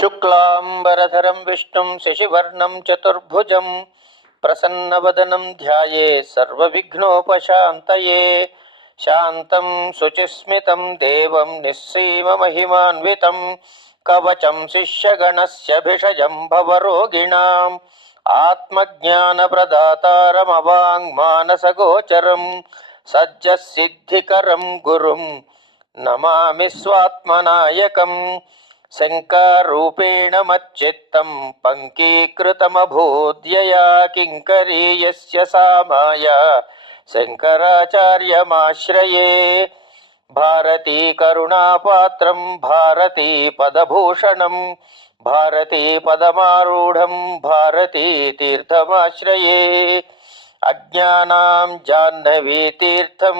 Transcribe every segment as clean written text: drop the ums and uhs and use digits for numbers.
शुक्लांबरधरं विष्णुं शशिवर्णं चतुर्भुजं प्रसन्नवदनं ध्यायेत् सर्वविघ्नोपशान्तये। शान्तं शुचिस्मितं देवं निःसीममहिमान्वितं कवचं शिष्यगणस्य भिषजं भवरोगिणाम् आत्मज्ञानप्रदातारमवाङ्मानसगोचरं सज्जसिद्धिकरं गुरुं नमामि स्वात्मनायकम्। शङ्कारूपेण मच्चित्तं पङ्कीकृतमभूद्यया किङ्करीयस्य सा माया शङ्कराचार्यमाश्रये। भारती करुणापात्रं भारती पदभूषणं भारती पदमारूढं भारती तीर्थमाश्रये। अज्ञानां जाह्नवीतीर्थं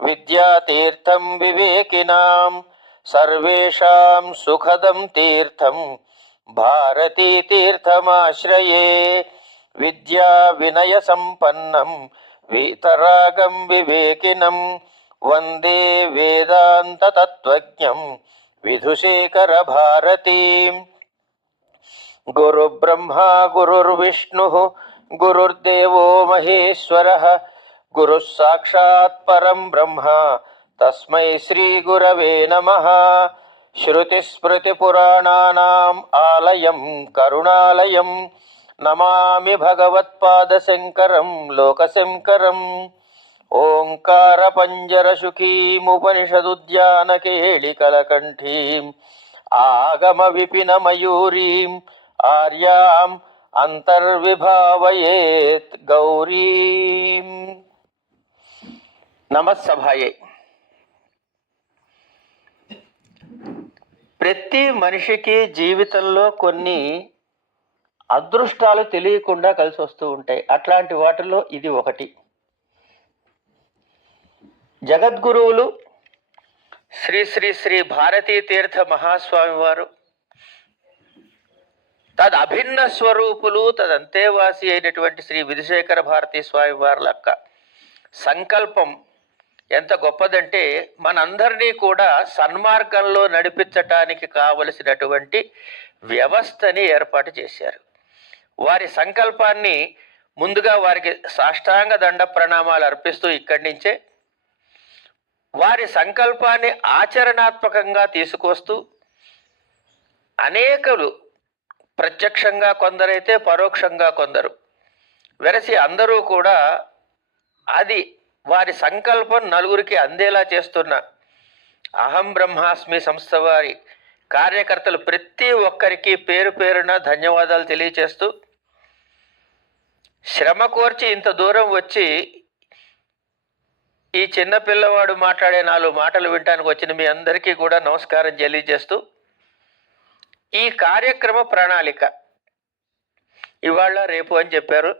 विद्यातीर्थं विवेकिनां सर्वेषां सुखदं तीर्थं भारती तीर्थमाश्रये। विद्या विनय संपन्नं वीतरागं विवेकिनं वन्दे वेदांत तत्त्वज्ञं विधुशेखर भारतीम्। गुरु ब्रह्मा गुरुर्विष्णुः गुरुर्देवो महेश्वरः गुरुः साक्षात् परं ब्रह्म तस्मै श्री गुरवे नमः। श्रुतिस्मृतिपुराणानाम् आलयं करुणालयं नमामि भगवत्पादशङ्करं लोकशङ्करम्। ओङ्कारपञ्जरसुखीमुपनिषदुद्यानकेलिकलकण्ठीम् आगमविपिनमयूरीम् आर्याम् अंतर्विभावयेत् गौरीम्। నమస్సభాయే. ప్రతి మనిషికి జీవితంలో కొన్ని అదృష్టాలు తెలియకుండా కలిసి వస్తూ ఉంటాయి. అట్లాంటి వాటిల్లో ఇది ఒకటి. జగద్గురువులు శ్రీ శ్రీ శ్రీ భారతీ తీర్థ మహాస్వామి వారు తద్ అభిన్న స్వరూపులు తదంతేవాసి అయినటువంటి శ్రీ విధుశేఖర భారతీ స్వామి వారి యొక్క సంకల్పం ఎంత గొప్పదంటే మనందరినీ కూడా సన్మార్గంలో నడిపించటానికి కావలసినటువంటి వ్యవస్థని ఏర్పాటు చేశారు. వారి సంకల్పాన్ని ముందుగా వారికి సాష్టాంగ దండ ప్రణామాలు అర్పిస్తూ ఇక్కడి నుంచే వారి సంకల్పాన్ని ఆచరణాత్మకంగా తీసుకొస్తూ అనేకులు ప్రత్యక్షంగా కొందరైతే పరోక్షంగా కొందరు వెరసి అందరూ కూడా అది వారి సంకల్పం నలుగురికి అందేలా చేస్తున్న అహం బ్రహ్మాస్మి సంస్థ వారి కార్యకర్తలు ప్రతి ఒక్కరికి పేరు పేరున ధన్యవాదాలు తెలియచేస్తూ శ్రమ కోర్చి ఇంత దూరం వచ్చి ఈ చిన్న పిల్లవాడు మాట్లాడే 4 మాటలు వినడానికి వచ్చిన మీ అందరికీ కూడా నమస్కారం తెలియజేస్తూ ఈ కార్యక్రమ ప్రణాళిక ఇవాళ రేపు అని చెప్పారు.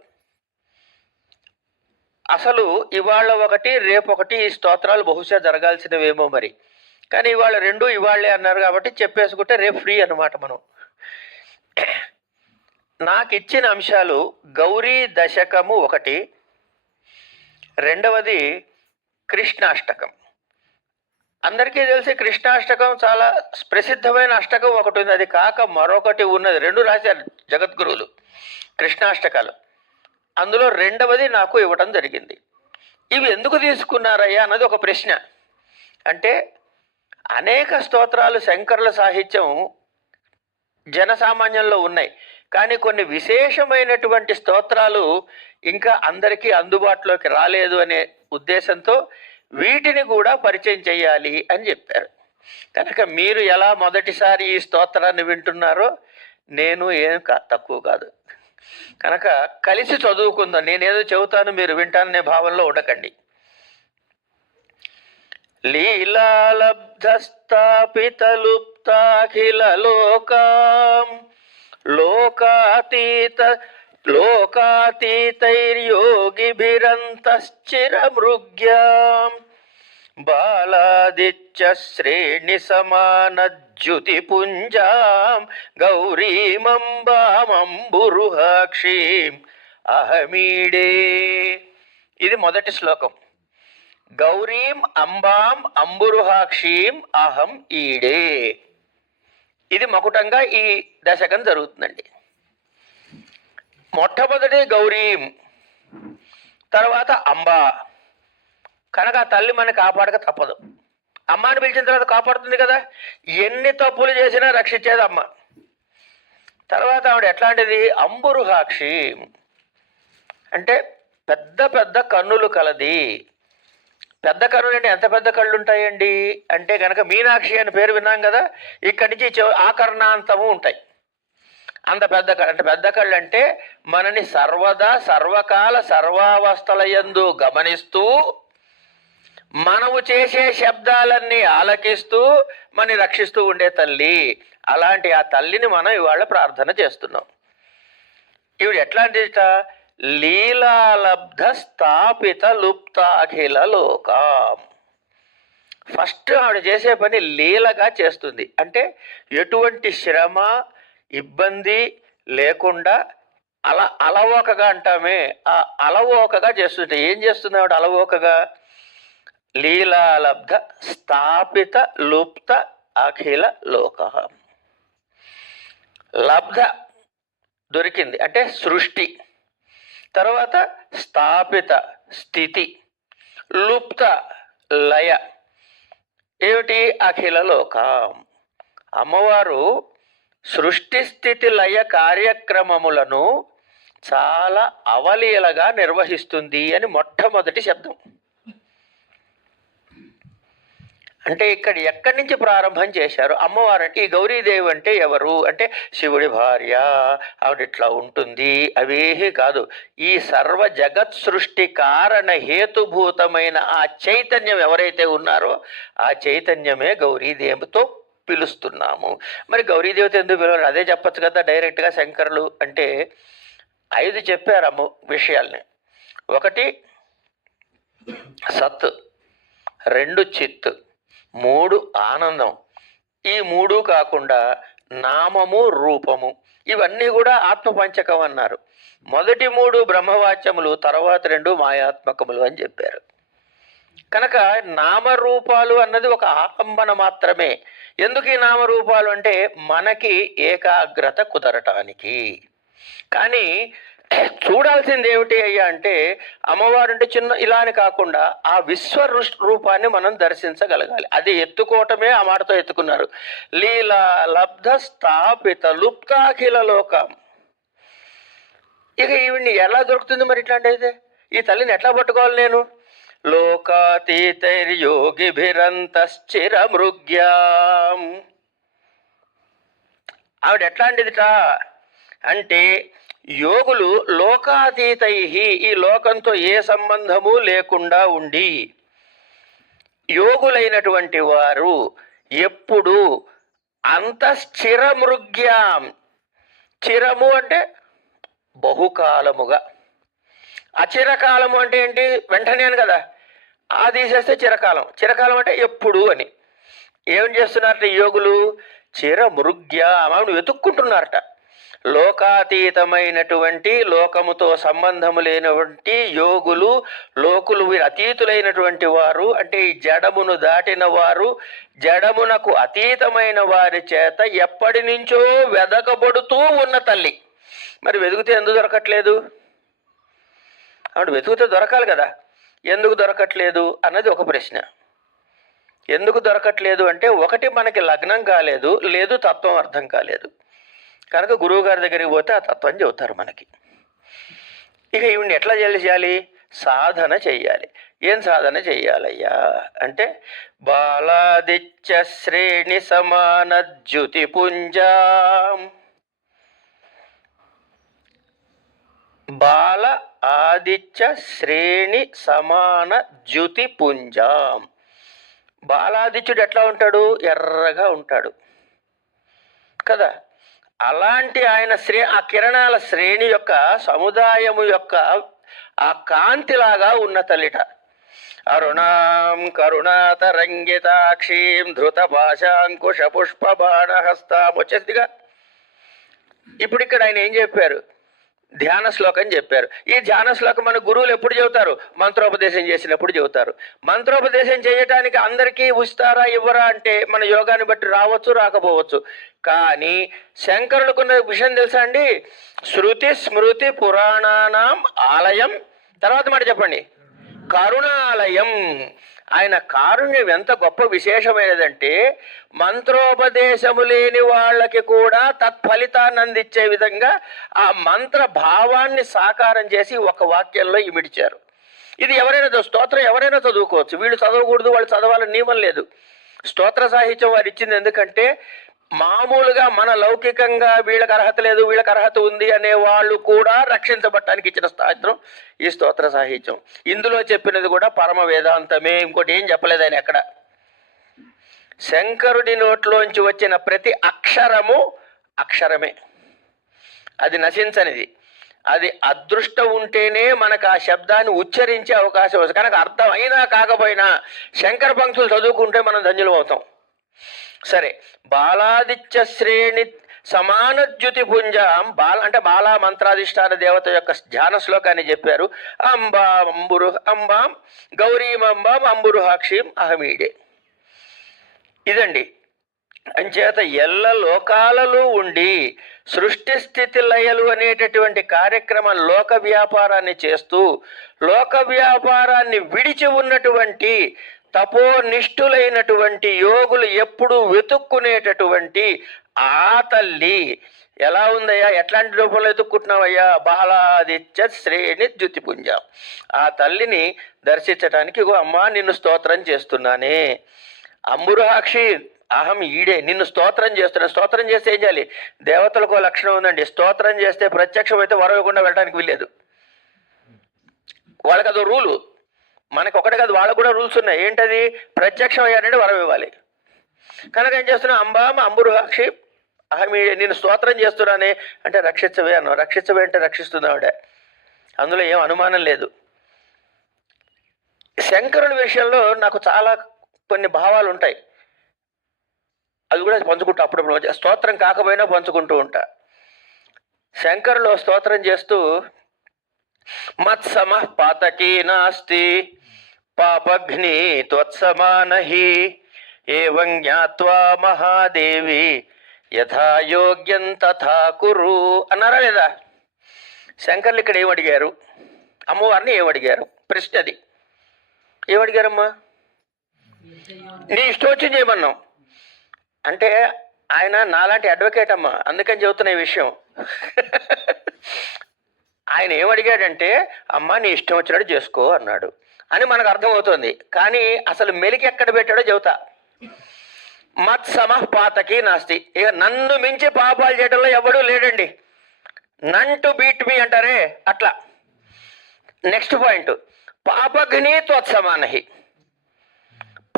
అసలు ఇవాళ ఒకటి రేపు ఒకటి ఈ స్తోత్రాలు బహుశా జరగాల్సినవేమో మరి, కానీ ఇవాళ 2 ఇవాళ్లే అన్నారు కాబట్టి చెప్పేసుకుంటే రేపు ఫ్రీ అన్నమాట. మనం నాకు ఇచ్చిన అంశాలు గౌరీ దశకము 1, రెండవది కృష్ణాష్టకం. అందరికీ తెలిసి కృష్ణాష్టకం చాలా ప్రసిద్ధమైన అష్టకం ఒకటి ఉంది, అది కాక మరొకటి ఉన్నది. 2 రాశారు జగద్గురువులు కృష్ణాష్టకాలు. అందులో రెండవది నాకు ఇవ్వటం జరిగింది. ఇవి ఎందుకు తీసుకున్నారయ్యా అన్నది ఒక ప్రశ్న. అంటే అనేక స్తోత్రాలు శంకరుల సాహిత్యం జనసామాన్యంలో ఉన్నాయి, కానీ కొన్ని విశేషమైనటువంటి స్తోత్రాలు ఇంకా అందరికీ అందుబాటులోకి రాలేదు అనే ఉద్దేశంతో వీటిని కూడా పరిచయం చేయాలి అని చెప్పారు. కనుక మీరు ఎలా మొదటిసారి ఈ స్తోత్రాన్ని వింటున్నారో నేను ఏం తక్కువ కాదు. కనుక కలిసి చదువుకుందాం. నేనేదో చెబుతాను మీరు వింటాననే భావనలో ఉండకండి. లీలాలబ్ధస్థాపితలుప్తాఖిల లోకాం లోకాతీతైర్యోగిభిరంతశ్చిరమృగ్యాం బాలాదిత్య శ్రేణి సమానద్యుతి పుంజాం గౌరీమంబామంబురుహాక్షీం అహమీడే. ఇది మొదటి శ్లోకం. గౌరీం అంబాం అంబురుహాక్షీం అహం ఈడే. ఇది మకుటంగా ఈ దశకం జరుగుతుందండి. మొట్టమొదటి గౌరీం, తర్వాత అంబ. కనుక ఆ తల్లి మనని కాపాడక తప్పదు. అమ్మని పిలిచిన తర్వాత కాపాడుతుంది కదా. ఎన్ని తప్పులు చేసినా రక్షించేది అమ్మ. తర్వాత ఆవిడ ఎట్లాంటిది? అంబురుహాక్షి అంటే పెద్ద పెద్ద కన్నులు కలది. పెద్ద కన్నులు అంటే ఎంత పెద్ద కళ్ళు ఉంటాయండి అంటే కనుక మీనాక్షి అని పేరు విన్నాం కదా. ఇక్కడి నుంచి ఆకర్ణాంతము ఉంటాయి. అంత పెద్ద కళ్ళు అంటే పెద్ద కళ్ళు అంటే మనని సర్వదా సర్వకాల సర్వావస్థల యందు గమనిస్తూ మనము చేసే శబ్దాలన్నీ ఆలకిస్తూ మనని రక్షిస్తూ ఉండే తల్లి. అలాంటి ఆ తల్లిని మనం ఇవాళ ప్రార్థన చేస్తున్నాం. ఇవి ఎట్లాంటిట? లీలాలబ్ధ స్థాపిత లుప్తాఖిల లోకం. ఫస్ట్ ఆవిడ చేసే పని లీలగా చేస్తుంది. అంటే ఎటువంటి శ్రమ ఇబ్బంది లేకుండా అలవోకగా అంటామే, ఆ అలవోకగా చేస్తుంది. ఏం చేస్తుంది ఆవిడ అలవోకగా? లీలాలబ్ధ స్థాపిత లుప్త అఖిల లోక. లబ్ధ దొరికింది అంటే సృష్టి, తర్వాత స్థాపిత స్థితి, లుప్త లయ. ఏమిటి? అఖిల లోకం. అమ్మవారు సృష్టి స్థితి లయ కార్యక్రమములను చాలా అవలీలగా నిర్వహిస్తుంది అని మొట్టమొదటి శబ్దం. అంటే ఇక్కడ ఎక్కడి నుంచి ప్రారంభం చేశారు? అమ్మవారు అంటే ఈ గౌరీదేవి అంటే ఎవరు అంటే శివుడి భార్య, ఆవిడ ఇట్లా ఉంటుంది అవేహీ కాదు. ఈ సర్వ జగత్ సృష్టి కారణ హేతుభూతమైన ఆ చైతన్యం ఎవరైతే ఉన్నారో ఆ చైతన్యమే గౌరీదేవితో పిలుస్తున్నాము. మరి గౌరీదేవితో ఎందుకు పిలవాలి? అదే చెప్పచ్చు కదా డైరెక్ట్గా. శంకరులు అంటే 5 చెప్పారు అమ్మ విషయాల్ని. 1 సత్, 2 చిత్, 3 ఆనందం. ఈ 3 కాకుండా నామము రూపము ఇవన్నీ కూడా ఆత్మపంచకం అన్నారు. మొదటి 3 బ్రహ్మవాచ్యములు, తర్వాత 2 మాయాత్మకములు అని చెప్పారు. కనుక నామరూపాలు అన్నది ఒక ఆలంబన మాత్రమే. ఎందుకు ఈ నామరూపాలు అంటే మనకి ఏకాగ్రత కుదరటానికి. కానీ చూడాల్సింది ఏమిటి అయ్యా అంటే అమ్మవారు అంటే చిన్న ఇలా అని కాకుండా ఆ విశ్వ రూపాన్ని మనం దర్శించగలగాలి. అది ఎత్తుకోవటమే ఆ మాటతో ఎత్తుకున్నారు. లీలా లబ్ధ స్థాపిత లుప్తాఖిల లోకం. ఇక ఈవిడ్ని ఎలా దొరుకుతుంది మరి? ఇట్లాంటి అయితే ఈ తల్లిని ఎట్లా పట్టుకోవాలి నేను? లోకాతీతైర్యోగిభిరంతశ్చిర మృగ్యాం. ఆవిడ ఎట్లాంటిదిట అంటే యోగులు లోకాతీతై, ఈ లోకంతో ఏ సంబంధము లేకుండా ఉండి యోగులైనటువంటి వారు ఎప్పుడు అంతశ్చిరమృగ్యాం. చిరము అంటే బహుకాలముగా, అచిరకాలము అంటే ఏంటి? వెంటనే అని కదా. ఆ తీసేస్తే చిరకాలం. చిరకాలం అంటే ఎప్పుడు అని. ఏం చేస్తున్నారట యోగులు? చిరమృగ్యాం వెతుక్కుంటున్నారట. లోకాతీతమైనటువంటి లోకముతో సంబంధము లేనటువంటి యోగులు, లోకులు అతీతులైనటువంటి వారు అంటే ఈ జడమును దాటిన వారు, జడమునకు అతీతమైన వారి చేత ఎప్పటి నుంచో వెదకబడుతూ ఉన్న తల్లి. మరి వెతుకుతే ఎందుకు దొరకట్లేదు? ఆవిడ వెతుకుతే దొరకాలి కదా. ఎందుకు దొరకట్లేదు అన్నది ఒక ప్రశ్న. ఎందుకు దొరకట్లేదు అంటే 1 మనకి లగ్నం కాలేదు, లేదు తత్వం అర్థం కాలేదు. కనుక గురువుగారి దగ్గరికి పోతే ఆ తత్వం చెబుతారు మనకి. ఇక ఈవిడ్ని ఎట్లా చేయాలి? సాధన చెయ్యాలి. ఏం సాధన చెయ్యాలయ్యా అంటే బాలాదిత్య శ్రేణి సమాన ద్యుతి పుంజాం. బాల ఆదిత్య శ్రేణి సమాన ద్యుతి పుంజాం. బాలాదిత్యుడు ఎట్లా ఉంటాడు? ఎర్రగా ఉంటాడు కదా. అలాంటి ఆయన ఆ కిరణాల శ్రేణి యొక్క సముదాయము యొక్క ఆ కాంతిలాగా ఉన్న తల్లిట. అరుణాం కరుణాతరంగితాక్షీం ధృత పాశాంకుశ పుష్ప బాణహస్తాం. వచ్చేసిగా. ఇప్పుడు ఇక్కడ ఆయన ఏం చెప్పారు? ధ్యాన శ్లోకం చెప్పారు. ఈ ధ్యాన శ్లోకం మన గురువులు ఎప్పుడు చెబుతారు? మంత్రోపదేశం చేసినప్పుడు చెబుతారు. మంత్రోపదేశం చేయటానికి అందరికీ ఇస్తారా ఇవ్వరా అంటే మన యోగాన్ని బట్టి రావచ్చు, రాకపోవచ్చు. కానీ శంకరులకున్న విషయం తెలుసా అండి? శృతి స్మృతి పురాణానాం ఆలయం, తర్వాత మాట చెప్పండి, కరుణాలయం. ఆయన కారుణ్యం ఎంత గొప్ప విశేషమైనదంటే మంత్రోపదేశము లేని వాళ్ళకి కూడా తత్ఫలితాన్ని అందించే విధంగా ఆ మంత్ర భావాన్ని సాకారం చేసి ఒక వాక్యంలో ఇమిడిచారు. ఇది ఎవరైనా స్తోత్రం ఎవరైనా చదువుకోవచ్చు. వీళ్ళు చదవకూడదు, వాళ్ళు చదవాలని నియమం లేదు. స్తోత్ర సాహిత్యం వారు ఇచ్చింది ఎందుకంటే మామూలుగా మన లౌకికంగా వీళ్ళకి అర్హత లేదు, వీళ్ళకి అర్హత ఉంది అనే వాళ్ళు కూడా రక్షించబడటానికి ఇచ్చిన స్తోత్రం ఈ స్తోత్ర సాహిత్యం. ఇందులో చెప్పినది కూడా పరమ వేదాంతమే, ఇంకోటి ఏం చెప్పలేదు ఆయన ఎక్కడ. శంకరుడి నోట్లోంచి వచ్చిన ప్రతి అక్షరము అక్షరమే, అది నశించనిది. అది అదృష్టం ఉంటేనే మనకు ఆ శబ్దాన్ని ఉచ్చరించే అవకాశం వస్తుంది. కనుక అర్థం అయినా కాకపోయినా శంకర పంక్తులు చదువుకుంటే మనం ధన్యులం అవుతాం. సరే, బాలాదిత్య శ్రేణి సమానద్యుతి పుంజాం, అంటే బాలా మంత్రాధిష్టాన దేవత యొక్క ధ్యాన శ్లోకాన్ని చెప్పారు. అంబాం గౌరీమంబాం అంబురుహాక్షిం అహమీడే. ఇదండి. అంచేత ఎల్ల లోకాలలో ఉండి సృష్టి స్థితి లయలు అనేటటువంటి కార్యక్రమం లోక వ్యాపారాన్ని చేస్తూ లోక వ్యాపారాన్ని విడిచి ఉన్నటువంటి తపోనిష్ఠులైనటువంటి యోగులు ఎప్పుడు వెతుక్కునేటటువంటి ఆ తల్లి ఎలా ఉందయ్యా, ఎట్లాంటి రూపంలో వెతుక్కుంటున్నావయ్యా? బాలాదిత్య శ్రేణి ద్యుతిపుంజం. ఆ తల్లిని దర్శించటానికి అమ్మా నిన్ను స్తోత్రం చేస్తున్నానే. అంబురుహాక్షి అహం ఈడే, నిన్ను స్తోత్రం చేస్తున్నా. స్తోత్రం చేస్తే ఏం చేయాలి? దేవతలకు లక్షణం ఉందండి, స్తోత్రం చేస్తే ప్రత్యక్షం అయితే వరం ఇవ్వకుండా వెళ్ళడానికి వీల్లేదు. వాళ్ళకి అదో రూలు. మనకు ఒకటి కాదు, వాళ్ళకు కూడా రూల్స్ ఉన్నాయి. ఏంటది? ప్రత్యక్షం అయ్యారంటే వరం ఇవ్వాలి. కనుక ఏం చేస్తున్నా? అంబామ అంబురుహాక్షి అహమీ, నేను స్తోత్రం చేస్తున్నానే అంటే రక్షించవే అన్నావు. రక్షించవే అంటే రక్షిస్తుంది ఆవిడ, అందులో ఏం అనుమానం లేదు. శంకరుని విషయంలో నాకు చాలా కొన్ని భావాలు ఉంటాయి, అవి కూడా పంచుకుంటా. అప్పుడప్పుడు స్తోత్రం కాకపోయినా పంచుకుంటూ ఉంటా. శంకరులు స్తోత్రం చేస్తూ మత్సమ పాతకీ నాస్తి పాపఘ్ని త్వత్సమానహి ఏవం జ్ఞాత్వా మహాదేవి యథాయోగ్యం తథా కురు అన్నారా లేదా? శంకర్లు ఇక్కడ ఏమడిగారు? అమ్మవారిని ఏమడిగారు? ప్రశ్న అది. ఏమడిగారమ్మా? నీ ఇష్టం వచ్చి చేయమన్నాం అంటే ఆయన నాలాంటి అడ్వకేట్ అమ్మా, అందుకని చెబుతున్న ఈ విషయం. ఆయన ఏమడిగాడంటే అమ్మ నీ ఇష్టం వచ్చినట్టు చేసుకో అన్నాడు అని మనకు అర్థమవుతుంది. కానీ అసలు మెలికి ఎక్కడ పెట్టాడో చెబుతా. మత్సమ పాతకి నాస్తి, ఇక నన్ను మించి పాపాలు చేయడంలో ఎవడూ లేడండి. నన్ టు బీట్ మీ అంటారే అట్లా. నెక్స్ట్ పాయింట్, పాపఘ్ని త్వత్సమానహి,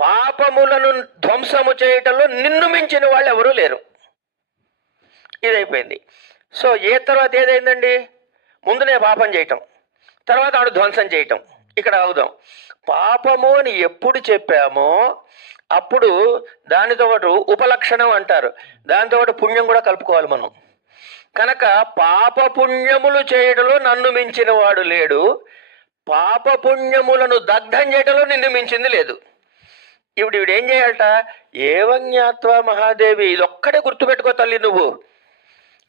పాపములను ధ్వంసము చేయటంలో నిన్ను మించిన వాళ్ళు ఎవరూ లేరు. ఇదైపోయింది. సో ఏ తర్వాత ఏదైందండి? ముందునే పాపం చేయటం, తర్వాత ఆడు ధ్వంసం చేయటం. ఇక్కడ అవుదాం. పాపము అని ఎప్పుడు చెప్పామో అప్పుడు దానితో పాటు ఉపలక్షణం అంటారు, దానితో పాటు పుణ్యం కూడా కలుపుకోవాలి మనం. కనుక పాప పుణ్యములు చేయడంలో నన్ను మించిన వాడు లేడు, పాప పుణ్యములను దగ్ధం చేయడంలో నిన్ను మించింది లేదు. ఇప్పుడు ఏం చేయాలట? ఏవంజ్ఞాత్వ మహాదేవి, ఇదొక్కడే గుర్తుపెట్టుకో తల్లి నువ్వు.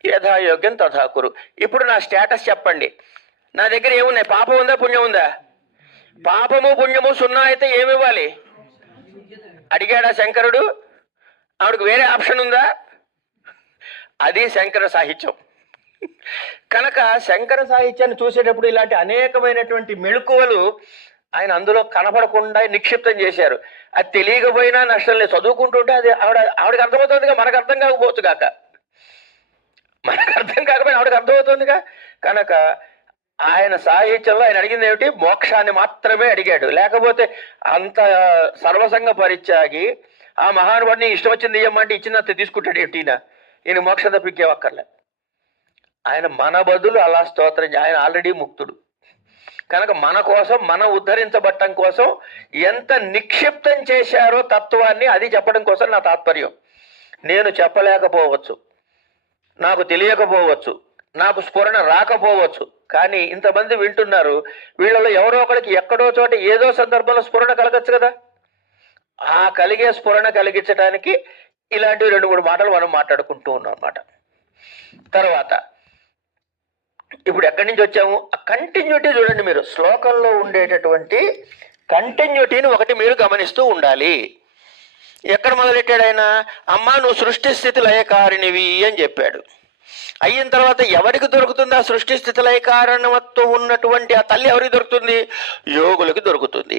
యథాయోగ్యం తథాకురు. ఇప్పుడు నా స్టేటస్ చెప్పండి. నా దగ్గర ఏమున్నాయి? పాపం ఉందా, పుణ్యం ఉందా? పాపము పుణ్యము సున్నా అయితే ఏమివ్వాలి? అడిగాడా శంకరుడు? ఆవిడకు వేరే ఆప్షన్ ఉందా? అది శంకర సాహిత్యం. కనుక శంకర సాహిత్యాన్ని చూసేటప్పుడు ఇలాంటి అనేకమైనటువంటి మెళుకువలు ఆయన అందులో కనపడకుండా నిక్షిప్తం చేశారు. అది తెలియకపోయినా నష్టం లేదు, చదువుకుంటుంటే అది ఆవిడకి అర్థమవుతుందిగా, మనకు అర్థం కాకపోవచ్చు కాక. మనకు అర్థం కాకపోయినా ఆవిడకి అర్థమవుతుందిగా. కనుక ఆయన సాహిత్యంలో ఆయన అడిగింది ఏమిటి? మోక్షాన్ని మాత్రమే అడిగాడు. లేకపోతే అంత సర్వసంగ పరిత్యాగి ఆ మహానుభావుడిని ఇష్టం వచ్చింది ఇవ్వమంటే ఇచ్చినంత తీసుకుంటాడు ఏమిటి? ఈయన మోక్షం తప్పించేవక్కర్లే. ఆయన మన బదులు అలా స్తోత్రం, ఆయన ఆల్రెడీ ముక్తుడు. కనుక మన కోసం, మనం ఉద్ధరించబట్టం కోసం ఎంత నిక్షిప్తం చేశారో తత్వాన్ని, అది చెప్పడం కోసం నా తాత్పర్యం. నేను చెప్పలేకపోవచ్చు, నాకు తెలియకపోవచ్చు, నాకు స్ఫురణ రాకపోవచ్చు, కానీ ఇంతమంది వింటున్నారు, వీళ్ళలో ఎవరో ఒకరికి ఎక్కడో చోట ఏదో సందర్భంలో స్ఫురణ కలగచ్చు కదా. ఆ కలిగే స్ఫురణ కలిగించడానికి ఇలాంటివి 2-3 మాటలు మనం మాట్లాడుకుంటూ ఉన్నాం అన్నమాట. తర్వాత ఇప్పుడు ఎక్కడి నుంచి వచ్చాము, ఆ కంటిన్యూటీ చూడండి. మీరు శ్లోకంలో ఉండేటటువంటి కంటిన్యూటీని ఒకటి మీరు గమనిస్తూ ఉండాలి. ఎక్కడ మొదలెట్టాడు ఆయన? అమ్మ నువ్వు సృష్టి స్థితి లయకారిణివి అని చెప్పాడు. అయిన తర్వాత ఎవరికి దొరుకుతుంది ఆ సృష్టి స్థితి లయకారణత్వం ఉన్నటువంటి ఆ తల్లి? ఎవరికి దొరుకుతుంది? యోగులకి దొరుకుతుంది.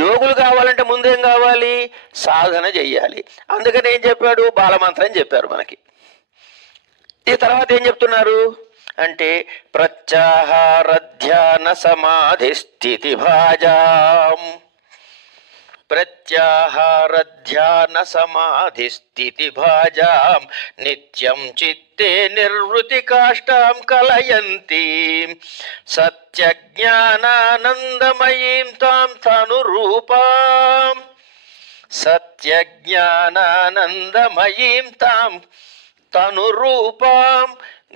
యోగులు కావాలంటే ముందేం కావాలి? సాధన చెయ్యాలి. అందుకని ఏం చెప్పాడు? బాలమంత్రం చెప్పారు మనకి. ఈ తర్వాత ఏం చెప్తున్నారు అంటే ప్రత్యాహార ధ్యాన సమాధి స్థితి భాజాం, ప్రత్యాహార ధ్యాన సమాధి స్థితి భాజాం నిత్యం చిత్తే నిర్వృతి కాష్టాం కలయంతి సత్య జ్ఞానానందమయీం తాం తనురూపాం, సత్య జ్ఞానానందమయీం తాం తనురూపాం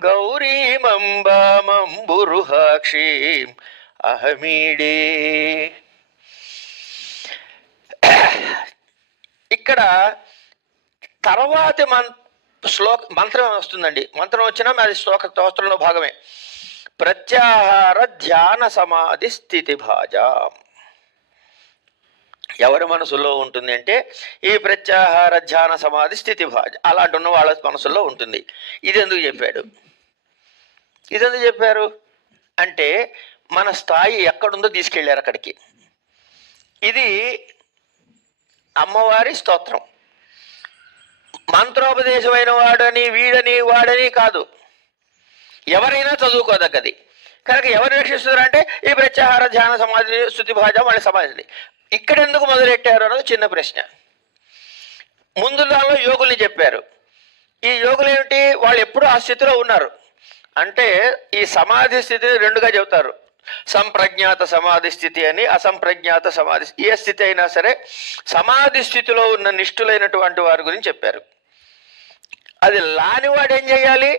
గౌరీమంబామంబురుహాక్షీం అహమీడే. ఇక్కడ తర్వాతి మంత్రం వస్తుందండి. మంత్రం వచ్చినా అది స్తోత్రంలో భాగమే. ప్రత్యాహార ధ్యాన సమాధి స్థితి భాజా ఎవరి మనసులో ఉంటుంది అంటే ఈ ప్రత్యాహార ధ్యాన సమాధి స్థితి భాజ అలాంటి ఉన్న వాళ్ళ మనసులో ఉంటుంది. ఇది ఎందుకు చెప్పాడు? ఇదెందుకు చెప్పారు అంటే మన స్థాయి ఎక్కడుందో తీసుకెళ్ళారు అక్కడికి. ఇది అమ్మవారి స్తోత్రం. మంత్రోపదేశమైన వాడని వీడని వాడని కాదు, ఎవరైనా చదువుకోదగ్గది. కనుక ఎవరు రక్షిస్తున్నారంటే ఈ ప్రత్యాహార ధ్యాన సమాధి స్థుతి భాజ వాళ్ళ సమాధిని. ఇక్కడ ఎందుకు మొదలెట్టారు అన్నది చిన్న ప్రశ్న. ముందు దానిలో యోగుల్ని చెప్పారు. ఈ యోగులు ఏమిటి? వాళ్ళు ఎప్పుడూ ఆ స్థితిలో ఉన్నారు. అంటే ఈ సమాధి స్థితిని రెండుగా చెబుతారు, సంప్రజ్ఞాత సమాధి స్థితి అని, అసంప్రజ్ఞాత సమాధి. ఏ స్థితి అయినా సరే సమాధి స్థితిలో ఉన్న నిష్ఠులైనటువంటి వారి గురించి చెప్పారు. అది లానివాడు ఏం చెయ్యాలి?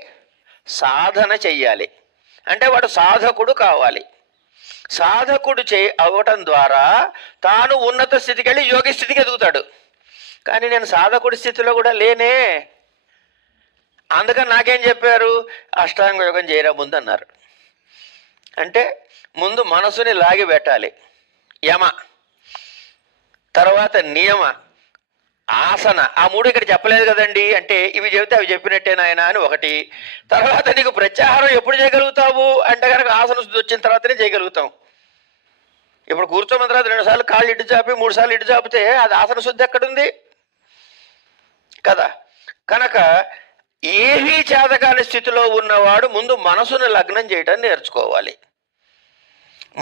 సాధన చెయ్యాలి. అంటే వాడు సాధకుడు కావాలి. సాధకుడు అవటం ద్వారా తాను ఉన్నత స్థితికి వెళ్ళి యోగి స్థితికి ఎదుగుతాడు. కానీ నేను సాధకుడి స్థితిలో కూడా లేనే, అందుకని నాకేం చెప్పారు? అష్టాంగ యోగం చేయరా ముందు అన్నారు. అంటే ముందు మనసుని లాగి పెట్టాలి, యమ, తర్వాత నియమ, ఆసన. ఆ మూడు ఇక్కడ చెప్పలేదు కదండి అంటే ఇవి చెబితే అవి చెప్పినట్టే నాయన అని ఒకటి. తర్వాత నీకు ప్రత్యాహారం ఎప్పుడు చేయగలుగుతావు అంటే కనుక ఆసన శుద్ధి వచ్చిన తర్వాతనే చేయగలుగుతాం. ఇప్పుడు కూర్చోమన్న తర్వాత 2 సార్లు కాళ్ళు ఇటు చాపి 3 సార్లు ఇటు చాపితే అది ఆసన శుద్ధి ఎక్కడుంది కదా. కనుక ఏమీ చేతకాని స్థితిలో ఉన్నవాడు ముందు మనసును లగ్నం చేయడం నేర్చుకోవాలి.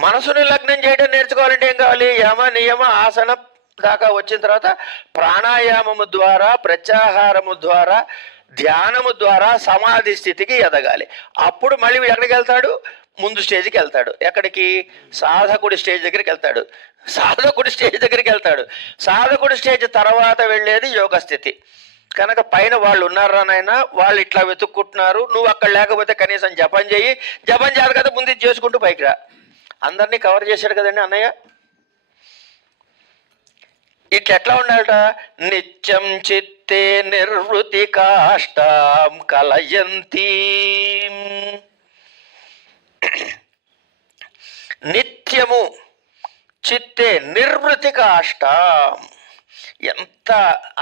మనసును లగ్నం చేయడం నేర్చుకోవాలంటే ఏం కావాలి? యమ నియమ ఆసన దాకా వచ్చిన తర్వాత ప్రాణాయామము ద్వారా, ప్రత్యాహారము ద్వారా, ధ్యానము ద్వారా సమాధి స్థితికి ఎదగాలి. అప్పుడు మళ్ళీ వీడు ఎక్కడికి వెళ్తాడు? ముందు స్టేజ్కి వెళ్తాడు. ఎక్కడికి? సాధకుడి స్టేజ్ దగ్గరికి వెళ్తాడు. సాధకుడి స్టేజ్ దగ్గరికి వెళ్తాడు. సాధకుడి స్టేజ్ తర్వాత వెళ్ళేది యోగ స్థితి. కనుక పైన వాళ్ళు ఉన్నారా నాయనా, వాళ్ళు ఇట్లా వెతుక్కుంటున్నారు, నువ్వు అక్కడ లేకపోతే కనీసం జపం చేయి, జపం చేయాలి కదా ముందు చేసుకుంటూ పైకి రా. అందరినీ కవర్ చేశాడు కదండి అన్నయ్య. ఇట్లా ఉండాలట? నిత్యం చిత్తే నిర్వృతి కాష్టాం కలయంతి, నిత్యము చిత్తే నిర్వృతి కాష్టాం. ఎంత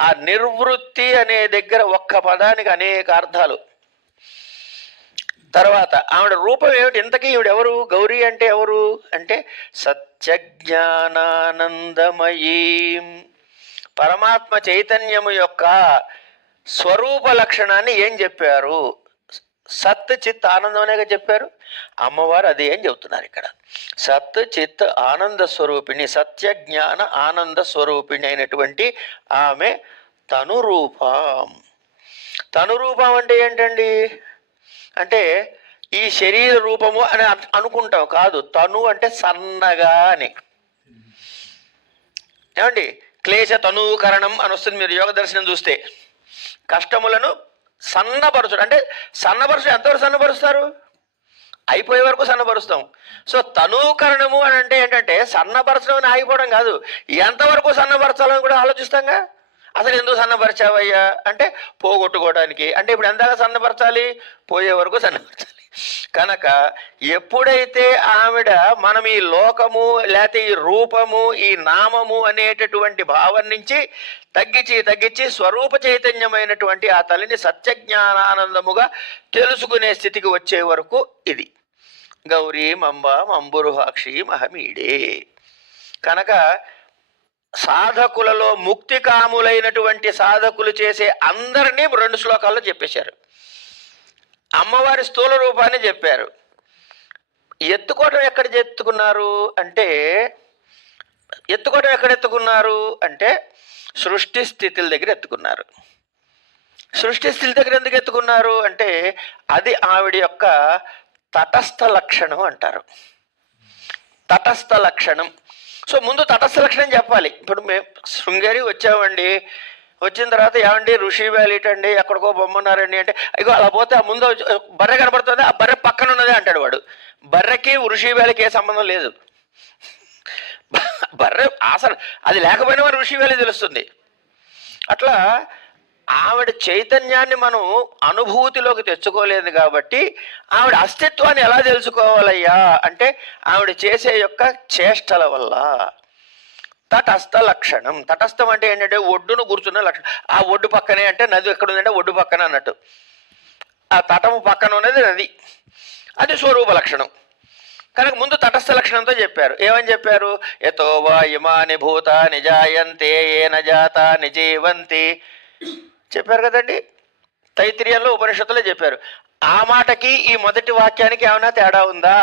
ఆ నిర్వృత్తి అనే దగ్గర ఒక్క పదానికి అనేక అర్థాలు. తర్వాత ఆవిడ రూపం ఏమిటి? ఇంతకీ ఈవిడెవరు? గౌరీ అంటే ఎవరు అంటే సత్యజ్ఞానానందమయీం, పరమాత్మ చైతన్యము యొక్క స్వరూప లక్షణాన్ని ఏం చెప్పారు? సత్ చిత్ ఆనందం అనేగా చెప్పారు. అమ్మవారు అదే అని చెబుతున్నారు ఇక్కడ. సత్ చిత్ ఆనంద స్వరూపిణి, సత్య జ్ఞాన ఆనంద స్వరూపిణి అయినటువంటి ఆమె తనురూపం. తనురూపం అంటే ఏంటండి అంటే ఈ శరీర రూపము అని అనుకుంటాం, కాదు. తను అంటే సన్నగా అని. ఏమండి? క్లేశ తనూకరణం అని వస్తుంది మీరు యోగ దర్శనం చూస్తే. కష్టములను సన్నపరచడం అంటే సన్నపరచడం ఎంతవరకు సన్నపరుస్తారు? అయిపోయే వరకు సన్నపరుస్తాం. సో తనూకరణము అని అంటే ఏంటంటే సన్నపరచడం అని ఆగిపోవడం కాదు, ఎంతవరకు సన్నపరచాలని కూడా ఆలోచిస్తాంగా. అసలు ఎందుకు సన్నపరిచావయ్యా అంటే పోగొట్టుకోవడానికి. అంటే ఇప్పుడు ఎంతగా సన్నపరచాలి? పోయే వరకు సన్నపరచాలి. కనుక ఎప్పుడైతే ఆవిడ మనం ఈ లోకము లేకపోతే ఈ రూపము ఈ నామము అనేటటువంటి భావం నుంచి తగ్గించి స్వరూప చైతన్యమైనటువంటి ఆ తల్లిని సత్యజ్ఞానానందముగా తెలుసుకునే స్థితికి వచ్చే వరకు ఇది గౌరీ మంబ మంబురుహాక్షి మహమీడే. కనుక సాధకులలో ముక్తి కాములైనటువంటి సాధకులు చేసే అందరినీ 2 శ్లోకాల్లో చెప్పేశారు. అమ్మవారి స్థూల రూపాన్ని చెప్పారు. ఎత్తుకోవడం ఎక్కడ ఎత్తుకున్నారు అంటే సృష్టి స్థితుల దగ్గర ఎత్తుకున్నారు. సృష్టి స్థితి దగ్గర ఎందుకు ఎత్తుకున్నారు అంటే అది ఆవిడ యొక్క తటస్థ లక్షణం అంటారు. తటస్థ లక్షణం. సో ముందు తటస్థ లక్షణం చెప్పాలి. ఇప్పుడు మేము శృంగేరి వచ్చామండి, వచ్చిన తర్వాత ఏమండి ఋషి వ్యాలీటండి ఎక్కడికో బొమ్మన్నారండి అంటే ఇగో అలా పోతే ఆ ముందు బర్రె కనబడుతుంది, ఆ బర్రె పక్కన ఉన్నదే అంటాడు వాడు. బర్రెకి ఋషి వ్యాలీకి ఏ సంబంధం లేదు. బర్రె అసలు అది లేకపోయినా మన ఋషి వ్యాలీ తెలుస్తుంది. అట్లా ఆవిడ చైతన్యాన్ని మనం అనుభూతిలోకి తెచ్చుకోలేదు కాబట్టి ఆవిడ అస్తిత్వాన్ని ఎలా తెలుసుకోవాలయ్యా అంటే ఆవిడ చేసే యొక్క చేష్టల వల్ల. తటస్థ లక్షణం. తటస్థం అంటే ఏంటంటే ఒడ్డును కూర్చున్న లక్షణం. ఆ ఒడ్డు పక్కనే అంటే నది ఎక్కడ ఉందంటే ఒడ్డు పక్కన అన్నట్టు. ఆ తటము పక్కన ఉన్నది నది, అది స్వరూప లక్షణం. కనుక ముందు తటస్థ లక్షణంతో చెప్పారు. ఏమని చెప్పారు? యతో వా ఇమాని భూతాని జాయంతే ఏన జాతాని జీవంతి చెప్పారు కదండి. తైత్తిరీయంలో ఉపనిషత్తులో చెప్పారు. ఆ మాటకి ఈ మొదటి వాక్యానికి ఏమైనా తేడా ఉందా?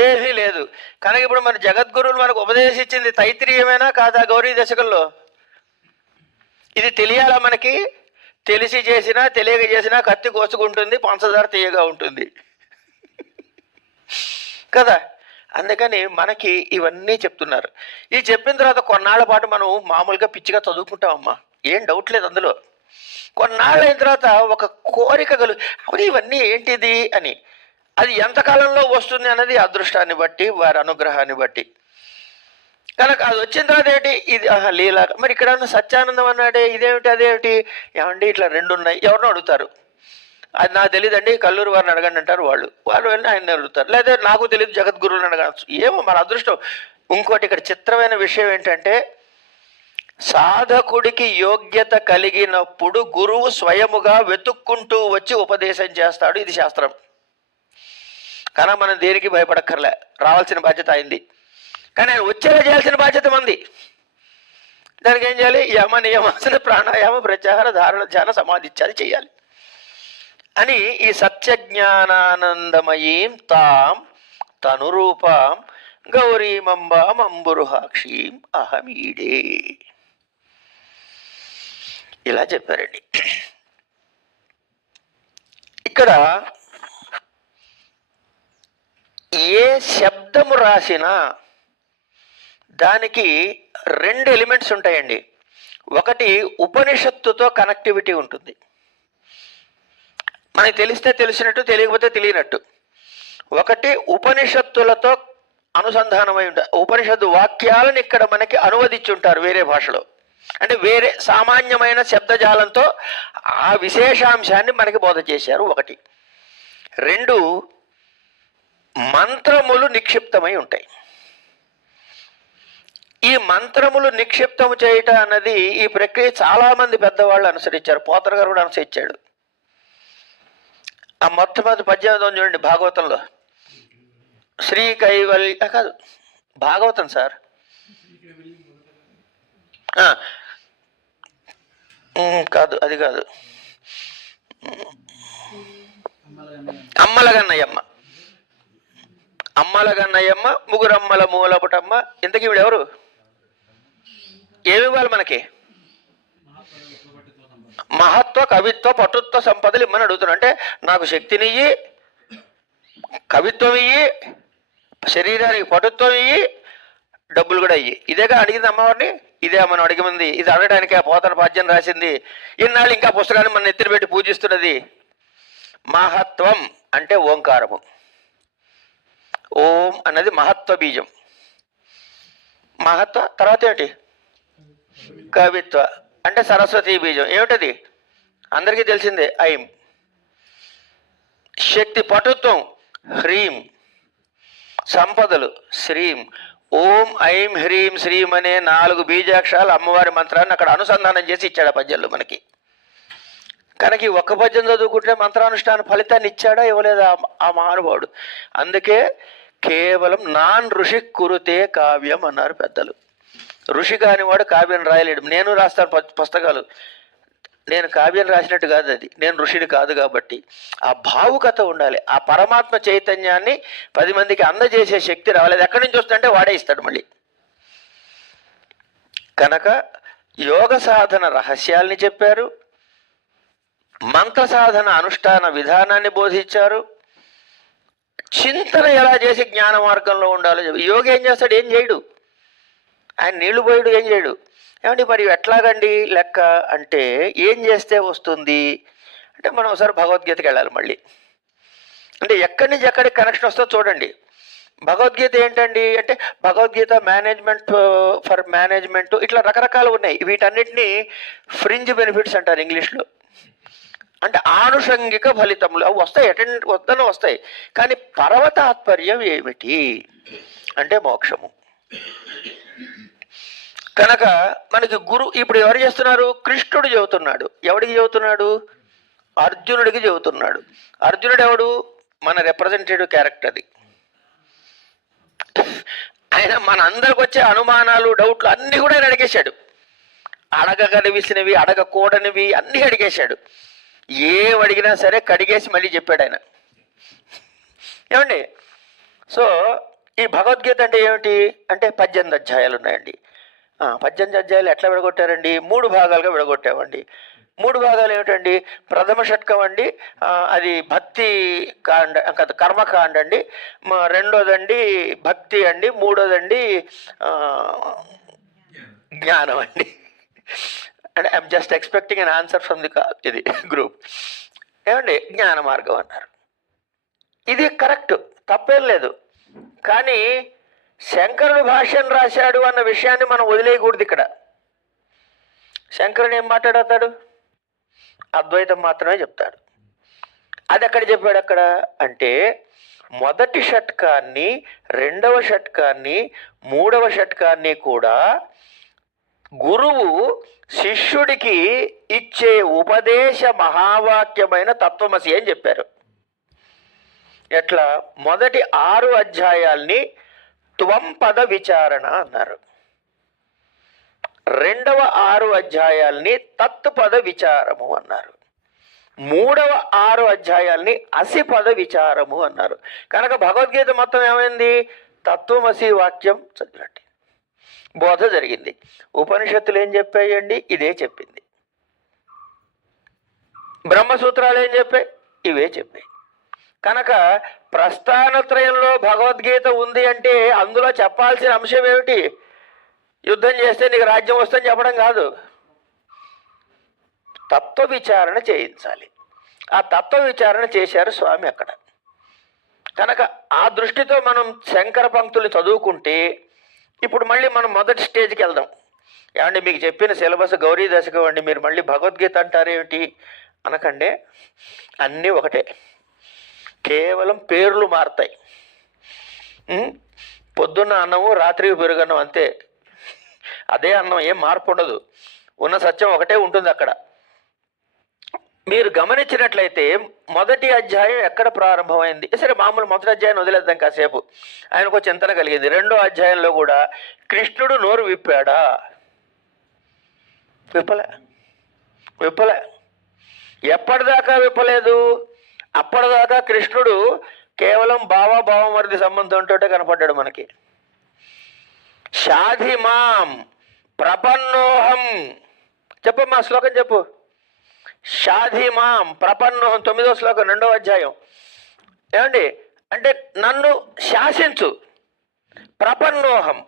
ఏమీ లేదు. కనుక ఇప్పుడు మన జగద్గురువులు మనకు ఉపదేశించింది తైత్తిరీయమేనా కాదా? గౌరీ దశకంలో ఇది తెలియాలా మనకి? తెలిసి చేసినా తెలియక చేసినా కత్తి కోసుకుంటుంది, పంచదార తీయగా ఉంటుంది కదా. అందుకని మనకి ఇవన్నీ చెప్తున్నారు. ఇది చెప్పిన తర్వాత కొన్నాళ్ళ పాటు మనం మామూలుగా పిచ్చిగా చదువుకుంటామమ్మా, ఏం డౌట్ లేదు అందులో. కొన్నాళ్ళు అయిన తర్వాత ఒక కోరిక అవును ఇవన్నీ ఏంటిది అని. అది ఎంతకాలంలో వస్తుంది అన్నది అదృష్టాన్ని బట్టి వారి అనుగ్రహాన్ని బట్టి. కనుక అది వచ్చిన తర్వాత ఏంటి ఇది లీలా. మరి ఇక్కడ సత్యానందం అన్నాడే ఇదేమిటి అదేమిటి? ఏమండి ఇట్లా 2 ఉన్నాయి. ఎవరినో అడుగుతారు, అది నాకు తెలియదండి కల్లూరు వారిని అడగండి అంటారు. వాళ్ళు వెళ్ళి ఆయన్ని అడుగుతారు. లేదా నాకు తెలియదు జగద్గురువుని అడగచ్చు. ఏమో మన అదృష్టం. ఇంకోటి ఇక్కడ చిత్రమైన విషయం ఏంటంటే సాధకుడికి యోగ్యత కలిగినప్పుడు గురువు స్వయముగా వెతుక్కుంటూ వచ్చి ఉపదేశం చేస్తాడు. ఇది శాస్త్రం. కానీ మనం దేనికి భయపడక్కర్లే, రావాల్సిన బాధ్యత అయింది. కానీ ఆయన వచ్చేలా చేయాల్సిన బాధ్యత మంది. దానికి ఏం చేయాలి? యమ నియమాసన ప్రాణాయామ ప్రత్యాహార ధారణ ధ్యాన సమాధి ఇత్యాది చేయాలి అని ఈ సత్యజ్ఞానానందమయీం తాం తనురూపాం గౌరీమంబాం అంబురుహాక్షీం అహమీడే ఇలా చెప్పారండి. ఇక్కడ ఏ శబ్దము రాసినా దానికి 2 ఎలిమెంట్స్ ఉంటాయండి. ఒకటి ఉపనిషత్తుతో కనెక్టివిటీ ఉంటుంది, మనకి తెలిస్తే తెలిసినట్టు తెలియకపోతే తెలియనట్టు. ఒకటి ఉపనిషత్తులతో అనుసంధానమై ఉంటారు. ఉపనిషత్తు వాక్యాలను ఇక్కడ మనకి అనువదించి ఉంటారు వేరే భాషలో, అంటే వేరే సామాన్యమైన శబ్దజాలంతో ఆ విశేషాంశాన్ని మనకి బోధ చేశారు. ఒకటి. 2 మంత్రములు నిక్షిప్తమై ఉంటాయి. ఈ మంత్రములు నిక్షిప్తము చేయటం అన్నది ఈ ప్రక్రియ చాలామంది పెద్దవాళ్ళు అనుసరించారు. పోతన గారు కూడా అనుసరించాడు. ఆ మొట్టమొదటి పద్యం చూడండి భాగవతంలో. శ్రీ కైవల్య కాదు భాగవతం సార్, కాదు అది కాదు, అమ్మలగన్నయ్యమ్మ. అమ్మలగన్నయ్యమ్మ ముగురమ్మల మూలపుటమ్మ. ఇంతకీ ఈవిడ ఎవరు? ఏమి ఇవ్వాలి మనకి? మహత్వ కవిత్వ పటుత్వ సంపదలు ఇమ్మని అడుగుతున్నా. అంటే నాకు శక్తినియ్యి, కవిత్వం ఇయ్యి, శరీరానికి పటుత్వం ఇయ్యి, డబ్బులు కూడా ఇయ్యి. ఇదేగా అడిగింది అమ్మవారిని. ఇదే మనం అడిగింది, ఇది అడగడానికి ఆ పోతన పద్యం రాసింది. ఇన్నాళ్ళు ఇంకా పుస్తకాన్ని మన ఎత్తిన పెట్టి పూజిస్తున్నది. మహత్వం అంటే ఓంకారము. ఓం అన్నది మహత్వ బీజం. మహత్వ తర్వాత ఏమిటి? కవిత్వ అంటే సరస్వతి బీజం. ఏమిటది? అందరికీ తెలిసిందే, ఐం. శక్తి పటుత్వం హ్రీం. సంపదలు శ్రీం. ఓం ఐం హ్రీం శ్రీం అనే 4 బీజాక్షరాలు అమ్మవారి మంత్రాన్ని అక్కడ అనుసంధానం చేసి ఇచ్చాడు ఆ పద్యంలో మనకి. కనుక ఈ ఒక్క పద్యం చదువుకుంటే మంత్రానుష్ఠాన ఫలితాన్ని ఇచ్చాడా ఇవ్వలేదా ఆ మహానుభావుడు? అందుకే కేవలం నాన్ ఋషి కురుతే కావ్యం అన్నారు పెద్దలు. ఋషి కానివాడు కావ్యం రాయలేడు. నేను రాస్తాను పుస్తకాలు, నేను కావ్యం రాసినట్టు కాదు అది, నేను ఋషిని కాదు. కాబట్టి ఆ భావుకత ఉండాలి. ఆ పరమాత్మ చైతన్యాన్ని 10 మందికి అందజేసే శక్తి రావాలి. ఎక్కడి నుంచి వస్తుందంటే వాడే ఇస్తాడు మళ్ళీ. కనుక యోగ సాధన రహస్యాల్ని చెప్పారు, మంత్ర సాధన అనుష్ఠాన విధానాన్ని బోధించారు, చింతన ఎలా చేసి జ్ఞాన మార్గంలో ఉండాలో. యోగి ఏం చేస్తాడు? ఏం చేయడు. ఆయన నీళ్లు పోయాడు, ఏం చేయడు. ఏమండి మరి ఎట్లాగండి లెక్క అంటే ఏం చేస్తే వస్తుంది అంటే మనం ఒకసారి భగవద్గీతకి వెళ్ళాలి మళ్ళీ. అంటే ఎక్కడి నుంచి ఎక్కడికి కనెక్షన్ వస్తుందో చూడండి. భగవద్గీత ఏంటండి అంటే భగవద్గీత మేనేజ్మెంట్ ఫర్ మేనేజ్మెంట్, ఇట్లా రకరకాలు ఉన్నాయి. వీటన్నిటినీ ఫ్రింజ్ బెనిఫిట్స్ అంటారు ఇంగ్లీష్లో. అంటే ఆనుషంగిక ఫలితములు అవి వస్తాయి, వద్దన వస్తాయి. కానీ పరమ తాత్పర్యం ఏమిటి అంటే మోక్షము. కనుక మనకి గురు ఇప్పుడు ఎవరు చేస్తున్నారు? కృష్ణుడు చెబుతున్నాడు. ఎవడికి చెబుతున్నాడు? అర్జునుడికి చెబుతున్నాడు. అర్జునుడు ఎవడు? మన రిప్రజెంటేటివ్ క్యారెక్టర్ అది. ఆయన మన అందరికి వచ్చే అనుమానాలు, డౌట్లు అన్నీ కూడా ఆయన అడిగేశాడు. అడగగలిసినవి, అడగకూడనివి అన్నీ అడిగేశాడు. ఏం అడిగినా సరే కడిగేసి మళ్ళీ చెప్పాడు ఆయన. ఏమండి? సో ఈ భగవద్గీత అంటే ఏమిటి అంటే 18 అధ్యాయాలు ఉన్నాయండి. 18 అధ్యాయాలు ఎట్లా విడగొట్టారండి? 3 భాగాలుగా విడగొట్టామండి. 3 భాగాలు ఏమిటండి? ప్రథమ షట్కం అండి, అది భక్తి కాండ, కర్మకాండ అండి. రెండోదండి భక్తి అండి. మూడోదండి జ్ఞానం అండి. And I'm just expecting an answer from the ఇది గ్రూప్. ఏమండి? జ్ఞాన మార్గం అన్నారు. ఇది కరెక్ట్, తప్పేం లేదు. కానీ శంకరుడు భాష్యం రాశాడు అన్న విషయాన్ని మనం వదిలేయకూడదు. ఇక్కడ శంకరుడు ఏం మాట్లాడతాడు? అద్వైతం మాత్రమే చెప్తాడు. అది ఎక్కడ చెప్పాడు? అక్కడ అంటే మొదటి షట్కాన్ని, 2వ షట్కాన్ని, 3వ షట్కాన్ని కూడా గురువు శిష్యుడికి ఇచ్చే ఉపదేశ మహావాక్యమైన తత్వమసి అని చెప్పారు. ఎట్లా? మొదటి 6 అధ్యాయాల్ని త్వంపద విచారణ అన్నారు. 2వ 6 అధ్యాయాల్ని తత్పద విచారము అన్నారు. 3వ 6 అధ్యాయాల్ని అసిపద విచారము అన్నారు. కనుక భగవద్గీత మొత్తం ఏమైంది? తత్వమసి వాక్యం చదివినట్టు బోధ జరిగింది. ఉపనిషత్తులు ఏం చెప్పాయండి? ఇదే చెప్పింది. బ్రహ్మసూత్రాలు ఏం చెప్పాయి? ఇవే చెప్పాయి. కనుక ప్రస్థానత్రయంలో భగవద్గీత ఉంది అంటే అందులో చెప్పాల్సిన అంశం ఏమిటి? యుద్ధం చేస్తే నీకు రాజ్యం వస్తుందని చెప్పడం కాదు, తత్వ విచారణ చేయించాలి. ఆ తత్వ విచారణ చేశారు స్వామి అక్కడ. కనుక ఆ దృష్టితో మనం శంకర పంక్తులు చదువుకుంటే ఇప్పుడు మళ్ళీ మనం మొదటి స్టేజ్కి వెళ్దాం. ఏమండి మీకు చెప్పిన సిలబస్ గౌరీ దశకం అండి, మీరు మళ్ళీ భగవద్గీత అంటారేమిటి అనకండి. అన్నీ ఒకటే, కేవలం పేర్లు మారుతాయి. పొద్దున్న అన్నము రాత్రికి పెరుగన్నం అంతే, అదే అన్నం, ఏం మార్పు ఉండదు. ఉన్న సత్యం ఒకటే ఉంటుంది అక్కడ. మీరు గమనించినట్లయితే మొదటి అధ్యాయం ఎక్కడ ప్రారంభమైంది? సరే మామూలు మొదటి అధ్యాయం వదిలేద్దాం కాసేపు, ఆయనకు చింతన కలిగింది. 2వ అధ్యాయంలో కూడా కృష్ణుడు నోరు విప్పాడా? విప్పలే. ఎప్పటిదాకా విప్పలేదు? అప్పటిదాకా కృష్ణుడు కేవలం భావమరిది సంబంధంతో కనపడ్డాడు మనకి. షాధిమాం ప్రపన్నోహం, చెప్పమ్మా శ్లోకం చెప్పు. షాధిమాం ప్రపన్నోహం, 9వ శ్లోకం 2వ అధ్యాయం. ఏమండి అంటే నన్ను శాసించు. ప్రపన్నోహం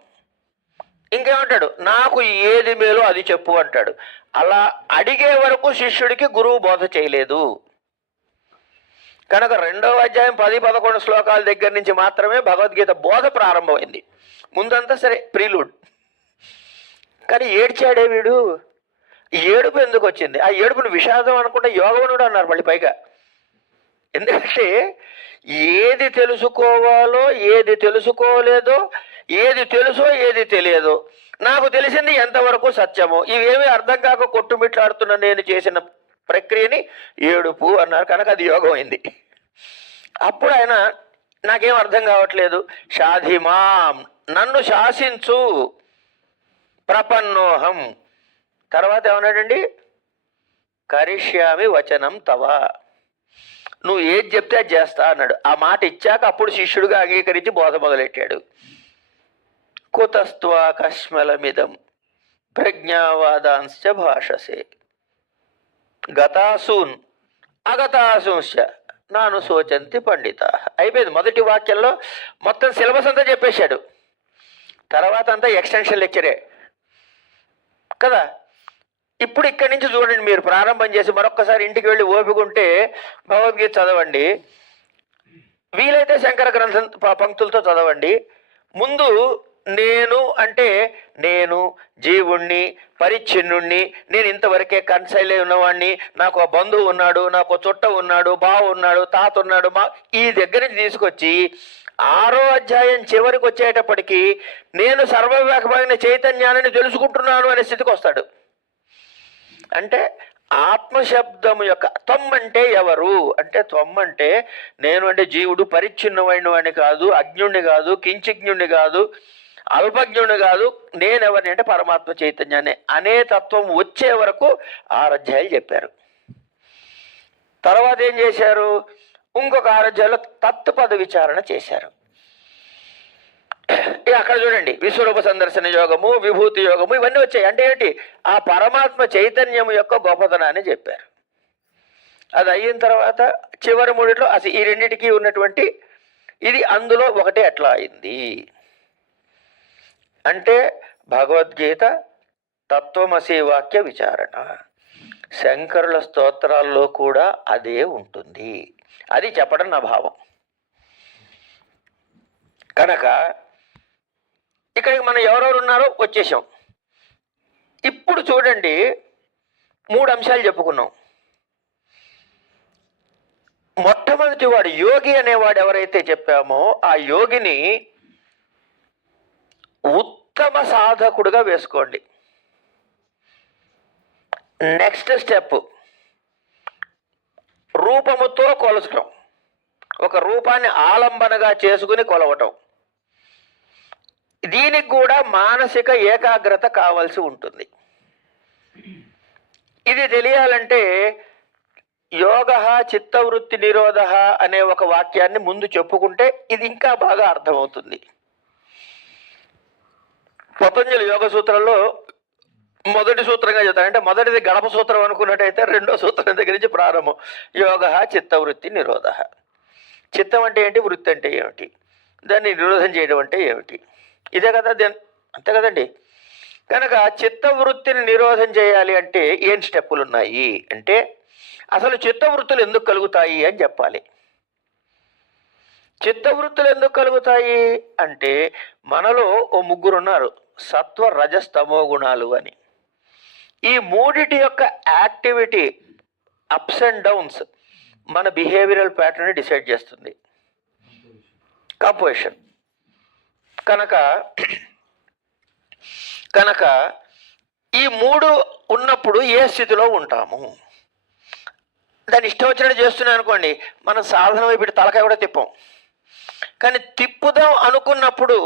ఇంకేమంటాడు, నాకు ఏది మేలో అది చెప్పు అంటాడు. అలా అడిగే వరకు శిష్యుడికి గురువు బోధ చేయలేదు. కనుక 2వ అధ్యాయం 10-11 శ్లోకాల దగ్గర నుంచి మాత్రమే భగవద్గీత బోధ ప్రారంభమైంది. ముందంతా సరే ప్రిలూడ్. కానీ ఏడ్చాడే వీడు. ఏడుపు ఎందుకు వచ్చింది? ఆ ఏడుపును విషాదం అనుకుంటే యోగవనుడు అన్నారు మళ్ళీ పైగా. ఎందుకంటే ఏది తెలుసుకోవాలో ఏది తెలుసుకోలేదో, ఏది తెలుసో ఏది తెలియదో, నాకు తెలిసింది ఎంతవరకు సత్యమో ఇవేమీ అర్థం కాక కొట్టుమిట్లాడుతున్న నేను చేసిన ప్రక్రియని ఏడుపు అన్నారు. కనుక అది యోగం అయింది. అప్పుడు ఆయన నాకేం అర్థం కావట్లేదు, షాధిమాం నన్ను శాసించు, ప్రపన్నోహం. తర్వాత ఏమన్నాడండి, కరిష్యామి వచనం తవ, నువ్వు ఏది చెప్తే అది చేస్తా అన్నాడు. ఆ మాట ఇచ్చాక అప్పుడు శిష్యుడిగా అంగీకరించి బోధ మొదలెట్టాడు. కుతస్త్వా కష్మలమిదం ప్రజ్ఞావాదాంశ్చ భాషసే గతాసూన్ అగతాసూంశ్చ నాను శోచంతి పండిత. అయిపోయింది. మొదటి వాక్యంలో మొత్తం సిలబస్ అంతా చెప్పేశాడు. తర్వాత అంతా ఎక్స్టెన్షన్ లెక్చరే కదా. ఇప్పుడు ఇక్కడి నుంచి చూడండి, మీరు ప్రారంభం చేసి మరొక్కసారి ఇంటికి వెళ్ళి ఓపికంటే భగవద్గీత చదవండి. వీలైతే శంకర గ్రంథం పంక్తులతో చదవండి. ముందు నేను అంటే నేను జీవుణ్ణి, పరిచ్ఛిన్నుణ్ణి, నేను ఇంతవరకే కన్సైలే ఉన్నవాడిని, నాకు ఆ బంధువు ఉన్నాడు, నాకు చుట్ట ఉన్నాడు, బావ ఉన్నాడు, తాత ఉన్నాడు, ఈ దగ్గర నుంచి తీసుకొచ్చి 6వ అధ్యాయం చివరికి వచ్చేటప్పటికి నేను సర్వవ్యాపకమైన చైతన్యాన్ని తెలుసుకుంటున్నాను అనే స్థితికి వస్తాడు. అంటే ఆత్మశబ్దము యొక్క త్వం అంటే ఎవరు అంటే, త్వం అంటే నేను అంటే జీవుడు, పరిచ్ఛిన్నమైన వాడిని కాదు, అజ్ఞుణ్ణి కాదు, కించిజ్ఞుణ్ణి కాదు, అల్పజ్ఞుణ్ణి కాదు, నేనెవరిని అంటే పరమాత్మ చైతన్యాన్ని అనే తత్వం వచ్చే వరకు 6 అధ్యాయాలు చెప్పారు. తర్వాత ఏం చేశారు, ఇంకొక 6 అధ్యాయాలు తత్వపద విచారణ చేశారు. అక్కడ చూడండి, విశ్వరూప సందర్శన యోగము, విభూతి యోగము ఇవన్నీ వచ్చాయి. అంటే ఏంటి, ఆ పరమాత్మ చైతన్యం యొక్క గొప్పతనాన్ని చెప్పారు. అది అయిన తర్వాత చివరి 3లో అసలు ఈ రెండింటికి ఉన్నటువంటి ఇది అందులో ఒకటి ఎట్లా అయింది అంటే, భగవద్గీత తత్వమసి వాక్య విచారణ. శంకరుల స్తోత్రాల్లో కూడా అదే ఉంటుంది. అది చెప్పడం నా భావం. కనుక ఇక్కడికి మనం ఎవరెవరు ఉన్నారో వచ్చేసాం. ఇప్పుడు చూడండి, 3 అంశాలు చెప్పుకున్నాం. మొట్టమొదటి వాడు యోగి అనేవాడు ఎవరైతే చెప్పామో ఆ యోగిని ఉత్తమ సాధకుడుగా వేసుకోండి. నెక్స్ట్ స్టెప్ రూపముతో కొలచటం, ఒక రూపాన్ని ఆలంబనగా చేసుకుని కొలవటం. దీనికి కూడా మానసిక ఏకాగ్రత కావాల్సి ఉంటుంది. ఇది తెలియాలంటే యోగ చిత్తవృత్తి నిరోధ అనే ఒక వాక్యాన్ని ముందు చెప్పుకుంటే ఇది ఇంకా బాగా అర్థమవుతుంది. పతంజలి యోగ సూత్రంలో మొదటి సూత్రంగా చెప్తారు. అంటే మొదటిది గడప సూత్రం అనుకున్నట్టయితే 2వ సూత్రం దగ్గర నుంచి ప్రారంభం. యోగ చిత్తవృత్తి నిరోధ. చిత్తం అంటే ఏంటి, వృత్తి అంటే ఏమిటి, దాన్ని నిరోధం చేయడం అంటే ఏమిటి, ఇదే కదా. అంతే కదండి. కనుక చిత్తవృత్తిని నిరోధం చేయాలి అంటే ఏం స్టెప్పులు ఉన్నాయి అంటే, అసలు చిత్తవృత్తులు ఎందుకు కలుగుతాయి అని చెప్పాలి. చిత్తవృత్తులు ఎందుకు కలుగుతాయి అంటే, మనలో ఓ 3 ఉన్నారు, సత్వ రజస్ తమో గుణాలు అని. ఈ 3 యొక్క యాక్టివిటీ అప్స్ అండ్ డౌన్స్ మన బిహేవియరల్ ప్యాటర్న్ డిసైడ్ చేస్తుంది, కంపోజిషన్. కనుక ఈ 3 ఉన్నప్పుడు ఏ స్థితిలో ఉంటాము, దాన్ని ఇష్టం వచ్చినట్టు చేస్తున్నాం అనుకోండి, మనం సాధన వైపు తలకాయ కూడా తిప్పాం. కానీ తిప్పుదాం అనుకున్నప్పుడు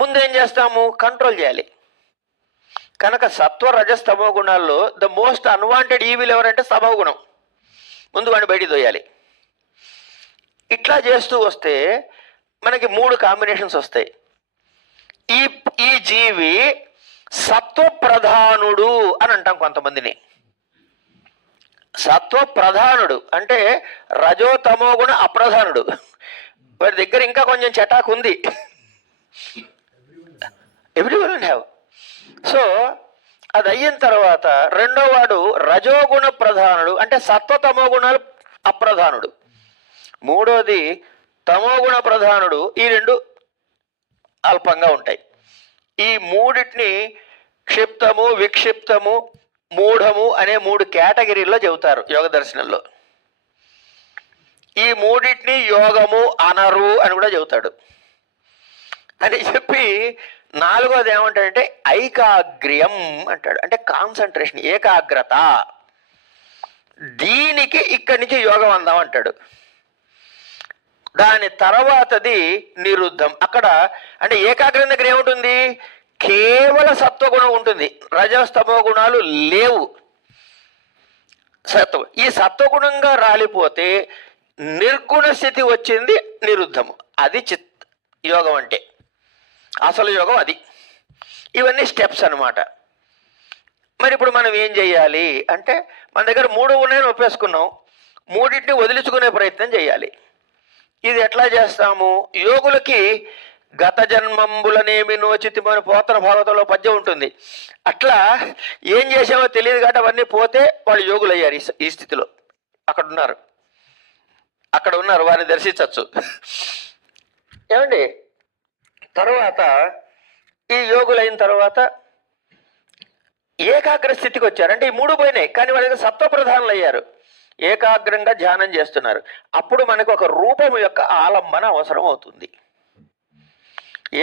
ముందేం చేస్తాము, కంట్రోల్ చేయాలి. కనుక సత్వ రజస్తమో గుణాల్లో ద మోస్ట్ అన్వాంటెడ్ ఈవిల్ ఎవరంటే సమో గుణం. ముందు వాడిని బయటికి తోయాలి. ఇట్లా చేస్తూ వస్తే మనకి 3 కాంబినేషన్స్ వస్తాయి. ఈ జీవి సత్వ ప్రధానుడు అని అంటాం కొంతమందిని. సత్వ ప్రధానుడు అంటే రజో తమో గుణ అప్రధానుడు. వాడి దగ్గర ఇంకా కొంచెం చటాకు ఉంది. Everyone will have. సో అది అయిన తర్వాత రెండో వాడు రజోగుణ ప్రధానుడు, అంటే సత్వతమో గుణాలు అప్రధానుడు. మూడోది తమోగుణ ప్రధానుడు. ఈ రెండు అల్పంగా ఉంటాయి. ఈ మూడిటిని క్షిప్తము, విక్షిప్తము, మూఢము అనే 3 కేటగిరీల్లో చెబుతారు యోగ దర్శనంలో. ఈ మూడింటిని యోగము అనరు అని కూడా చెబుతాడు. అని చెప్పి నాలుగోది ఏమంటాడంటే ఐకాగ్ర్యం అంటాడు, అంటే కాన్సన్ట్రేషన్, ఏకాగ్రత. దీనికి ఇక్కడి నుంచి యోగం అందాం అంటాడు. దాని తర్వాతది నిరుద్ధం. అక్కడ అంటే ఏకాగ్రం దగ్గర ఏముంటుంది? కేవల సత్వగుణం ఉంటుంది, రజస్తమో గుణాలు లేవు. సత్వం, ఈ సత్వగుణంగా రాలిపోతే నిర్గుణ స్థితి వచ్చింది, నిరుద్ధము. అది యోగం అంటే అసలు యోగం అది. ఇవన్నీ స్టెప్స్ అన్నమాట. మరి ఇప్పుడు మనం ఏం చేయాలి అంటే, మన దగ్గర 3 ఉన్నాయని ఒప్పేసుకున్నాం, మూడింటిని వదిలించుకునే ప్రయత్నం చేయాలి. ఇది ఎట్లా చేస్తాము? యోగులకి గత జన్మంబులనేమి నోచితిమని పోతన భాగవతంలో పద్యం ఉంటుంది. అట్లా ఏం చేసామో తెలియదు కాబట్టి అవన్నీ పోతే వాళ్ళు యోగులు అయ్యారు. ఈ స్థితిలో అక్కడ ఉన్నారు, వారిని దర్శించవచ్చు. ఏమండి, తర్వాత ఈ యోగులైన తర్వాత ఏకాగ్ర స్థితికి వచ్చారు. అంటే ఈ 3 పోయినాయి, కానీ వాళ్ళ దగ్గర సత్వప్రధానులు అయ్యారు, ఏకాగ్రంగా ధ్యానం చేస్తున్నారు. అప్పుడు మనకు ఒక రూపం యొక్క ఆలంబన అవసరం అవుతుంది.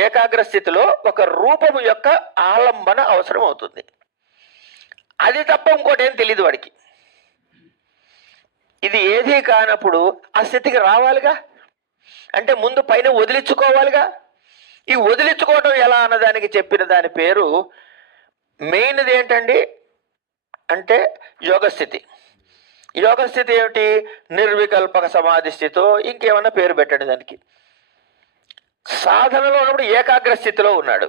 ఏకాగ్ర స్థితిలో ఒక రూపము యొక్క ఆలంబన అవసరం అవుతుంది. అది తప్ప ఇంకోటి ఏం తెలియదు వాడికి. ఇది ఏదీ కానప్పుడు ఆ స్థితికి రావాలిగా, అంటే ముందు పైన వదిలించుకోవాలిగా. ఈ వదిలించుకోవటం ఎలా అన్నదానికి చెప్పిన దాని పేరు మెయిన్ది ఏంటండి అంటే యోగస్థితి. యోగస్థితి ఏమిటి? నిర్వికల్పక సమాధి స్థితితో ఇంకేమన్నా పేరు పెట్టండి దానికి. సాధనలో ఉన్నప్పుడు ఏకాగ్ర స్థితిలో ఉన్నాడు.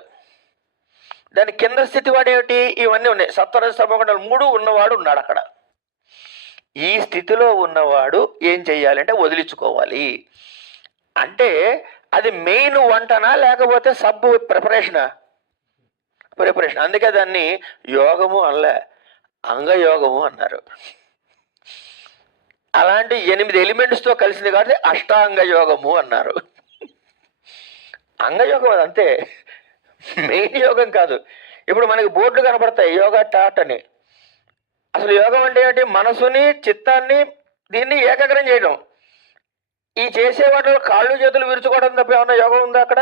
దాని కింద స్థితి వాడు ఏమిటి? ఇవన్నీ ఉన్నాయి, సత్వరజస్తమోగుణాలు 3 ఉన్నవాడు ఉన్నాడు అక్కడ. ఈ స్థితిలో ఉన్నవాడు ఏం చెయ్యాలంటే వదిలించుకోవాలి. అంటే అది మెయిన్ వంటనా లేకపోతే సబ్బు ప్రిపరేషన్. అందుకే దాన్ని యోగము అనలే, అంగయోగము అన్నారు. అలాంటి 8 ఎలిమెంట్స్తో కలిసింది కాబట్టి అష్టాంగ యోగము అన్నారు. అంగయోగం అది అంతే, మెయిన్ యోగం కాదు. ఇప్పుడు మనకి బోర్డులు కనపడతాయి యోగా టాట్ అని. అసలు యోగం అంటే ఏంటి? మనసుని, చిత్తాన్ని, దీన్ని ఏకాగ్రం చేయడం. ఈ చేసే వాటిలో కాళ్ళు చేతులు విరుచుకోవడం తప్ప ఏమన్నా యోగం ఉందా అక్కడ?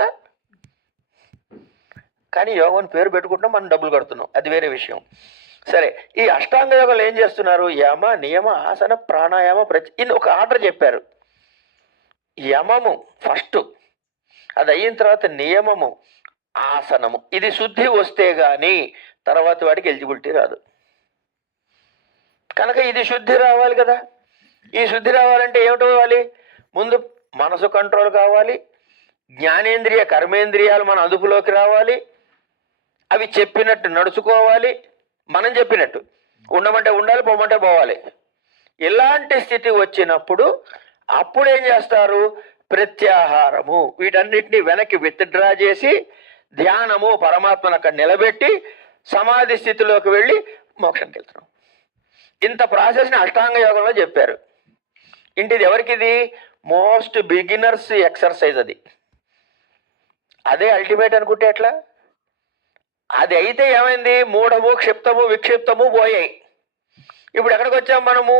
కానీ యోగం అని పేరు పెట్టుకుంటాం, మనం డబ్బులు కడుతున్నాం, అది వేరే విషయం. సరే, ఈ అష్టాంగ యోగాలు ఏం చేస్తున్నారు? యమ, నియమ, ఆసన, ప్రాణాయామ, ఇన్ని ఒక ఆర్డర్ చెప్పారు. యమము ఫస్ట్, అది అయిన తర్వాత నియమము, ఆసనము. ఇది శుద్ధి వస్తే గాని తర్వాత వాడికి ఎలిజిబిలిటీ రాదు. కనుక ఇది శుద్ధి రావాలి కదా. ఈ శుద్ధి రావాలంటే ఏమిటి అవ్వాలి? ముందు మనసు కంట్రోల్ కావాలి, జ్ఞానేంద్రియ కర్మేంద్రియాలు మన అదుపులోకి రావాలి, అవి చెప్పినట్టు నడుచుకోవాలి, మనం చెప్పినట్టు ఉండమంటే ఉండాలి, పోమంటే పోవాలి. ఇలాంటి స్థితి వచ్చినప్పుడు అప్పుడు ఏం చేస్తారు? ప్రత్యాహారము, వీటన్నిటిని వెనక్కి విత్డ్రా చేసి ధ్యానము, పరమాత్మను అక్కడ నిలబెట్టి సమాధి స్థితిలోకి వెళ్ళి మోక్షంకి వెళ్తున్నాం. ఇంత ప్రాసెస్ని అష్టాంగ యోగంలో చెప్పారు. ఇంటిది ఎవరికిది? మోస్ట్ బిగినర్స్ ఎక్సర్సైజ్ అది. అదే అల్టిమేట్ అనుకుంటే ఎట్లా? అది అయితే ఏమైంది? మూఢము, క్షిప్తము, విక్షిప్తము పోయాయి. ఇప్పుడు ఎక్కడికి వచ్చాం మనము?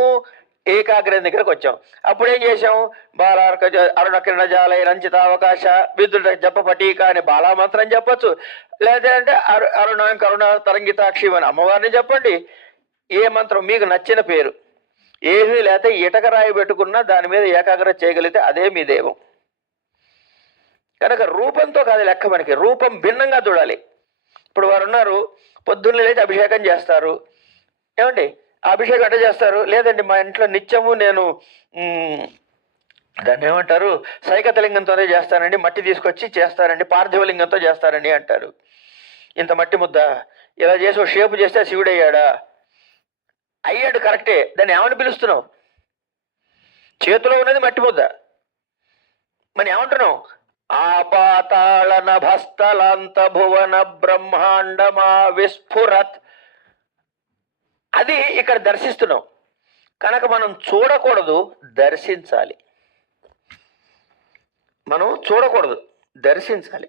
ఏకాగ్రం దగ్గరకు వచ్చాం. అప్పుడు ఏం చేసాం? బాలార్క అరుణకిరణ జాలయ రంచితావకాశ విద్యుత జప పటీక అని బాలామంత్రం చెప్పచ్చు, లేదంటే అరుణ కరుణ తరంగితాక్షి అని అమ్మవారిని చెప్పండి. ఏ మంత్రం మీకు నచ్చిన పేరు, ఏమీ లేకపోతే ఇటక రాయి పెట్టుకున్నా దాని మీద ఏకాగ్రత చేయగలిగితే అదే మీ దైవం. కనుక రూపంతో కాదు లెక్క, మనకి రూపం భిన్నంగా చూడాలి. ఇప్పుడు వారు ఉన్నారు, పొద్దున్న లేచి అభిషేకం చేస్తారు. ఏమండి అభిషేకం ఎట్లా చేస్తారు? లేదండి మా ఇంట్లో నిత్యము నేను దాన్ని ఏమంటారు, సైకతలింగంతోనే చేస్తానండి, మట్టి తీసుకొచ్చి చేస్తానండి, పార్థివలింగంతో చేస్తానండి అంటారు. ఇంత మట్టి ముద్ద ఇలా చేసి ఒక షేపు చేస్తే శివుడు అయ్యాడా? అయ్యాడు, కరెక్టే. దాన్ని ఏమని పిలుస్తున్నావు? చేతిలో ఉన్నది మట్టి ముద్ద, మరి ఏమంటున్నావు? ఆపాతాళ నభస్థలాంత భువన బ్రహ్మాండమా విస్ఫురత్. అది ఇక్కడ దర్శిస్తున్నాం కనుక మనం చూడకూడదు, దర్శించాలి. మనం చూడకూడదు, దర్శించాలి.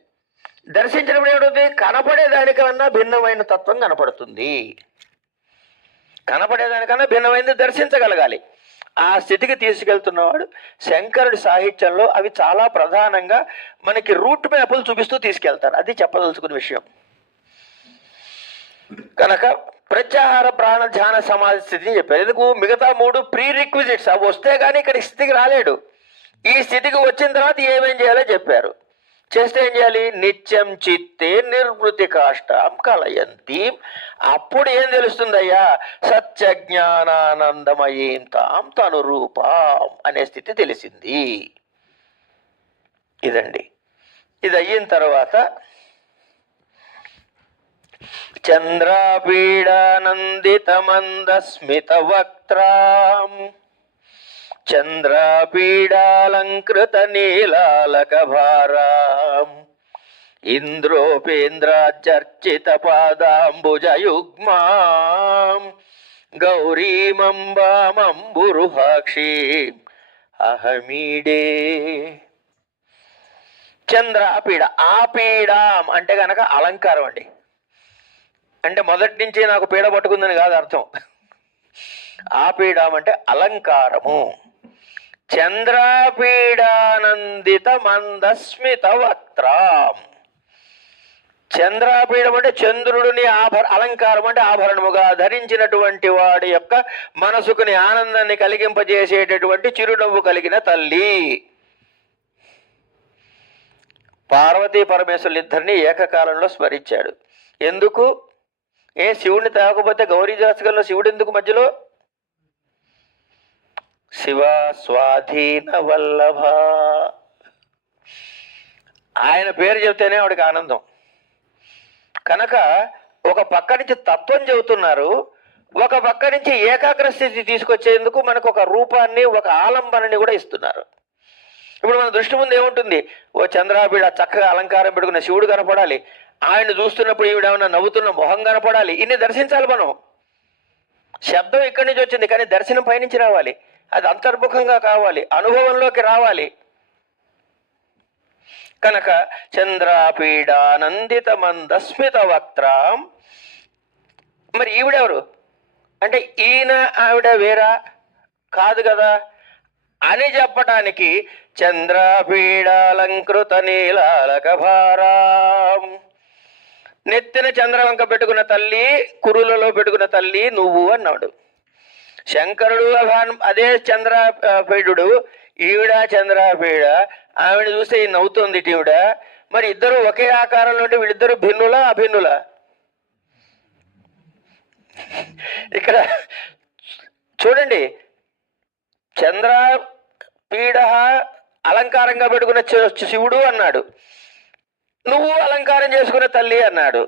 దర్శించినప్పుడు ఏమిటవుతుంది? కనపడేదానికన్నా భిన్నమైన తత్వం కనపడుతుంది. కనపడేదానికన్నా భిన్నమైనది దర్శించగలగాలి. ఆ స్థితికి తీసుకెళ్తున్నవాడు శంకరుడి సాహిత్యంలో అవి చాలా ప్రధానంగా మనకి రూట్ మ్యాప్లు చూపిస్తూ తీసుకెళ్తారు. అది చెప్పదలుచుకున్న విషయం. కనుక ప్రత్యాహార ప్రాణ ధ్యాన సమాధి స్థితిని చెప్పారు. ఎందుకు? మిగతా 3 ప్రీ రిక్విజిట్స్ అవి వస్తే కానీ ఇక్కడ స్థితికి రాలేడు. ఈ స్థితికి వచ్చిన తర్వాత ఏమేం చేయాలో చెప్పారు. చేస్తే ఏం చేయాలి? నిత్యం చిత్తే నిర్వృతి కాష్టాం కలయంతి. అప్పుడు ఏం తెలుస్తుందయ్యా? సత్య జ్ఞానానందమయీం తాం తను రూపం అనే స్థితి తెలిసింది. ఇదండి. ఇది అయిన తర్వాత చంద్రాపీడానందితమందస్మిత వక్త్రాం చంద్రాపీడాలంకృత నీలాలక భారాం ఇంద్రోపేంద్రాచర్చిత పాదాంబుజయుగ్మాం గౌరీమంబామంబురుహాక్షి అహమీడే. చంద్రాపీడ, ఆపీడాం అంటే గనక అలంకారం అండి. అంటే మొదటి నుంచి నాకు పీడ పట్టుకుందని కాదు అర్థం. ఆపీడాం అంటే అలంకారము. చంద్రాపీడానందిత మందస్మిత వక్త్రాం. చంద్రాపీడం అంటే చంద్రుడిని అలంకారం అంటే ఆభరణముగా ధరించినటువంటి వాడి యొక్క మనసుకుని ఆనందాన్ని కలిగింపజేసేటటువంటి చిరునవ్వు కలిగిన తల్లి. పార్వతీ పరమేశ్వరులు ఇద్దరిని ఏకకాలంలో స్మరించాడు. ఎందుకు? శివుడిని తాగకపోతే గౌరీ జాతకంలో శివుడు ఎందుకు మధ్యలో? శివ స్వాధీన వల్లభ, ఆయన పేరు చెబితేనే వాడికి ఆనందం. కనుక ఒక పక్క నుంచి తత్వం చెబుతున్నారు, ఒక పక్క నుంచి ఏకాగ్ర స్థితి తీసుకొచ్చేందుకు మనకు ఒక రూపాన్ని, ఒక ఆలంబనని కూడా ఇస్తున్నారు. ఇప్పుడు మన దృష్టి ముందు ఏముంటుంది? ఓ చంద్రాపీడ చక్కగా అలంకారం పెట్టుకున్న శివుడు కనపడాలి, ఆయన చూస్తున్నప్పుడు ఈవిడేమన్నా నవ్వుతున్న మొహం కనపడాలి. ఇన్ని దర్శించాలి మనం. శబ్దం ఇక్కడి నుంచి వచ్చింది కానీ దర్శనం పైనుంచి రావాలి, అది అంతర్ముఖంగా కావాలి, అనుభవంలోకి రావాలి. కనుక చంద్రాపీడానందిత మందస్మిత వక్త్రాం. మరి ఈవిడెవరు అంటే ఈయన ఆవిడ వేరా కాదు కదా అని చెప్పటానికి చంద్రాపీడాలంకృత నీలాలక భారాం. నెత్తిన చంద్రవంక పెట్టుకున్న తల్లి, కురులలో పెట్టుకున్న తల్లి నువ్వు అన్నాడు. శంకరుడు అదే చంద్రాపీడు, ఈవిడ చంద్రాపీడ. ఆవిడ చూస్తే ఈ నవ్వుతోంది ఈవిడ. మరి ఇద్దరు ఒకే ఆకారంలో ఉంటే వీళ్ళిద్దరు భిన్నులా అభిన్నులా? ఇక్కడ చూడండి, చంద్రపీడ అలంకారంగా పెట్టుకున్న శివుడు అన్నాడు, నువ్వు అలంకారం చేసుకున్న తల్లి అన్నాడు.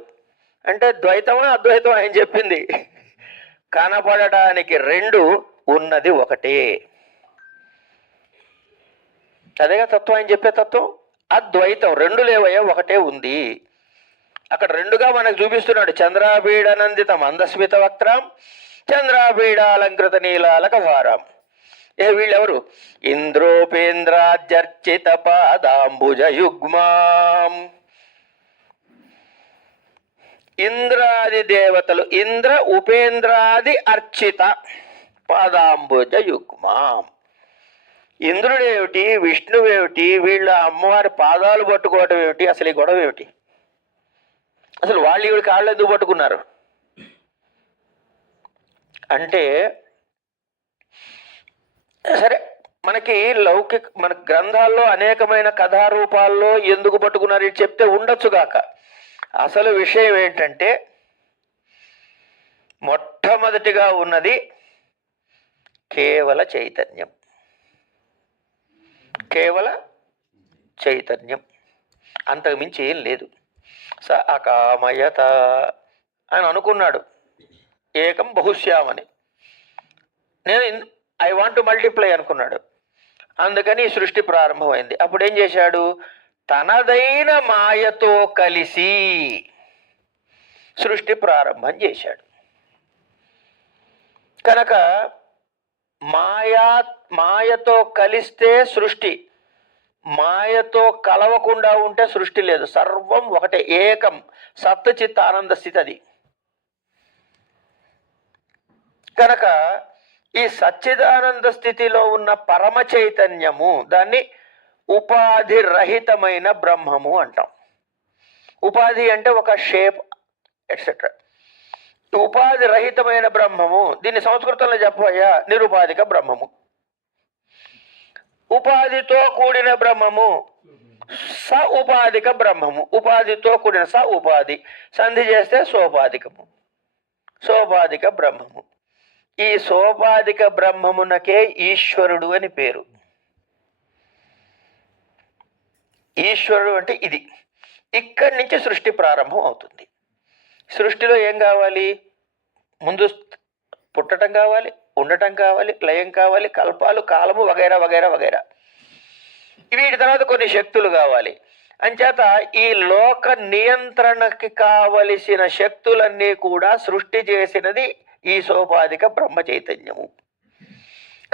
అంటే ద్వైతమా అద్వైతం ఆయన చెప్పింది? కనపడటానికి 2 ఉన్నది ఒకటే. అదేగా తత్వం ఆయన చెప్పే తత్వం. అద్వైతం 2 లేవయ్యా, ఒకటే ఉంది. అక్కడ 2గా మనకు చూపిస్తున్నాడు. చంద్రాపీడానందిత మందస్మిత వక్త్రాం చంద్రాపీడాలంకృత నీలాలక భారాం. వీళ్ళెవరు? ఇంద్రోపేంద్రాచర్చిత పాదాంబుజయుగ్మాం. ఇంద్రాది దేవతలు, ఇంద్ర ఉపేంద్రాది అర్చిత పాదాంబుజయుగ్మాం. ఇంద్రుడేమిటి, విష్ణువేమిటి, వీళ్ళ అమ్మవారి పాదాలు పట్టుకోవటం ఏమిటి? అసలు ఈ గొడవ ఏమిటి? అసలు వాళ్ళు ఈవిడ కాళ్ళు ఎందుకు పట్టుకున్నారు అంటే, సరే మనకి మన గ్రంథాల్లో అనేకమైన కథారూపాల్లో ఎందుకు పట్టుకున్నారు ఇది చెప్తే ఉండొచ్చుగాక. అసలు విషయం ఏంటంటే, మొట్టమొదటిగా ఉన్నది కేవల చైతన్యం. కేవల చైతన్యం, అంతకుమించి ఏం లేదు. స అకామయత అని అనుకున్నాడు, ఏకం బహుశ్యామని. నేను ఐ వాంట్ టు మల్టిప్లై అనుకున్నాడు. అందుకని సృష్టి ప్రారంభమైంది. అప్పుడు ఏం చేశాడు? తనదైన మాయతో కలిసి సృష్టి ప్రారంభం చేశాడు. కనుక మాయతో కలిస్తే సృష్టి, మాయతో కలవకుండా ఉంటే సృష్టి లేదు. సర్వం ఒకటే, ఏకం సత్ చిత్ ఆనంద స్థితి అది. కనుక ఈ సచ్చిదానంద స్థితిలో ఉన్న పరమ చైతన్యము, దాన్ని ఉపాధి రహితమైన బ్రహ్మము అంటాం. ఉపాధి అంటే ఒక షేప్ ఎట్సెట్రా. ఉపాధి రహితమైన బ్రహ్మము, దీన్ని సంస్కృతంలో చెప్పబోయా నిరుపాధిక బ్రహ్మము. ఉపాధితో కూడిన బ్రహ్మము స ఉపాధిక బ్రహ్మము. ఉపాధితో కూడిన స ఉపాధి, సంధి చేస్తే సోపాధికము, సోపాధిక బ్రహ్మము. ఈ సోపాధిక బ్రహ్మమునకే ఈశ్వరుడు అని పేరు. ఈశ్వరుడు అంటే ఇది. ఇక్కడి నుంచి సృష్టి ప్రారంభం అవుతుంది. సృష్టిలో ఏం కావాలి? ముందు పుట్టడం కావాలి, ఉండటం కావాలి, లయం కావాలి, కల్పాలు, కాలము వగైరా వగైరా వగైరా. వీటి తర్వాత కొన్ని శక్తులు కావాలి. అంచేత ఈ లోక నియంత్రణకి కావలసిన శక్తులన్నీ కూడా సృష్టి చేసినది ఈ సోపాధిక బ్రహ్మ చైతన్యము.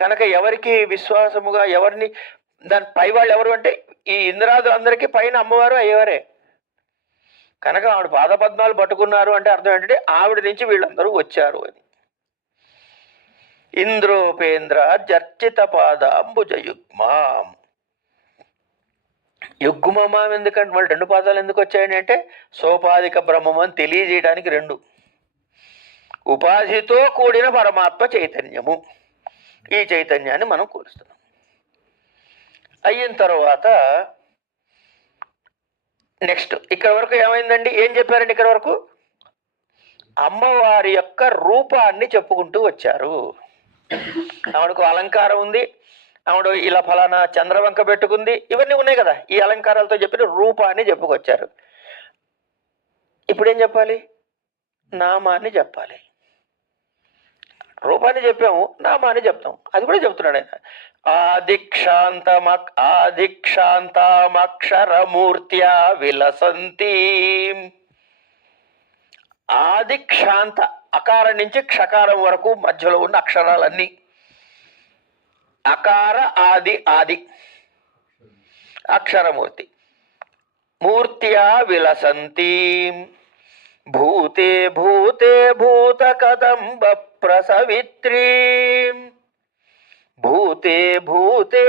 కనుక ఎవరికి విశ్వాసముగా, ఎవరిని దాని పై వాళ్ళు ఎవరు అంటే ఈ ఇంద్రాదులందరికీ పైన అమ్మవారు అయ్యేవారే. కనుక ఆవిడ పాదపద్మాలు పట్టుకున్నారు అంటే అర్థం ఏంటంటే ఆవిడ నుంచి వీళ్ళందరూ వచ్చారు అని. ఇంద్రోపేంద్ర జర్చిత పాదాంబుజ యుగ్మాం. యుగ్మమాం ఎందుకంటే వాళ్ళు రెండు పాదాలు ఎందుకు వచ్చాయని అంటే సోపాధిక బ్రహ్మం అని తెలియజేయడానికి రెండు. ఉపాధితో కూడిన పరమాత్మ చైతన్యము, ఈ చైతన్యాన్ని మనం కూలుస్తున్నాం. అయిన తర్వాత నెక్స్ట్ ఇక్కడ వరకు ఏమైందండి? ఏం చెప్పారండి ఇక్కడ వరకు? అమ్మవారి యొక్క రూపాన్ని చెప్పుకుంటూ వచ్చారు. ఆవిడకు అలంకారం ఉంది, ఆవిడ ఇలా ఫలానా చంద్రవంక పెట్టుకుంది, ఇవన్నీ ఉన్నాయి కదా. ఈ అలంకారాలతో చెప్పిన రూపాన్ని చెప్పుకొచ్చారు. ఇప్పుడేం చెప్పాలి? నామాన్ని చెప్పాలి. రూపాన్ని చెప్పాము, నామాన్ని చెప్తాం. అది కూడా చెప్తున్నాడు ఆయన. ఆదిక్షాంతమక్షరమూర్త్యా విలసంతి. ఆదిక్షాంత, అకారం నుంచి క్షకారం వరకు మధ్యలో ఉన్న అక్షరాలన్నీ. అకార ఆది, ఆది అక్షరమూర్తి. మూర్త్యా విలసంతి. భూతే భూతే భూత కదంబ ప్రసవిత్రీ. భూతే భూతే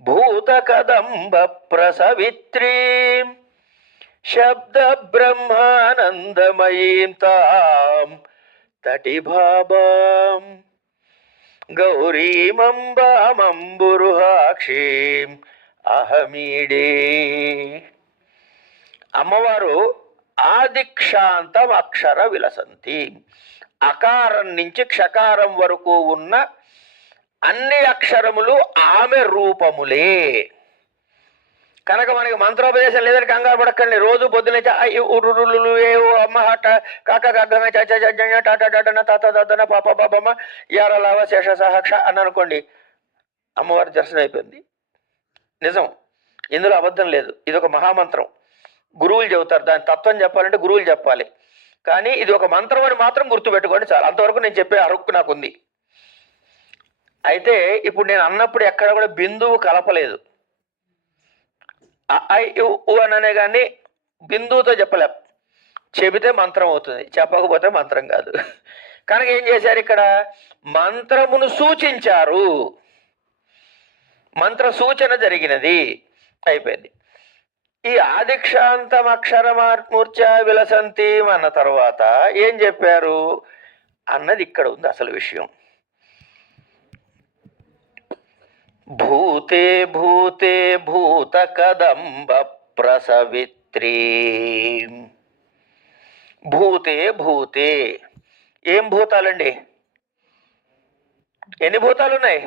భూత కదంబ ప్రసవిత్రీ. శబ్ద బ్రహ్మానందమయీం తాం తటిభాబాం గౌరీమంబామంబురుహాక్షీం అహమీడే. అమ్మవారు ఆదిక్షాంతం అక్షర విలసంతి. అకారం నుంచి క్షకారం వరకు ఉన్న అన్ని అక్షరములు ఆమె రూపములే. కనుక మనకి మంత్రోపదేశం లేదని కంగారు పడకండి. రోజు పొద్దున అమ్మ కాక టాటన తాత దాదన పాప బాబమ్మ యారలావ శేష సహక్ష అని అనుకోండి, అమ్మవారి దర్శనం అయిపోయింది. నిజం, ఇందులో అబద్ధం లేదు. ఇది ఒక మహామంత్రం. గురువులు చెబుతారు, దాని తత్వం చెప్పాలంటే గురువులు చెప్పాలి. కానీ ఇది ఒక మంత్రం అని మాత్రం గుర్తుపెట్టుకోండి చాలు. అంతవరకు నేను చెప్పే అరుక్కు నాకుంది. అయితే ఇప్పుడు నేను అన్నప్పుడు ఎక్కడ కూడా బిందువు కలపలేదు. ఐ ఉ అననే కానీ బిందువుతో చెప్పలేం. చెబితే మంత్రం అవుతుంది, చెప్పకపోతే మంత్రం కాదు. కనుక ఏం చేశారు? ఇక్కడ మంత్రమును సూచించారు. మంత్ర సూచన జరిగినది, అయిపోయింది. ఈ ఆదిక్షాంతం అక్షరమూర్ఛ విలసంతి అన్న తర్వాత ఏం చెప్పారు అన్నది ఇక్కడ ఉంది అసలు విషయం. భూతే భూతే భూత కదంబ ప్రసవిత్రీ. భూతే భూతే, ఏం భూతాలండి? ఎన్ని భూతాలు ఉన్నాయి?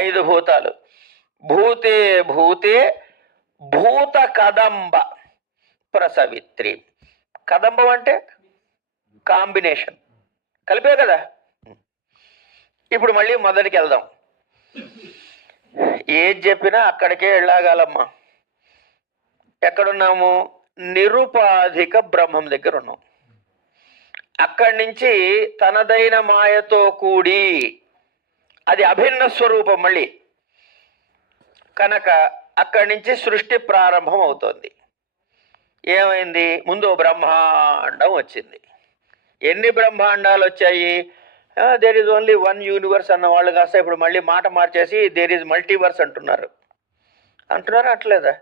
5 భూతాలు. భూతే భూతే భూత కదంబ ప్రసవిత్రి. కదంబం అంటే కాంబినేషన్, కలిపే కదా. ఇప్పుడు మళ్ళీ మొదటికి వెళ్దాం. ఏది చెప్పినా అక్కడికే వెళ్ళాగాలమ్మా. ఎక్కడున్నాము? నిరుపాధిక బ్రహ్మం దగ్గర ఉన్నాం. అక్కడి నుంచి తనదైన మాయతో కూడి, అది అభిన్న స్వరూపం మళ్ళీ కనుక అక్కడి నుంచి సృష్టి ప్రారంభం అవుతోంది. ఏమైంది? ముందు బ్రహ్మాండం వచ్చింది. ఎన్ని బ్రహ్మాండాలు వచ్చాయి? There is only one universe అన్న వాళ్ళు కాస్త ఇప్పుడు మళ్ళీ మాట మార్చేసి దేర్ ఈజ్ మల్టీవర్స్ అంటున్నారు. అట్లేదా?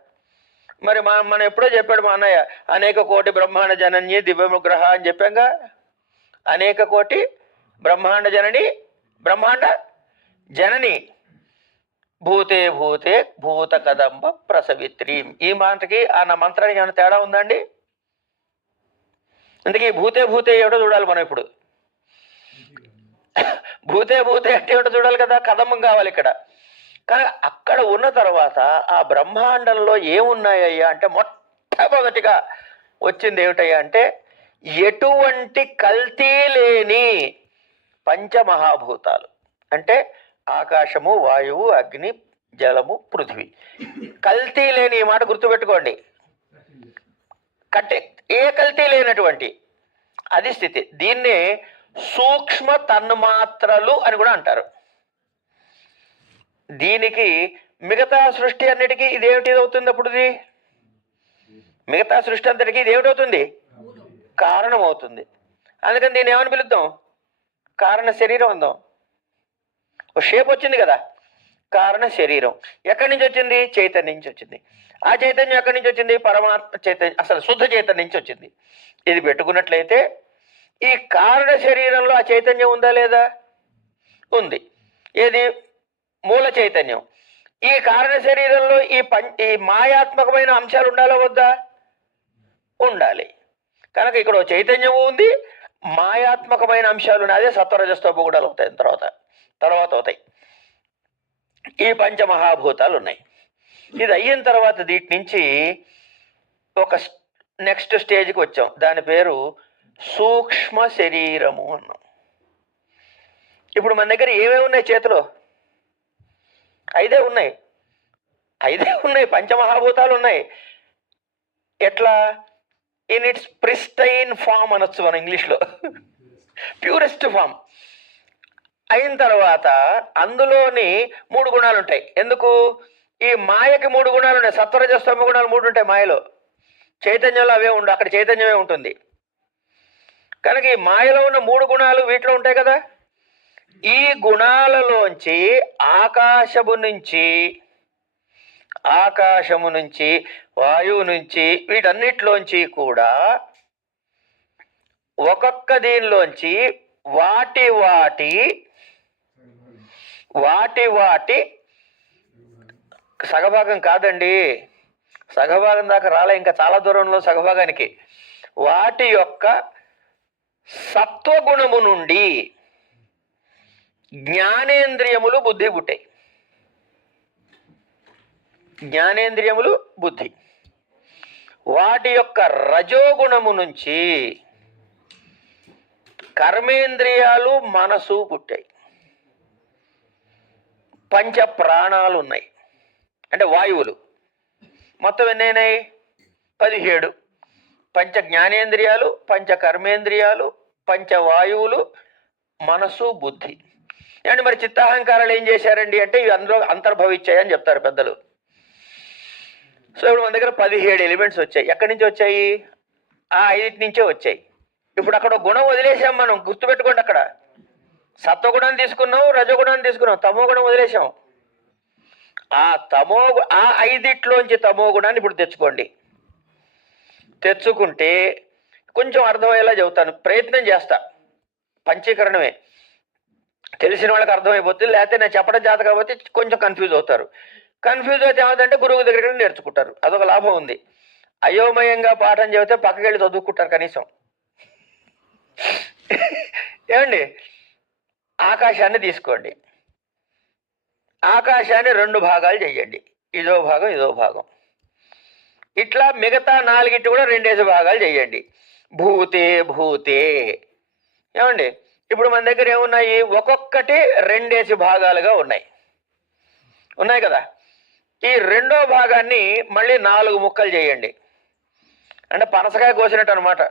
మరి మనం ఎప్పుడో చెప్పాడు మా అన్నయ్య, అనేక కోటి బ్రహ్మాండ జనని దివ్యముగ్రహ అని చెప్పాక. అనేక కోటి బ్రహ్మాండ జనని, బ్రహ్మాండ జనని, భూతే భూతే భూత కదంబ ప్రసవిత్రి. ఈ మాటకి ఆ నా మంత్రానికి ఏమైనా తేడా ఉందండి? అందుకే భూతే భూతే ఏమిటో చూడాలి మనం ఇప్పుడు. భూతే భూతే అంటే ఏమిటో చూడాలి కదా, కదంబం కావాలి ఇక్కడ. కానీ అక్కడ ఉన్న తర్వాత ఆ బ్రహ్మాండంలో ఏమున్నాయ్యా అంటే మొట్టమొదటిగా వచ్చింది ఏమిటయ్యా అంటే ఎటువంటి కల్తీ లేని పంచమహాభూతాలు. అంటే ఆకాశము, వాయువు, అగ్ని, జలము, పృథివీ. కల్తీ లేని ఈ మాట గుర్తుపెట్టుకోండి. ఏ కల్తీ లేనటువంటి అది స్థితి. దీన్నే సూక్ష్మ తన్మాత్రలు అని కూడా అంటారు. దీనికి మిగతా సృష్టి అన్నిటికీ ఇదేమిటి అవుతుంది? అప్పుడు ఇది మిగతా సృష్టి అంతటికి ఇది ఏమిటవుతుంది? కారణం అవుతుంది. అందుకని దీన్ని ఏమని పిలుద్దాం? కారణ శరీరం అందాం. ఓ షేప్ వచ్చింది కదా, కారణ శరీరం. ఎక్కడి నుంచి వచ్చింది? చైతన్యం నుంచి వచ్చింది. ఆ చైతన్యం ఎక్కడి నుంచి వచ్చింది? పరమాత్మ చైతన్యం, అసలు శుద్ధ చైతన్యం నుంచి వచ్చింది. ఇది పెట్టుకున్నట్లయితే ఈ కారణ శరీరంలో ఆ చైతన్యం ఉందా లేదా? ఉంది. ఏది? మూల చైతన్యం. ఈ కారణ శరీరంలో ఈ మాయాత్మకమైన అంశాలు ఉండాలా వద్దా? ఉండాలి. కనుక ఇక్కడ చైతన్యము ఉంది, మాయాత్మకమైన అంశాలు ఉన్నాయి. అదే సత్వరజస్తోప గుణాలు అవుతాయి. తర్వాత అవుతాయి. ఈ పంచమహాభూతాలు ఉన్నాయి. ఇది అయిన తర్వాత దీటి నుంచి ఒక నెక్స్ట్ స్టేజ్కి వచ్చాం. దాని పేరు సూక్ష్మ శరీరము అన్నాం. ఇప్పుడు మన దగ్గర ఏమేమి ఉన్నాయి? చేతిలో ఐదే ఉన్నాయి. పంచమహాభూతాలు ఉన్నాయి. ఎట్లా? ఇన్ ఇట్స్ ప్రిస్టైన్ ఫామ్ అనొచ్చు మనం ఇంగ్లీష్లో, ప్యూరెస్ట్ ఫామ్. అయిన తర్వాత అందులోని 3 గుణాలు ఉంటాయి. ఎందుకు? ఈ మాయకి 3 గుణాలు ఉన్నాయి. సత్వరజస్తమ గుణాలు 3 ఉంటాయి మాయలో. చైతన్యంలో అవే ఉండవు, అక్కడ చైతన్యమే ఉంటుంది. కనుక ఈ మాయలో ఉన్న 3 గుణాలు వీటిలో ఉంటాయి కదా. ఈ గుణాలలోంచి ఆకాశము నుంచి వాయువు నుంచి వీటన్నిటిలోంచి కూడా ఒక్కొక్క దీనిలోంచి వాటి సగభాగం కాదండి, సగభాగం దాకా రాలే, ఇంకా చాలా దూరంలో సగభాగానికి. వాటి యొక్క సత్వగుణము నుండి జ్ఞానేంద్రియములు, బుద్ధి పుట్టాయి. జ్ఞానేంద్రియములు, బుద్ధి. వాటి యొక్క రజోగుణము నుంచి కర్మేంద్రియాలు, మనసు పుట్టాయి. పంచ ప్రాణాలు ఉన్నాయి, అంటే వాయువులు. మొత్తం ఎన్నైనాయి? 17. పంచ జ్ఞానేంద్రియాలు, పంచ కర్మేంద్రియాలు, పంచ వాయువులు, మనసు, బుద్ధి. అండ్ మరి చిత్తాహంకారాలు ఏం చేశారండి అంటే ఇవి అందులో అంతర్భవించాయని చెప్తారు పెద్దలు. సో ఇప్పుడు మన దగ్గర 17 ఎలిమెంట్స్ వచ్చాయి. ఎక్కడి నుంచి వచ్చాయి? ఆ 5 నుంచే వచ్చాయి. ఇప్పుడు అక్కడ గుణం వదిలేసాం మనం, గుర్తుపెట్టుకోండి. అక్కడ సత్వగుణాన్ని తీసుకున్నాం, రజోగుణాన్ని తీసుకున్నాం, తమో గుణం వదిలేసాం. ఆ 5లోంచి తమో గుణాన్ని ఇప్పుడు తెచ్చుకోండి. తెచ్చుకుంటే కొంచెం అర్థమయ్యేలా చెబుతాను, ప్రయత్నం చేస్తా. పంచీకరణమే తెలిసిన వాళ్ళకి అర్థమైపోతుంది, లేకపోతే నేను చెప్పడం చేత కాబట్టి కొంచెం కన్ఫ్యూజ్ అవుతారు. కన్ఫ్యూజ్ అయితే ఏమవుతుందంటే గురువు దగ్గర నేర్చుకుంటారు, అదొక లాభం ఉంది. అయోమయంగా పాఠం చెబితే పక్కకి వెళ్ళి చదువుకుంటారు కనీసం. ఏమండి? ఆకాశాన్ని తీసుకోండి. ఆకాశాన్ని 2 భాగాలు చెయ్యండి, ఇదో భాగం ఇదో భాగం. ఇట్లా మిగతా 4 కూడా 2 భాగాలు చెయ్యండి. భూతే భూతే. ఏమండి? ఇప్పుడు మన దగ్గర ఏమున్నాయి? ఒక్కొక్కటి 2 భాగాలుగా ఉన్నాయి కదా. ఈ రెండో భాగాన్ని మళ్ళీ 4 ముక్కలు చేయండి. అంటే పనసకాయ కోసినట్టు అనమాట.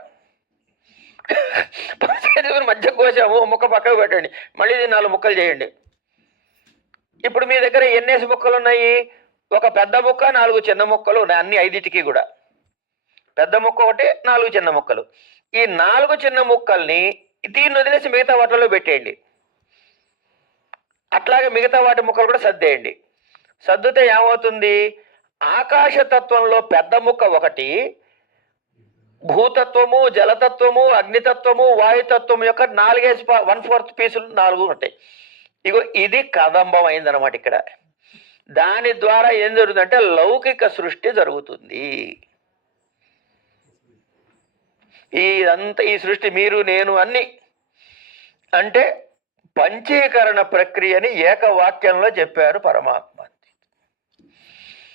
పనసకాయ తీసుకుని మధ్య కోసాము, ముక్క పక్కకు పెట్టండి, మళ్ళీ ఇది 4 ముక్కలు చేయండి. ఇప్పుడు మీ దగ్గర ఎన్నేసి ముక్కలు ఉన్నాయి? ఒక పెద్ద ముక్క, 4 చిన్న ముక్కలు ఉన్నాయి, అన్ని 5టికి కూడా. పెద్ద ముక్క ఒకటి, 4 చిన్న ముక్కలు. ఈ 4 చిన్న ముక్కల్ని దీన్ని వదిలేసి మిగతా వాటిలో పెట్టేయండి. అట్లాగే మిగతా వాటి ముక్కలు కూడా సర్దేయండి. సర్దుతే ఏమవుతుంది? ఆకాశతత్వంలో పెద్ద ముక్క ఒకటి, భూతత్వము, జలతత్వము, అగ్నితత్వము, వాయుతత్వం యొక్క 1/4 పీసులు 4 ఉంటాయి. ఇగో ఇది కదంబం అయిందనమాట. ఇక్కడ దాని ద్వారా ఏం జరుగుతుందంటే లౌకిక సృష్టి జరుగుతుంది. ఈ సృష్టి మీరు నేను అన్ని అంటే పంచీకరణ ప్రక్రియని ఏకవాక్యంలో చెప్పారు పరమాత్మ.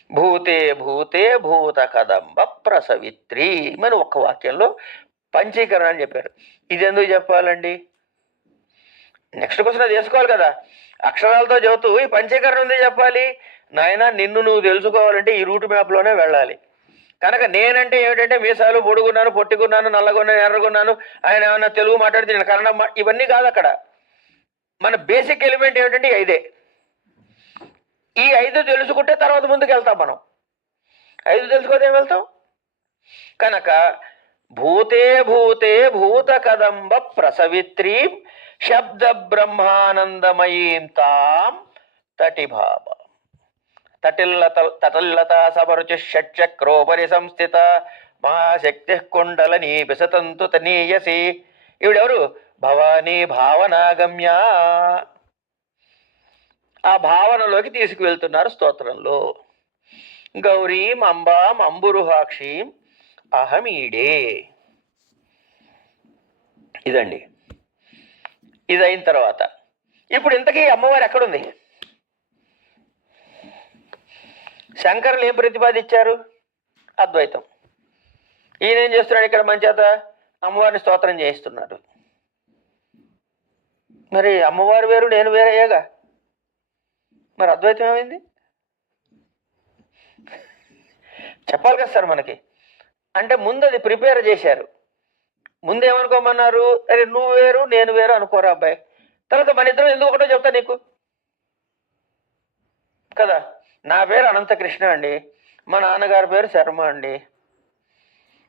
భూతే భూతే భూత కదంబ ప్రసవిత్రి అని ఒక్క వాక్యంలో పంచీకరణ అని చెప్పారు. ఇది ఎందుకు చెప్పాలండి? నెక్స్ట్ క్వశ్చన్ అది వేసుకోవాలి కదా. అక్షరాలతో చెబుతూ ఈ పంచీకరణ ఉంది చెప్పాలి. నాయన నిన్ను నువ్వు తెలుసుకోవాలంటే ఈ రూట్ మ్యాప్లోనే వెళ్ళాలి. కనుక నేనంటే ఏమిటంటే మీసాలు పొడుగున్నాను, పొట్టిగున్నాను, నల్లగొన్నాను, ఎర్రగొన్నాను, ఆయన ఏమన్నా తెలుగు మాట్లాడితే నేను కన్నడం, ఇవన్నీ కాదు. అక్కడ మన బేసిక్ ఎలిమెంట్ ఏమిటంటే 5. ఈ 5 తెలుసుకుంటే తర్వాత ముందుకు వెళ్తాం మనం. 5 తెలుసుకోతే ఏం వెళ్తాం? కనుక భూతే భూతే భూత కదంబ ప్రసవిత్రీం శబ్ద బ్రహ్మానందమయీం తాం తటిభావ తటిల్లత సపరుచు షట్చక్రోపరి సంస్థిత మహాశక్తి కుండలని విసతంతు తనీయసి. ఈవిడెవరు? భవానీ భావనాగమ్య. ఆ భావనలోకి తీసుకువెళ్తున్నారు స్తోత్రంలో. గౌరీం అంబాం అంబురుహాక్షీం అహమీడే. ఇదండి. ఇది అయిన తర్వాత ఇప్పుడు ఇంతకీ అమ్మవారు ఎక్కడుంది? శంకరులు ఏం ప్రతిపాదించారు? అద్వైతం. ఈయన ఏం చేస్తున్నాడు? ఇక్కడ మంచేత అమ్మవారిని స్తోత్రం చేయిస్తున్నాడు. మరి అమ్మవారు వేరు, నేను వేరయ్యాగా, మరి అద్వైతం ఏమైంది? చెప్పాలి కదా సార్ మనకి. అంటే ముందు అది ప్రిపేర్ చేశారు. ముందు ఏమనుకోమన్నారు? అరే నువ్వు వేరు నేను వేరు అనుకోరా అబ్బాయి. తర్వాత మన ఇద్దరం ఎందుకు ఒకటో చెప్తా నీకు కదా. నా పేరు అనంతకృష్ణ అండి, మా నాన్నగారి పేరు శర్మ అండి,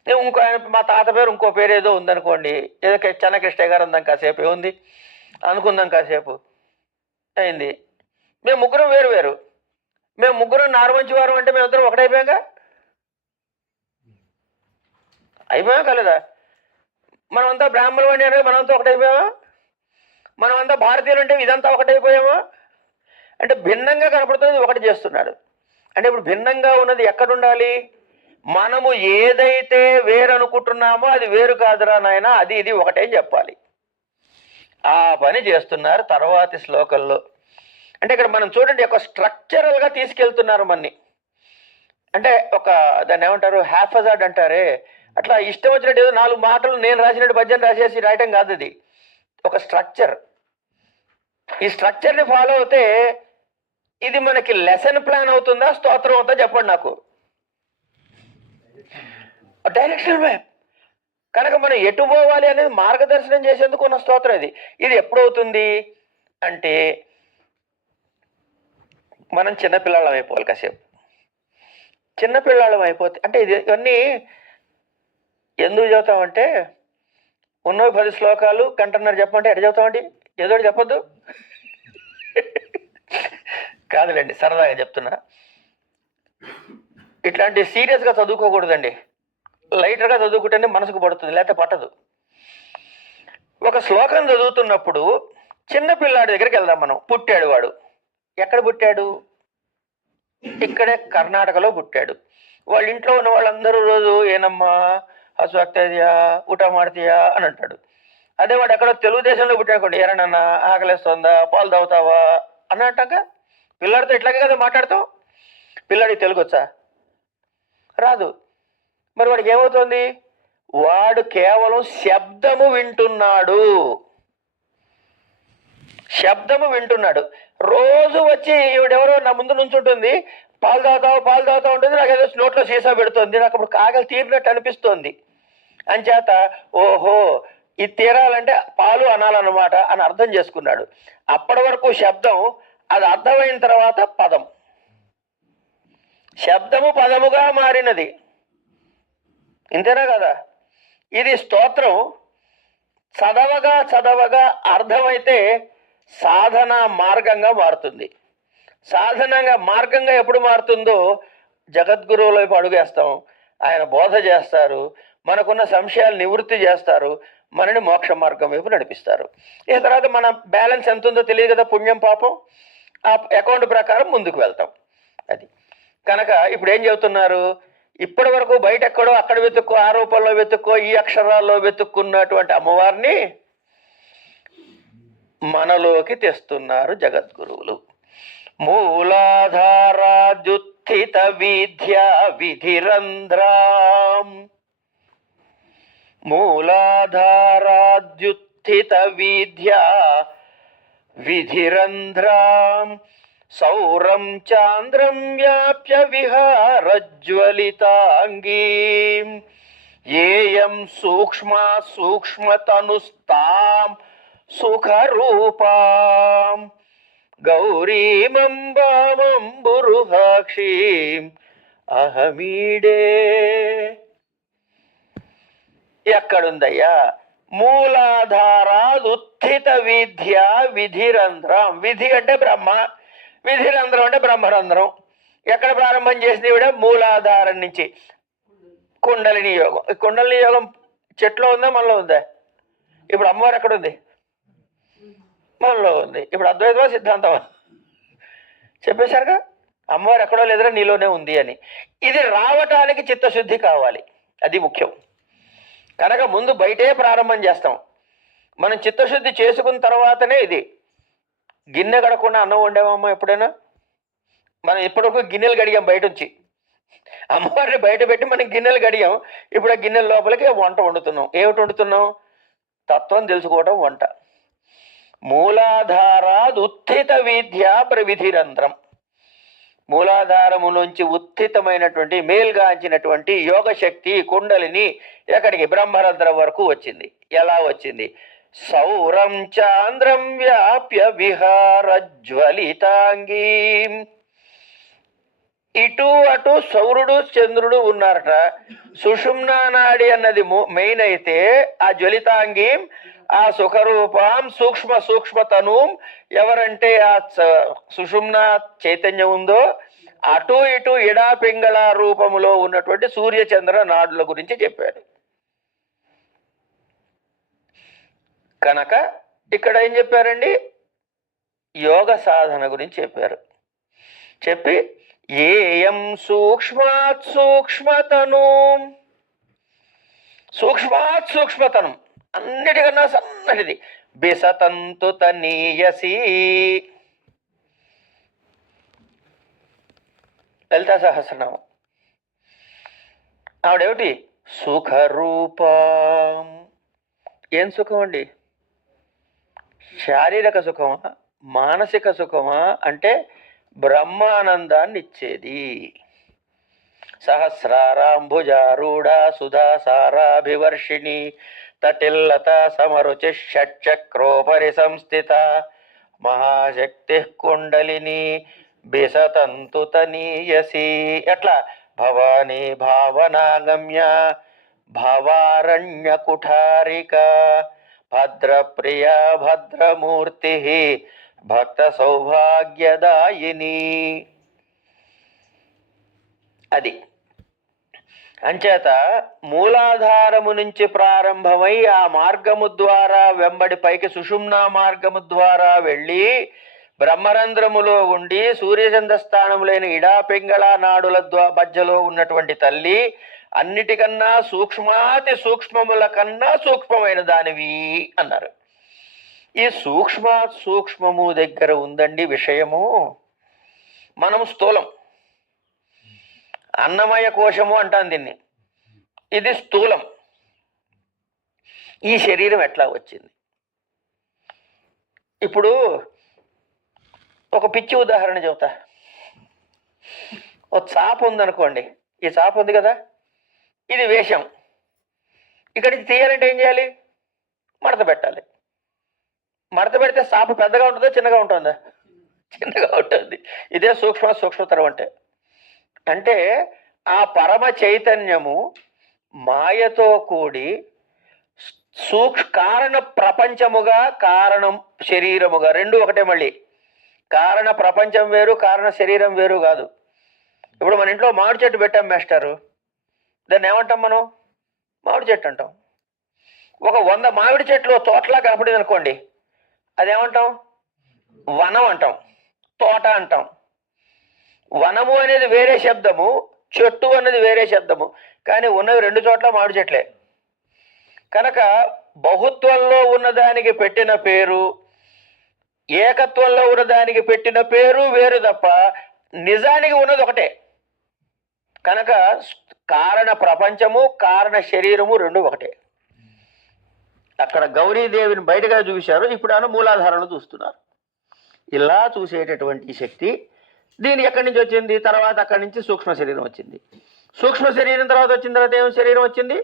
ఇంకో ఆయన మా తాత పేరు ఇంకో పేరు ఏదో ఉందనుకోండి, ఏదో చెన్నకృష్ణ గారు అందాం కాసేపు, ఏముంది అనుకుందాం కాసేపు, అయింది. మేము ముగ్గురం వేరు వేరు. మేము ముగ్గురం నారుమంచి వారం అంటే మేము ఇద్దరం ఒకటైపోయాగా, అయిపోయాం కలదా? మనమంతా బ్రాహ్మణులు అంటే మనమంతా ఒకటైపోయామా? మనమంతా భారతీయులు అంటే ఇదంతా ఒకటైపోయామా? అంటే భిన్నంగా కనపడుతున్నది ఒకటి చేస్తున్నాడు. అంటే ఇప్పుడు భిన్నంగా ఉన్నది ఎక్కడుండాలి? మనము ఏదైతే వేరు అనుకుంటున్నామో అది వేరు కాదురా నాయన, అది ఇది ఒకటే చెప్పాలి. ఆ పని చేస్తున్నారు తర్వాతి శ్లోకంలో. అంటే ఇక్కడ మనం చూడండి, ఒక స్ట్రక్చరల్గా తీసుకెళ్తున్నారు మనని. అంటే ఒక దాన్ని ఏమంటారు, హ్యాఫజార్డ్ అంటారే, అట్లా ఇష్టం వచ్చినట్టు ఏదో 4 మాటలు నేను రాసినట్టు పద్యం రాసేసి రాయటం కాదు. అది ఒక స్ట్రక్చర్. ఈ స్ట్రక్చర్ని ఫాలో అవుతే ఇది మనకి లెసన్ ప్లాన్ అవుతుందా, స్తోత్రం అవుతుందా? చెప్పండి నాకు. Direction map. కనుక మనం ఎటు పోవాలి అనేది మార్గదర్శనం చేసేందుకు ఉన్న స్తోత్రం ఇది. ఇది ఎప్పుడవుతుంది అంటే మనం చిన్నపిల్లలం అయిపోవాలి కాసేపు. చిన్నపిల్లలం అయిపోతే అంటే ఇవన్నీ ఎందుకు చదువుతామంటే, ఉన్నవి 10 శ్లోకాలు కంటున్నారు చెప్పమంటే ఎట్లా చదువుతామండి? ఏదో చెప్పొద్దు కాదులేండి, సరదాగా చెప్తున్నా. ఇట్లాంటి సీరియస్గా చదువుకోకూడదండి. లైటర్గా చదువుకుంటేనే మనసుకు పడుతుంది, లేకపోతే పట్టదు. ఒక శ్లోకం చదువుతున్నప్పుడు చిన్నపిల్లాడి దగ్గరికి వెళ్దాం మనం. పుట్టాడు వాడు. ఎక్కడ పుట్టాడు? ఇక్కడే కర్ణాటకలో పుట్టాడు. వాళ్ళ ఇంట్లో ఉన్న వాళ్ళందరూ రోజు ఏనమ్మా హసు ಆಗ್ತಾಯಿದ್ಯಾ, ಊಟ ಮಾಡ್ತೀయా అని అంటాడు. అదే వాడు ఎక్కడో తెలుగుదేశంలో పుట్టానుకోండి, ఎరనన్నా ఆకలిస్తుందా, పాలు తాగుతావా అన్నట్టాక పిల్లాడితో ఇట్లాగే కదా మాట్లాడతాం. పిల్లాడికి తెలుగు వచ్చా? రాదు. మరి వాడికి ఏమవుతుంది? వాడు కేవలం శబ్దము వింటున్నాడు. శబ్దము వింటున్నాడు. రోజు వచ్చి ఈవిడెవరో నా ముందు నుంచుంటుంది, పాలు తాగుతావు ఉంటుంది, నాకు ఏదో నోట్లో సీసా పెడుతుంది, నాకు అప్పుడు కాగలు తీరినట్టు అనిపిస్తోంది. అంచేత ఓహో ఇది తీరాలంటే పాలు అనాలన్నమాట అని అర్థం చేసుకున్నాడు. అప్పటి వరకు శబ్దం, అది అర్థమైన తర్వాత పదం, శబ్దము పదముగా మారినది. ఇంతేనా కదా? ఇది స్తోత్రం చదవగా చదవగా అర్థమైతే సాధన మార్గంగా మారుతుంది. సాధనంగా మార్గంగా ఎప్పుడు మారుతుందో జగద్గురువుల వైపు అడుగేస్తాం, ఆయన బోధ చేస్తారు, మనకున్న సంశయాలు నివృత్తి చేస్తారు, మనని మోక్ష మార్గం వైపు నడిపిస్తారు. ఈ తర్వాత మన బ్యాలెన్స్ ఎంత ఉందో తెలియదు కదా, పుణ్యం పాపం, ఆ అకౌంట్ ప్రకారం ముందుకు వెళ్తాం. అది కనుక ఇప్పుడు ఏం చెబుతున్నారు, ఇప్పటి వరకు బయట ఎక్కడో అక్కడ వెతుక్కో, ఆ రూపంలో వెతుక్కో, ఈ అక్షరాల్లో వెతుక్కున్నటువంటి అమ్మవారిని మనలోకి తెస్తున్నారు జగద్గురువులు. మూలాధారాద్యుత్థిత విద్యా విధిరంధ్రాం, మూలాధారాద్యుత్థిత విద్యా విధిరంధ్రాం సౌరం చాంద్రం వ్యాప్య విహారజ్వలితాంగీం ఏయం సూక్ష్మా సూక్ష్మతనుస్తాం సుఖరూపాం గౌరీమంబామంబురుహాక్షీం అహమీడే. ఎక్కడుందయ్యా? మూలాధారాదుత్థిత విద్య విధిరంధ్రం. విధి అంటే బ్రహ్మ, విధిరంధ్రం అంటే బ్రహ్మరంధ్రం. ఎక్కడ ప్రారంభం చేసింది ఈవిడ? మూలాధారం నుంచి. కుండలిని యోగం. ఈ కుండలిని యోగం చెట్లో ఉందా మనలో ఉందా? ఇప్పుడు అమ్మవారు ఎక్కడుంది? మనలో ఉంది. ఇప్పుడు అద్వైతమా సిద్ధాంతమా? చెప్పేశారుగా, అమ్మవారు ఎక్కడో లేదురా నీలోనే ఉంది అని. ఇది రావటానికి చిత్తశుద్ధి కావాలి, అది ముఖ్యం. కనుక ముందు బయటే ప్రారంభం చేస్తాం. మనం చిత్తశుద్ధి చేసుకున్న తర్వాతనే ఇది. గిన్నె గడకుండా అన్నం వండేమమ్మా ఎప్పుడైనా? మనం ఇప్పటివరకు గిన్నెలు గడిగాం బయట నుంచి, అమ్మవారిని బయట పెట్టి మనం గిన్నెలు గడిగాం. ఇప్పుడు ఆ గిన్నెల లోపలికి వంట వండుతున్నాం. ఏమిటి వండుతున్నాం? తత్వం తెలుసుకోవడం వంట. మూలాధారాద్ ఉత్థిత విద్యా ప్రవిధిరంధ్రం. మూలాధారము నుంచి ఉత్థితమైనటువంటి మేల్గాంచినటువంటి యోగశక్తి కుండలిని ఎక్కడికి? బ్రహ్మరంధ్రం వరకు వచ్చింది. ఎలా వచ్చింది? సౌరం చాంద్రం వ్యాప్య విహారజ్వలితాంగీ. ఇటు అటు సౌరుడు చంద్రుడు ఉన్నారట. సుషుమ్నా నాడి అన్నది మెయిన్ అయితే, ఆ జ్వలితాంగీ, ఆ సుఖరూపం, సూక్ష్మ సూక్ష్మతను ఎవరంటే ఆ సుషుమ్న చైతన్యం ఉందో, అటు ఇటు ఇడా పింగళ రూపములో ఉన్నటువంటి సూర్యచంద్ర నాడుల గురించి చెప్పాడు. కనుక ఇక్కడ ఏం చెప్పారండి? యోగ సాధన గురించి చెప్పారు. చెప్పి ఏయం సూక్ష్మాత్ సూక్ష్మతను, సూక్ష్మాత్ సూక్ష్మతను అన్నిటికన్నా సన్నటిది, బిసతంతు తనీయసి. లలితా సహస్రనామం. ఆవిడేమిటి? సుఖరూపం. ఏం సుఖం అండి? శారీరక సుఖమా, మానసిక సుఖమా అంటే బ్రహ్మానందాన్ని ఇచ్చేది. సహస్రారాంభుజారూఢ సుధాసారాభివర్షిణి తటిల్లత సమరుచి షట్చక్రోపరి సంస్థిత మహాశక్తి కుండలిని బిసతంతు తనీయసి. ఎట్లా? భవానీ భావనాగమ్య భవారణ్య కుఠారిక భద్రప్రియ భద్రమూర్తి భక్త సౌభాగ్యదాయిని. అది అంచేత మూలాధారము నుంచి ప్రారంభమై ఆ మార్గము ద్వారా వెంబడి పైకి సుషుమ్నా మార్గము ద్వారా వెళ్ళి బ్రహ్మరంధ్రములో ఉండి సూర్యచంద్ర స్థానములైన ఇడా పింగళ నాడుల మధ్యలో ఉన్నటువంటి తల్లి అన్నిటికన్నా సూక్ష్మాతి సూక్ష్మముల కన్నా సూక్ష్మమైన దానివి అన్నారు. ఈ సూక్ష్మము దగ్గర ఉందండి విషయము. మనం స్థూలం, అన్నమయ కోశము అంటాం దీన్ని. ఇది స్థూలం. ఈ శరీరం ఎట్లా వచ్చింది? ఇప్పుడు ఒక పిచ్చి ఉదాహరణ చెబుతా. ఒక చాప ఉందనుకోండి, ఈ చాప ఉంది కదా, ఇది వేషం. ఇక్కడికి తీయాలంటే ఏం చేయాలి? మడత పెట్టాలి. మడత పెడితే చాప పెద్దగా ఉంటుందా చిన్నగా ఉంటుందా? చిన్నగా ఉంటుంది. ఇదే సూక్ష్మతరం అంటే. అంటే ఆ పరమ చైతన్యము మాయతో కూడి కారణ ప్రపంచముగా, కారణం శరీరముగా, రెండు ఒకటే. మళ్ళీ కారణ ప్రపంచం వేరు, కారణ శరీరం వేరు కాదు. ఇప్పుడు మన ఇంట్లో మామిడి చెట్టు పెట్టాం మాస్టారు, దాన్ని ఏమంటాం మనం? మామిడి చెట్టు అంటాం. ఒక 100 మామిడి చెట్లు తోటలా కనపడింది అనుకోండి, అదేమంటాం? వనం అంటాం, తోట అంటాం. వనము అనేది వేరే శబ్దము, చెట్టు అనేది వేరే శబ్దము, కానీ ఉన్నవి 2 చోట్ల మామిడి చెట్లే. కనుక బహుత్వంలో ఉన్నదానికి పెట్టిన పేరు, ఏకత్వంలో ఉన్నదానికి పెట్టిన పేరు వేరు తప్ప నిజానికి ఉన్నది ఒకటే. కనుక కారణ ప్రపంచము, కారణ శరీరము రెండు ఒకటే. అక్కడ గౌరీదేవిని బయటగా చూశారు, ఇప్పుడు మూలాధారాలు చూస్తున్నారు. ఇలా చూసేటటువంటి శక్తి దీని ఎక్కడి నుంచి వచ్చింది? తర్వాత అక్కడి నుంచి సూక్ష్మ శరీరం వచ్చింది. సూక్ష్మ శరీరం తర్వాత వచ్చిన తర్వాత ఏం శరీరం వచ్చింది?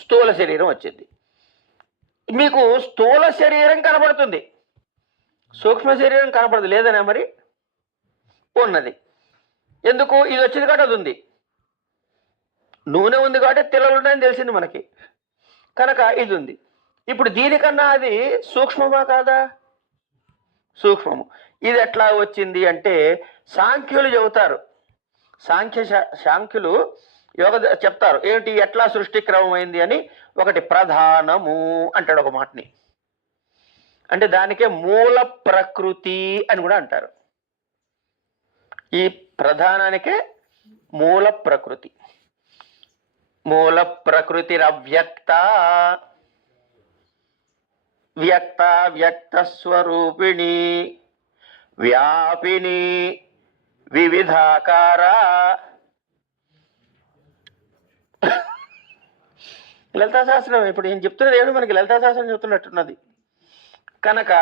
స్థూల శరీరం వచ్చింది. మీకు స్థూల శరీరం కనపడుతుంది, సూక్ష్మ శరీరం కనపడదు. లేదనే మరి ఉన్నది. ఎందుకు? ఇది వచ్చింది కాబట్టి అది ఉంది. నూనె ఉంది కాబట్టి తిల్లలు ఉన్నాయని తెలిసింది మనకి, కనుక ఇది ఉంది. ఇప్పుడు దీనికన్నా అది సూక్ష్మమా కాదా? సూక్ష్మము. ఇది ఎట్లా వచ్చింది అంటే సాంఖ్యులు చెబుతారు. సాంఖ్యులు యోగ చెప్తారు. ఏమిటి? ఎట్లా సృష్టి క్రమమైంది అని. ఒకటి ప్రధానము అంటాడు ఒక మాటని, అంటే దానికే మూల ప్రకృతి అని కూడా అంటారు. ఈ ప్రధానానికే మూల ప్రకృతి. మూల ప్రకృతిరవ్యక్త వ్యక్త వ్యక్త స్వరూపిణి వ్యాపిని వివిధాకార. లలితా శాస్త్రం ఇప్పుడు నేను చెప్తున్నది ఏమిటి? మనకి లలితా శాస్త్రం చెప్తున్నట్టున్నది. కనుక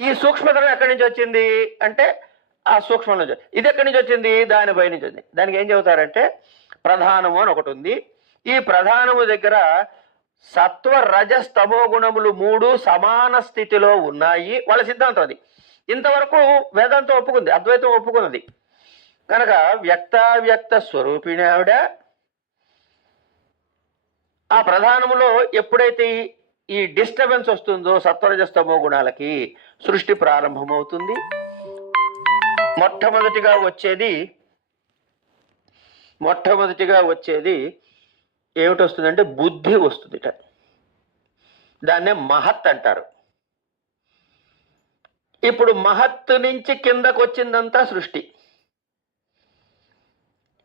ఈ సూక్ష్మతరం ఎక్కడి నుంచి వచ్చింది అంటే ఆ సూక్ష్మం నుంచి. ఇది ఎక్కడి నుంచి వచ్చింది? దానిపై నుంచి వచ్చింది. దానికి ఏం చెబుతారంటే ప్రధానము అని ఒకటి ఉంది. ఈ ప్రధానము దగ్గర సత్వ రజస్ తమో గుణములు 3 సమాన స్థితిలో ఉన్నాయి. వాళ్ళ సిద్ధాంతం అది. ఇంతవరకు వేదాంతం ఒప్పుకుంది, అద్వైతం ఒప్పుకున్నది. కనుక వ్యక్తావ్యక్త స్వరూపిణి ఆవిడ. ఆ ప్రధానములో ఎప్పుడైతే ఈ డిస్టర్బెన్స్ వస్తుందో సత్వరజస్తమో గుణాలకి సృష్టి ప్రారంభమవుతుంది. మొట్టమొదటిగా వచ్చేది ఏమిటి వస్తుందంటే బుద్ధి వస్తుందిట. దాన్నే మహత్ అంటారు. ఇప్పుడు మహత్తు నుంచి కిందకు వచ్చిందంతా సృష్టి.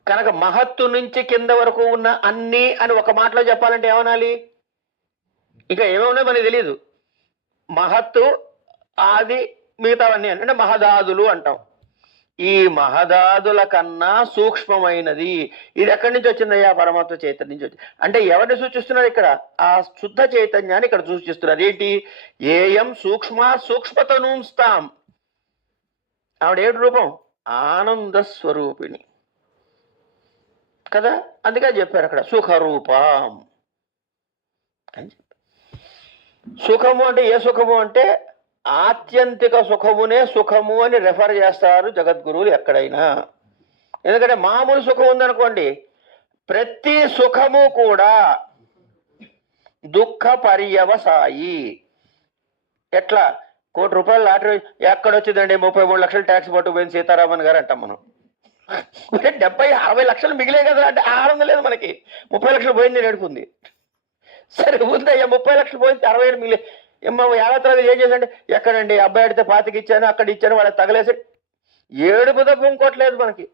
కనుక మహత్తు నుంచి కింద వరకు ఉన్న అన్ని అని ఒక మాటలో చెప్పాలంటే ఏమనాలి? ఇంకా ఏమన్నా మనకి తెలియదు. మహత్తు, ఆది, మిగతావన్నీ అంటే మహదాదులు అంటాం. ఈ మహదాదుల కన్నా సూక్ష్మమైనది. ఇది ఎక్కడి నుంచి వచ్చిందయ్యా? పరమాత్మ చైతన్యం నుంచి వచ్చింది. అంటే ఎవరిని సూచిస్తున్నారు ఇక్కడ? ఆ శుద్ధ చైతన్యాన్ని ఇక్కడ సూచిస్తున్నారు. ఏంటి? ఏయం సూక్ష్మతనూంస్తాం. ఆవిడ ఏడు రూపం? ఆనంద స్వరూపిణి కదా. అందుకే చెప్పారు అక్కడ సుఖరూపం అని చెప్పారు. సుఖము అంటే ఏ సుఖము అంటే ఆత్యంతిక సుఖమునే సుఖము అని రెఫర్ చేస్తారు జగద్గురువులు ఎక్కడైనా. ఎందుకంటే మామూలు సుఖం ఉందనుకోండి, ప్రతి సుఖము కూడా దుఃఖ పర్యవసాయి. ఎట్లా? ₹1,00,000 లాటరీ ఎక్కడొచ్చిందండి? 33 లక్షలు ట్యాక్స్ పట్టుకుపోయింది సీతారామన్ గారు అంటాం మనం. 70-60 లక్షలు మిగిలే కదా అంటే ఆనందం లేదు మనకి. 30 లక్షలు పోయింది నేడుకుంది. సరే ఉందయ్యా, 30 లక్షలు పోయింది, 60 మిగిలే. ఏమో 50 తరగతి ఏం చేశాంటే ఎక్కడండి? అబ్బాయి అడితే 25 ఇచ్చాను, అక్కడ ఇచ్చాను, వాళ్ళకి తగలేసి ఏడుపు తప్ప ఇంకోట్లేదు మనకి.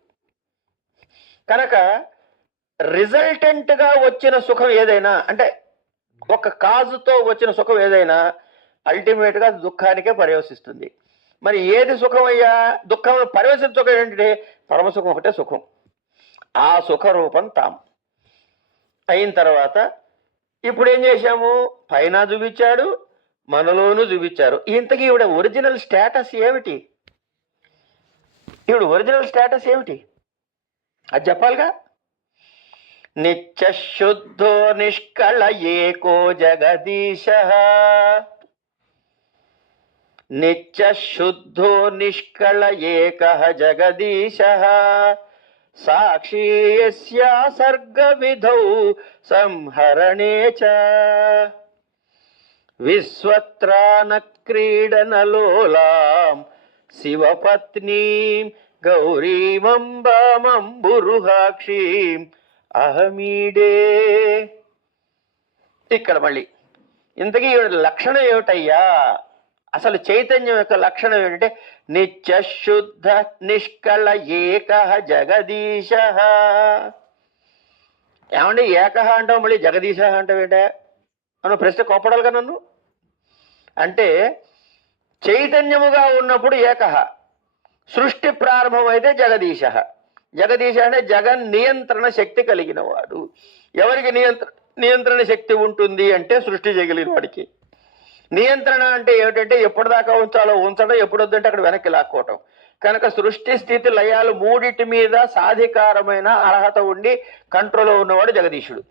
కనుక రిజల్టెంట్గా వచ్చిన సుఖం ఏదైనా అంటే ఒక కాజుతో వచ్చిన సుఖం ఏదైనా అల్టిమేట్గా దుఃఖానికే పర్యవసిస్తుంది. మరి ఏది సుఖం అయ్యా? దుఃఖం పర్యవసించక ఏంటంటే పరమసుఖం ఒకటే సుఖం. ఆ సుఖ రూపం తాం అయిన తర్వాత ఇప్పుడు ఏం చేశాము? పైన చూపించాడు, మనలోనూ చూపించారు. ఇంతకీ ఈవిడ ఒరిజినల్ స్టేటస్ ఏమిటి? ఇప్పుడు ఒరిజినల్ స్టేటస్ ఏమిటి అది చెప్పాలిగా. నిత్య శుద్ధో నిష్కళ ఏకో జగదీశ, నిత్య శుద్ధో నిష్కళ ఏకః జగదీశ, సాక్షి యస్య సర్గ విధౌ సంహరణే చ, విశ్వత్రాన క్రీడనలోలాం శివపత్నీం గౌరీమంబామంబురుహాక్షీం అహమీడే. ఇక్కడ మళ్ళీ ఇంతకీ లక్షణం ఏమిటయ్యా, అసలు చైతన్యం యొక్క లక్షణం ఏమిటంటే నిత్య శుద్ధ నిష్కళ ఏకః జగదీశ. ఏమండి ఏకః అంటావు మళ్ళీ జగదీశ అంటావు ఏంటా అన్న ప్రశ్న కోపడాలిగా నన్ను. అంటే చైతన్యముగా ఉన్నప్పుడు ఏకః, సృష్టి ప్రారంభమైతే జగదీశ. జగదీశ అంటే జగన్ నియంత్రణ శక్తి కలిగిన వాడు. ఎవరికి నియంత్రణ శక్తి ఉంటుంది అంటే సృష్టి చేయగలిగిన వాడికి. నియంత్రణ అంటే ఏమిటంటే ఎప్పటిదాకా ఉంచాలో ఉంచడం, ఎప్పుడు వద్దంటే అక్కడ వెనక్కి లాక్కోవటం. కనుక సృష్టి స్థితి లయాలు మూడిటి మీద సాధికారమైన అర్హత ఉండి కంట్రోల్లో ఉన్నవాడు జగదీశుడు.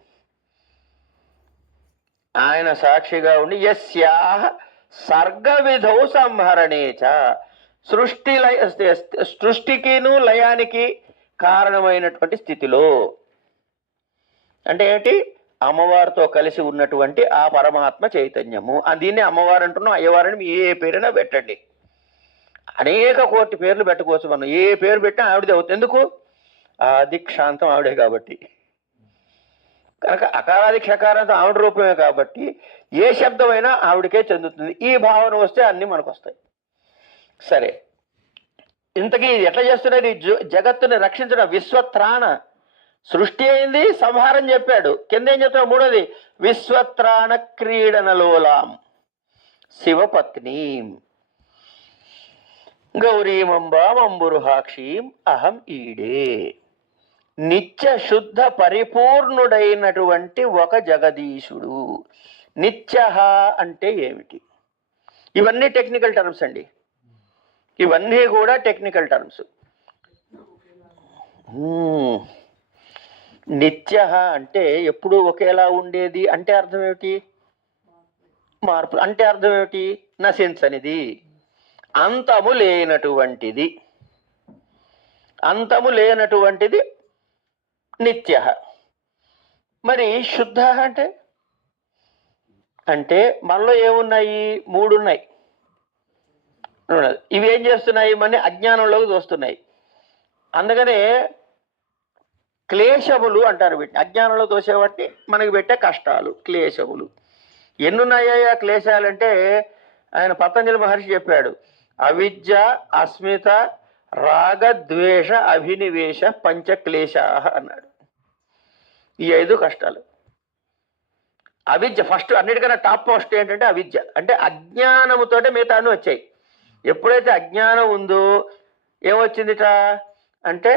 ఆయన సాక్షిగా ఉండి యస్యాః సర్గ విధౌ సంహరణేచ, సృష్టికిను లయానికి కారణమైనటువంటి స్థితిలో అంటే ఏంటి, అమ్మవారితో కలిసి ఉన్నటువంటి ఆ పరమాత్మ చైతన్యము. దీన్ని అమ్మవారు అంటున్నాం, అయ్యవారిని మీ ఏ పేరైనా పెట్టండి. అనేక కోటి పేర్లు పెట్టుకోవచ్చు మనం, ఏ పేరు పెట్టినా ఆవిడదే అవుతుంది. ఎందుకు, ఆదిక్షాంతం ఆవిడే కాబట్టి. కనుక అకారాది క్షకారాంతం ఆవిడ రూపమే కాబట్టి ఏ శబ్దమైనా ఆవిడకే చెందుతుంది. ఈ భావన వస్తే అన్నీ మనకు వస్తాయి. సరే, ఇంతకీ ఇది ఎట్లా చేస్తున్నది, జగత్తుని రక్షించడం. విశ్వత్రాణ, సృష్టి అయింది, సంహారం చెప్పాడు. కింద ఏం చెప్తాడు మూడోది, విశ్వత్రాణ క్రీడనలోలాం శివపత్నీం గౌరీమంబామంబురుహాక్షీం అహం ఈడే. నిత్య శుద్ధ పరిపూర్ణుడైనటువంటి ఒక జగదీశుడు. నిత్య అంటే ఏమిటి, ఇవన్నీ టెక్నికల్ టర్మ్స్ అండి, ఇవన్నీ కూడా టెక్నికల్ టర్మ్స్. నిత్య అంటే ఎప్పుడూ ఒకేలా ఉండేది అంటే అర్థం ఏమిటి, మార్పు అంటే అర్థం ఏమిటి, నశించనిది, అంతము లేనటువంటిది. అంతము లేనటువంటిది నిత్య. మరి శుద్ధ అంటే అంటే మనలో ఏమున్నాయి, మూడు ఉన్నాయి. ఇవి ఏం చేస్తున్నాయి, మన అజ్ఞానంలోకి దోస్తున్నాయి. అందుకనే క్లేశములు అంటారు వీటిని. అజ్ఞానంలో దోసేవాటిని మనకి పెట్టే కష్టాలు క్లేశములు. ఎన్నున్నాయా క్లేశాలంటే ఆయన పతంజలి మహర్షి చెప్పాడు, అవిద్య, అస్మిత, రాగ, ద్వేష, అభినివేశ, పంచక్లేశా అన్నాడు. ఈ 5 కష్టాలు. అవిద్య ఫస్ట్, అన్నిటికన్నా టాప్ మోస్ట్ ఏంటంటే అవిద్య. అంటే అజ్ఞానముతోటే మిగతా అన్నీ వచ్చాయి. ఎప్పుడైతే అజ్ఞానం ఉందో ఏమొచ్చిందిట అంటే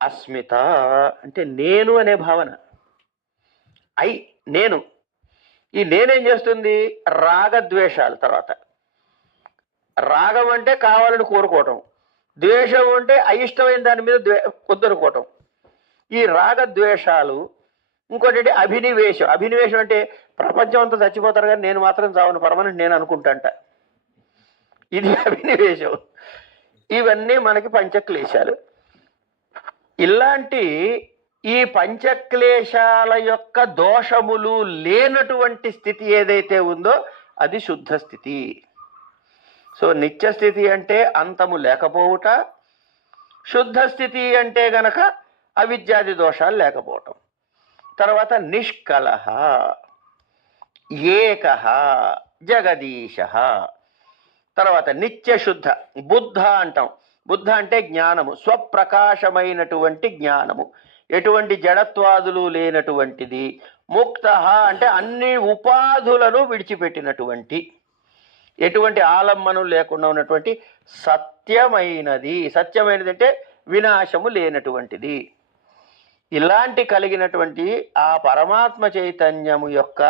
అస్మిత, అంటే నేను అనే భావన. నేను. ఈ నేనేం చేస్తుంది, రాగద్వేషాలు. తర్వాత రాగం అంటే కావాలని కోరుకోవటం, ద్వేషం అంటే అయిష్టమైన దాని మీద వద్దనుకోవటం. ఈ రాగద్వేషాలు. ఇంకోటి అభినివేశం. అభినివేశం అంటే ప్రపంచం అంతా చచ్చిపోతారు కానీ నేను మాత్రం చావను, పర్మనెంట్ నేను అనుకుంటాంట. ఇది అభినివేశం. ఇవన్నీ మనకి పంచక్లేశాలు. ఇలాంటి ఈ పంచక్లేశాల యొక్క దోషములు లేనటువంటి స్థితి ఏదైతే ఉందో అది శుద్ధ స్థితి. సో నిత్య స్థితి అంటే అంతము లేకపోవుట, శుద్ధ స్థితి అంటే గనక అవిద్యాది దోషాలు లేకపోవటం. తర్వాత నిష్కలహ, ఏకః, జగదీశ. తర్వాత నిత్య శుద్ధ, బుద్ధ అంటాం. బుద్ధ అంటే జ్ఞానము, స్వప్రకాశమైనటువంటి జ్ఞానము, ఎటువంటి జడత్వాదులు లేనటువంటిది. ముక్త అంటే అన్ని ఉపాధులను విడిచిపెట్టినటువంటి, ఎటువంటి ఆలంబనం లేకుండా ఉన్నటువంటి సత్యమైనది. సత్యమైనది అంటే వినాశము లేనటువంటిది. ఇలాంటి కలిగినటువంటి ఆ పరమాత్మ చైతన్యము యొక్క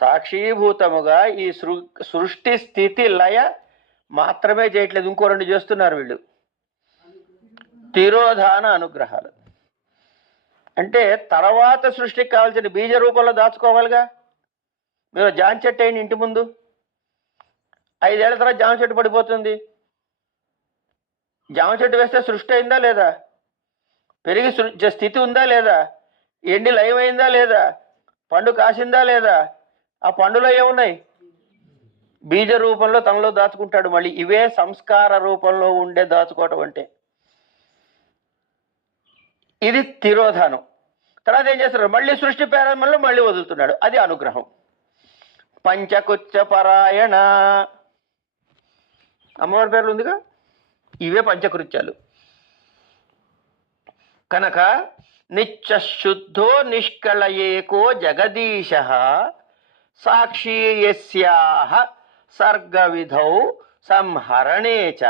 సాక్షీభూతముగా ఈ సృష్టి స్థితి లయ మాత్రమే చేయట్లేదు, ఇంకో 2 చేస్తున్నారు వీళ్ళు. తిరోధాన అనుగ్రహాలు. అంటే తర్వాత సృష్టికి కావాల్సిన బీజ రూపంలో దాచుకోవాలిగా. మీరు జామ చెట్టు అయింది ఇంటి ముందు, 5 ఏళ్ల తర్వాత జామ చెట్టు పడిపోతుంది. జామ చెట్టు వేస్తే సృష్టి అయిందా లేదా? పెరిగి స్థితి ఉందా లేదా? ఎండి లయమైందా లేదా? పండు కాసిందా లేదా? ఆ పండులో ఏమున్నాయి? బీజ రూపంలో తనలో దాచుకుంటాడు. మళ్ళీ ఇవే సంస్కార రూపంలో ఉండే దాచుకోవటం అంటే. ఇది తిరోధానం. తర్వాత ఏం చేస్తారు? మళ్ళీ సృష్టి ప్రారంభంలో మళ్ళీ వదులుతున్నాడు. అది అనుగ్రహం. పంచకుచ్చ పరాయణ, అమ్మవారి పేర్లు ఉందిగా, ఇవే పంచకృత్యాలు. కనుక నిత్యశుద్ధో నిష్కళయేకో జగదీశ సాక్షి యస్యాహ సర్గవిధౌ సంహరణే చ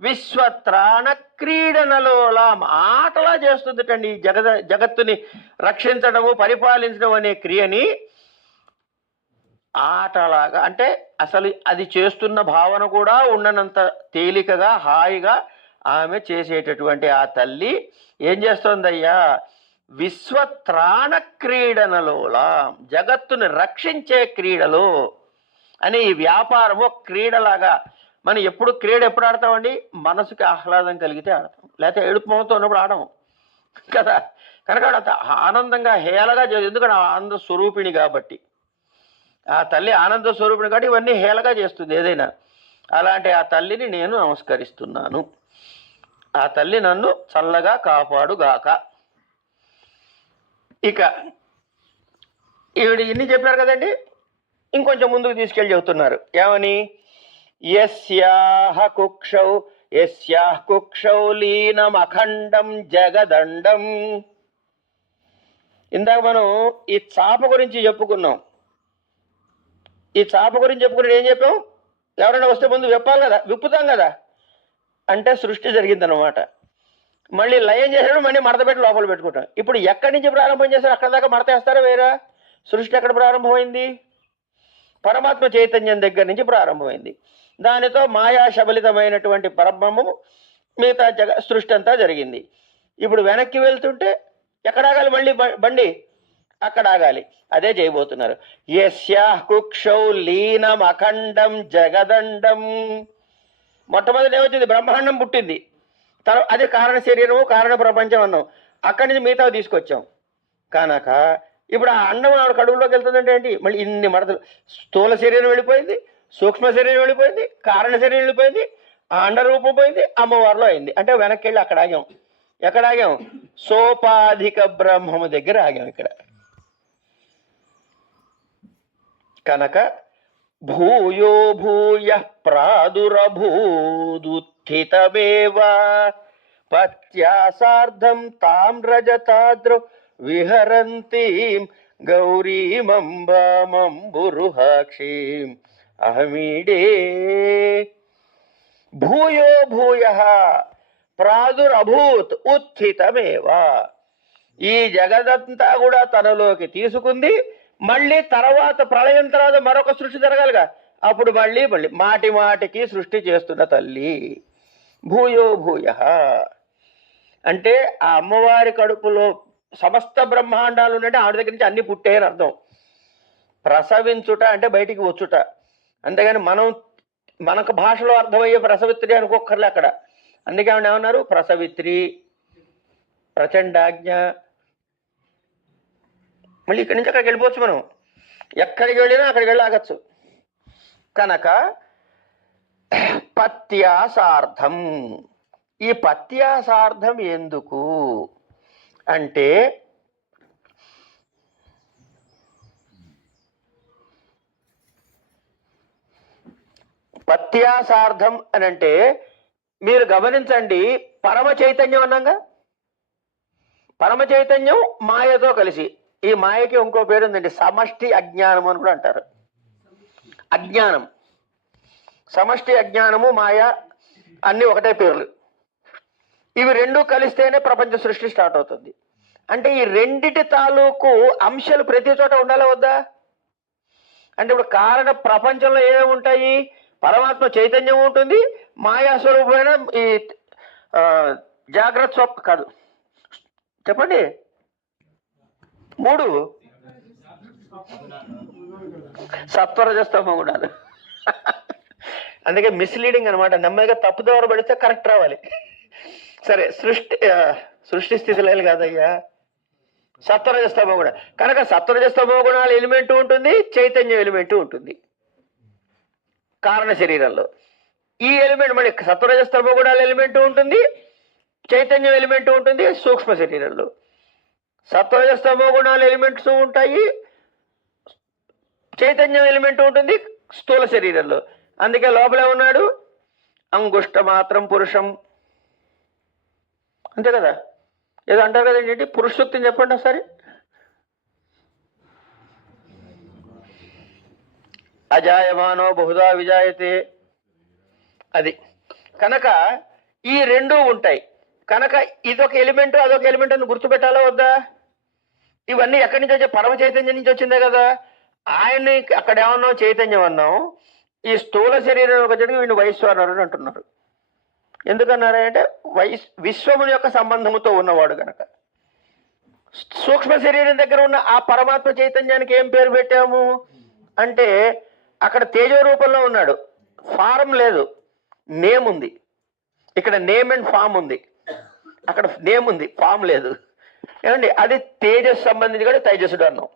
విశ్వత్రాణ క్రీడనలోలాం. ఆటలా చేస్తుందిటండి జగత్తుని రక్షించడము, పరిపాలించడం అనే క్రియని ఆటలాగా. అంటే అసలు అది చేస్తున్న భావన కూడా ఉండనంత తేలికగా హాయిగా ఆమె చేసేటటువంటి ఆ తల్లి ఏం చేస్తోందయ్యా? విశ్వత్రాణ క్రీడనలోలా, జగత్తుని రక్షించే క్రీడలో అనే ఈ వ్యాపారము క్రీడలాగా. మనం ఎప్పుడు ఆడతామండి? మనసుకి ఆహ్లాదం కలిగితే ఆడతాం, లేకపోతే ఏడుపు మొహంతో ఉన్నప్పుడు ఆడము కదా. కనుక ఆనందంగా హేళగా చేసి, ఎందుకంటే ఆనంద స్వరూపిణి కాబట్టి, ఆ తల్లి ఆనంద స్వరూపిణి కాబట్టి ఇవన్నీ హేళగా చేస్తుంది ఏదైనా. అలాంటి ఆ తల్లిని నేను నమస్కరిస్తున్నాను. ఆ తల్లి నన్ను చల్లగా కాపాడుగాక. ఇక ఈవిడ ఇన్ని చెప్పారు కదండి, ఇంకొంచెం ముందుకు తీసుకెళ్ళి చెబుతున్నారు. ఏమని? యస్యాహ కుక్షౌ లీనం అఖండం జగదండం. ఇందాక మనం ఈ చాప గురించి చెప్పుకున్నాం. ఈ చాప గురించి చెప్పుకుని ఏం చెప్పాం? ఎవరైనా వస్తే ముందు విప్పాలి కదా, విప్పుతాం కదా. అంటే సృష్టి జరిగిందనమాట. మళ్ళీ లయం చేసినప్పుడు మళ్ళీ మడత పెట్టి లోపల పెట్టుకుంటాం. ఇప్పుడు ఎక్కడి నుంచి ప్రారంభం చేశారు? అక్కడ దాకా మడత వేస్తారా వేరా? సృష్టి ఎక్కడ ప్రారంభమైంది? పరమాత్మ చైతన్యం దగ్గర నుంచి ప్రారంభమైంది. దానితో మాయా శబలితమైనటువంటి పరబ్రహ్మము మిగతా సృష్టి అంతా జరిగింది. ఇప్పుడు వెనక్కి వెళ్తుంటే ఎక్కడ ఆగాలి? మళ్ళీ బండి అక్కడ ఆగాలి. అదే చేయబోతున్నారు. యస్యాహ కుక్షౌ లీనం అఖండం జగదండం. మొట్టమొదటి ఏమొచ్చింది? బ్రహ్మాండం పుట్టింది. అది కారణ శరీరము, కారణ ప్రపంచం అన్నాం. అక్కడి నుంచి మిగతా తీసుకొచ్చాం. కనుక ఇప్పుడు ఆ అండం ఆవిడ కడుపులోకి వెళ్తుందంటే ఏంటి? మళ్ళీ ఇన్ని మడతలు. స్థూల శరీరం వెళ్ళిపోయింది, సూక్ష్మ శరీరం వెళ్ళిపోయింది, కారణ శరీరం వెళ్ళిపోయింది, ఆ అండ రూపం పోయింది, అమ్మవారిలో అయింది. అంటే వెనక్కి వెళ్ళి అక్కడ ఆగాం. ఎక్కడ ఆగాం? సోపాధిక బ్రహ్మము దగ్గర ఆగాం ఇక్కడ. కనుక భూయో భూయ ప్రాదురభూదుత్థితమేవ పత్యాసార్ధం తాం రజతాద్రౌ విహరంతీం గౌరీమంబామంబురుహాక్షీం అహమీడే. భూయో భూయ ప్రాదురభూత్ ఉత్థితమేవ. ఈ జగదంతా కూడా తనలోకి తీసుకుంది. మళ్ళీ తర్వాత ప్రళయం తర్వాత మరొక సృష్టి జరగాలిగా. అప్పుడు మళ్ళీ మాటి మాటికి సృష్టి చేస్తున్న తల్లి. భూయో భూయ అంటే ఆ అమ్మవారి కడుపులో సమస్త బ్రహ్మాండాలు ఉన్నట్టే ఆవిడ దగ్గర నుంచి అన్ని పుట్టాయని అర్థం. ప్రసవించుట అంటే బయటికి వచ్చుట. అంతేగాని మనకు భాషలో అర్థమయ్యే ప్రసవిత్రి అనుకోక్కర్లే అక్కడ. అందుకే ఆవిడ ఏమన్నారు? ప్రసవిత్రి, ప్రచండాజ్ఞ. మళ్ళీ ఇక్కడి నుంచి అక్కడికి వెళ్ళిపోవచ్చు. మనం ఎక్కడికి వెళ్ళినా అక్కడికి వెళ్ళి ఆగచ్చు. కనుక పత్యాసార్థం. ఈ పత్యాసార్థం ఎందుకు అంటే, పత్యాసార్థం అని అంటే మీరు గమనించండి, పరమ చైతన్యం అన్నాగా. పరమ చైతన్యం మాయతో కలిసి, ఈ మాయకి ఇంకో పేరు ఉందండి, సమష్టి అజ్ఞానం అని కూడా అంటారు. అజ్ఞానం, సమష్టి అజ్ఞానము, మాయ అన్నీ ఒకటే పేర్లు. ఇవి రెండు కలిస్తేనే ప్రపంచ సృష్టి స్టార్ట్ అవుతుంది. అంటే ఈ రెండిటి తాలూకు అంశాలు ప్రతి చోట ఉండాలా వద్దా? అంటే ఇప్పుడు కారణ ప్రపంచంలో ఏమేమి ఉంటాయి? పరమాత్మ చైతన్యం ఉంటుంది, మాయా స్వరూపమైన ఈ జాగ్రత్త స్వప్న కాదు, చెప్పండి. 3 సత్వరజస్తమో గుణాలు. అందుకే మిస్లీడింగ్ అనమాట. నెమ్మదిగా తప్పుదోవ పడితే కరెక్ట్ రావాలి. సరే, సృష్టి స్థితిలో కాదయ్యా, సత్వరజస్తమో గుణ. కనుక సత్వరజస్తమో గుణాల ఎలిమెంట్ ఉంటుంది, చైతన్యం ఎలిమెంట్ ఉంటుంది కారణ శరీరంలో. ఈ ఎలిమెంట్ మళ్ళీ సత్వరజస్తమో గుణాల ఎలిమెంట్ ఉంటుంది, చైతన్యం ఎలిమెంట్ ఉంటుంది సూక్ష్మ శరీరంలో. సత్వరజస్తమో గుణాల ఎలిమెంట్స్ ఉంటాయి, చైతన్యం ఎలిమెంట్ ఉంటుంది స్థూల శరీరంలో. అందుకే లోపలే ఉన్నాడు అంగుష్ట మాత్రం పురుషం, అంతే కదా. ఏదో అంటారు కదా, ఏంటి పురుషోక్తిని చెప్పండి ఒకసారి. అజాయమానో బహుదా విజాయతే, అది. కనుక ఈ 2 ఉంటాయి. కనుక ఇదొక ఎలిమెంట్ అదొక ఎలిమెంట్ అని గుర్తుపెట్టాలా వద్దా? ఇవన్నీ ఎక్కడి నుంచి వచ్చే? పరమ చైతన్యం నుంచి వచ్చిందే కదా. ఆయన్ని అక్కడ ఏమన్నాం? చైతన్యం అన్నాం. ఈ స్థూల శరీరం వచ్చేటికి వీడిని వైశ్వానరుడు అంటున్నారు. ఎందుకన్నారంటే విశ్వముని యొక్క సంబంధముతో ఉన్నవాడు కనుక. సూక్ష్మ శరీరం దగ్గర ఉన్న ఆ పరమాత్మ చైతన్యానికి ఏం పేరు పెట్టాము అంటే, అక్కడ తేజో రూపంలో ఉన్నాడు, ఫారం లేదు, నేమ్ ఉంది. ఇక్కడ నేమ్ అండ్ ఫామ్ ఉంది, అక్కడ నేమ్ ఉంది, ఫామ్ లేదు. ఏమండి, అది తేజస్సు సంబంధించి కూడా తైజస్సుడు అన్నాం.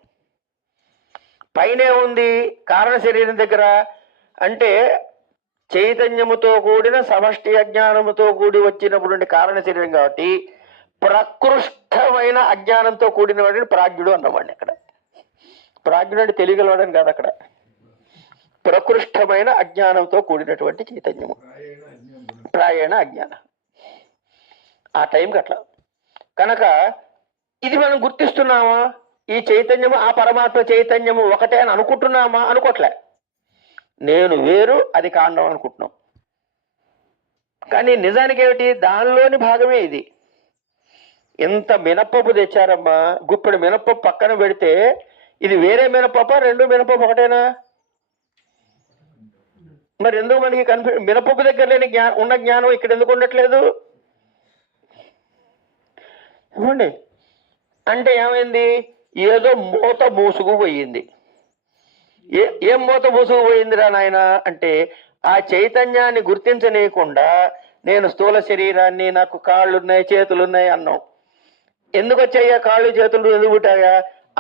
పైనే ఉంది కారణ శరీరం దగ్గర అంటే చైతన్యముతో కూడిన సమష్టి అజ్ఞానముతో కూడి వచ్చినప్పుడు కారణ శరీరం కాబట్టి ప్రకృష్టమైన అజ్ఞానంతో కూడిన వాడిని ప్రాజ్ఞుడు అన్నవాడిని. అక్కడ ప్రాజ్ఞుడు అంటే తెలియగలవాడని కాదు, అక్కడ ప్రకృష్టమైన అజ్ఞానంతో కూడినటువంటి చైతన్యము, ప్రాయేణ అజ్ఞానం ఆ టైంకి అట్లా. కనుక ఇది మనం గుర్తిస్తున్నామా? ఈ చైతన్యము ఆ పరమాత్మ చైతన్యము ఒకటే అని అనుకుంటున్నామా? అనుకోవట్లే. నేను వేరు, అది కాండం అనుకుంటున్నాం. కానీ నిజానికి ఏమిటి? దానిలోని భాగమే ఇది. ఎంత మినపప్పు తెచ్చారమ్మా, గుప్పెడు మినపప్పు పక్కన పెడితే ఇది వేరే మినపప్ప, 2 మినపప్పు ఒకటేనా? మరి ఎందుకు మనకి మినపప్పు దగ్గర లేని ఉన్న జ్ఞానం ఇక్కడ ఎందుకు ఉండట్లేదు? ఏమండి, అంటే ఏమైంది? ఏదో మూత మూసుకుపోయింది. ఏం మూత మూసుకుపోయిందిరా నాయన అంటే, ఆ చైతన్యాన్ని గుర్తించనీయకుండా నేను స్థూల శరీరాన్ని, నాకు కాళ్ళున్నాయి చేతులున్నాయి అన్నాం. ఎందుకు వచ్చాయా కాళ్ళు చేతులు? ఎందుకు పుట్టాయా?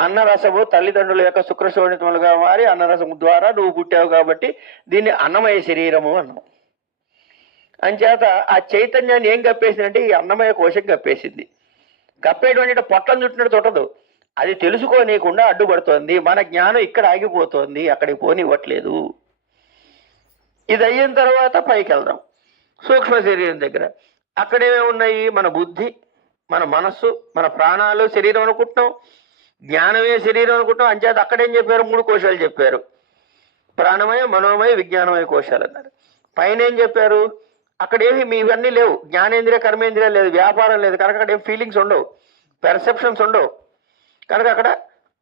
అన్నరసము తల్లిదండ్రుల యొక్క శుక్రశోణితములుగా మారి అన్నరసము ద్వారా నువ్వు పుట్టావు కాబట్టి దీన్ని అన్నమయ శరీరము అన్నాం. అంచేత ఆ చైతన్యాన్ని ఏం కప్పేసిందంటే ఈ అన్నమయ కోశం కప్పేసింది. కప్పేటువంటి పొట్టం చుట్టినట్టు తొట్టదు, అది తెలుసుకోనీయకుండా అడ్డుపడుతోంది. మన జ్ఞానం ఇక్కడ ఆగిపోతోంది, అక్కడికి పోనివ్వట్లేదు. ఇది అయిన తర్వాత పైకి వెళ్దాం సూక్ష్మ శరీరం దగ్గర. అక్కడేమే ఉన్నాయి? మన బుద్ధి, మన మనస్సు, మన ప్రాణాలు శరీరం అనుకుంటున్నాం, జ్ఞానమే శరీరం అనుకుంటున్నాం. అంచేత అక్కడేం చెప్పారు? 3 కోశాలు చెప్పారు, ప్రాణమయ, మనోమయ, విజ్ఞానమయ కోశాలు అన్నారు. పైన ఏం చెప్పారు? అక్కడేమి మీ ఇవన్నీ లేవు, జ్ఞానేంద్రియ కర్మేంద్రియ లేదు, వ్యాపారం లేదు, కనుక అక్కడ ఏం ఫీలింగ్స్ ఉండవు, పెర్సెప్షన్స్ ఉండవు. కనుక అక్కడ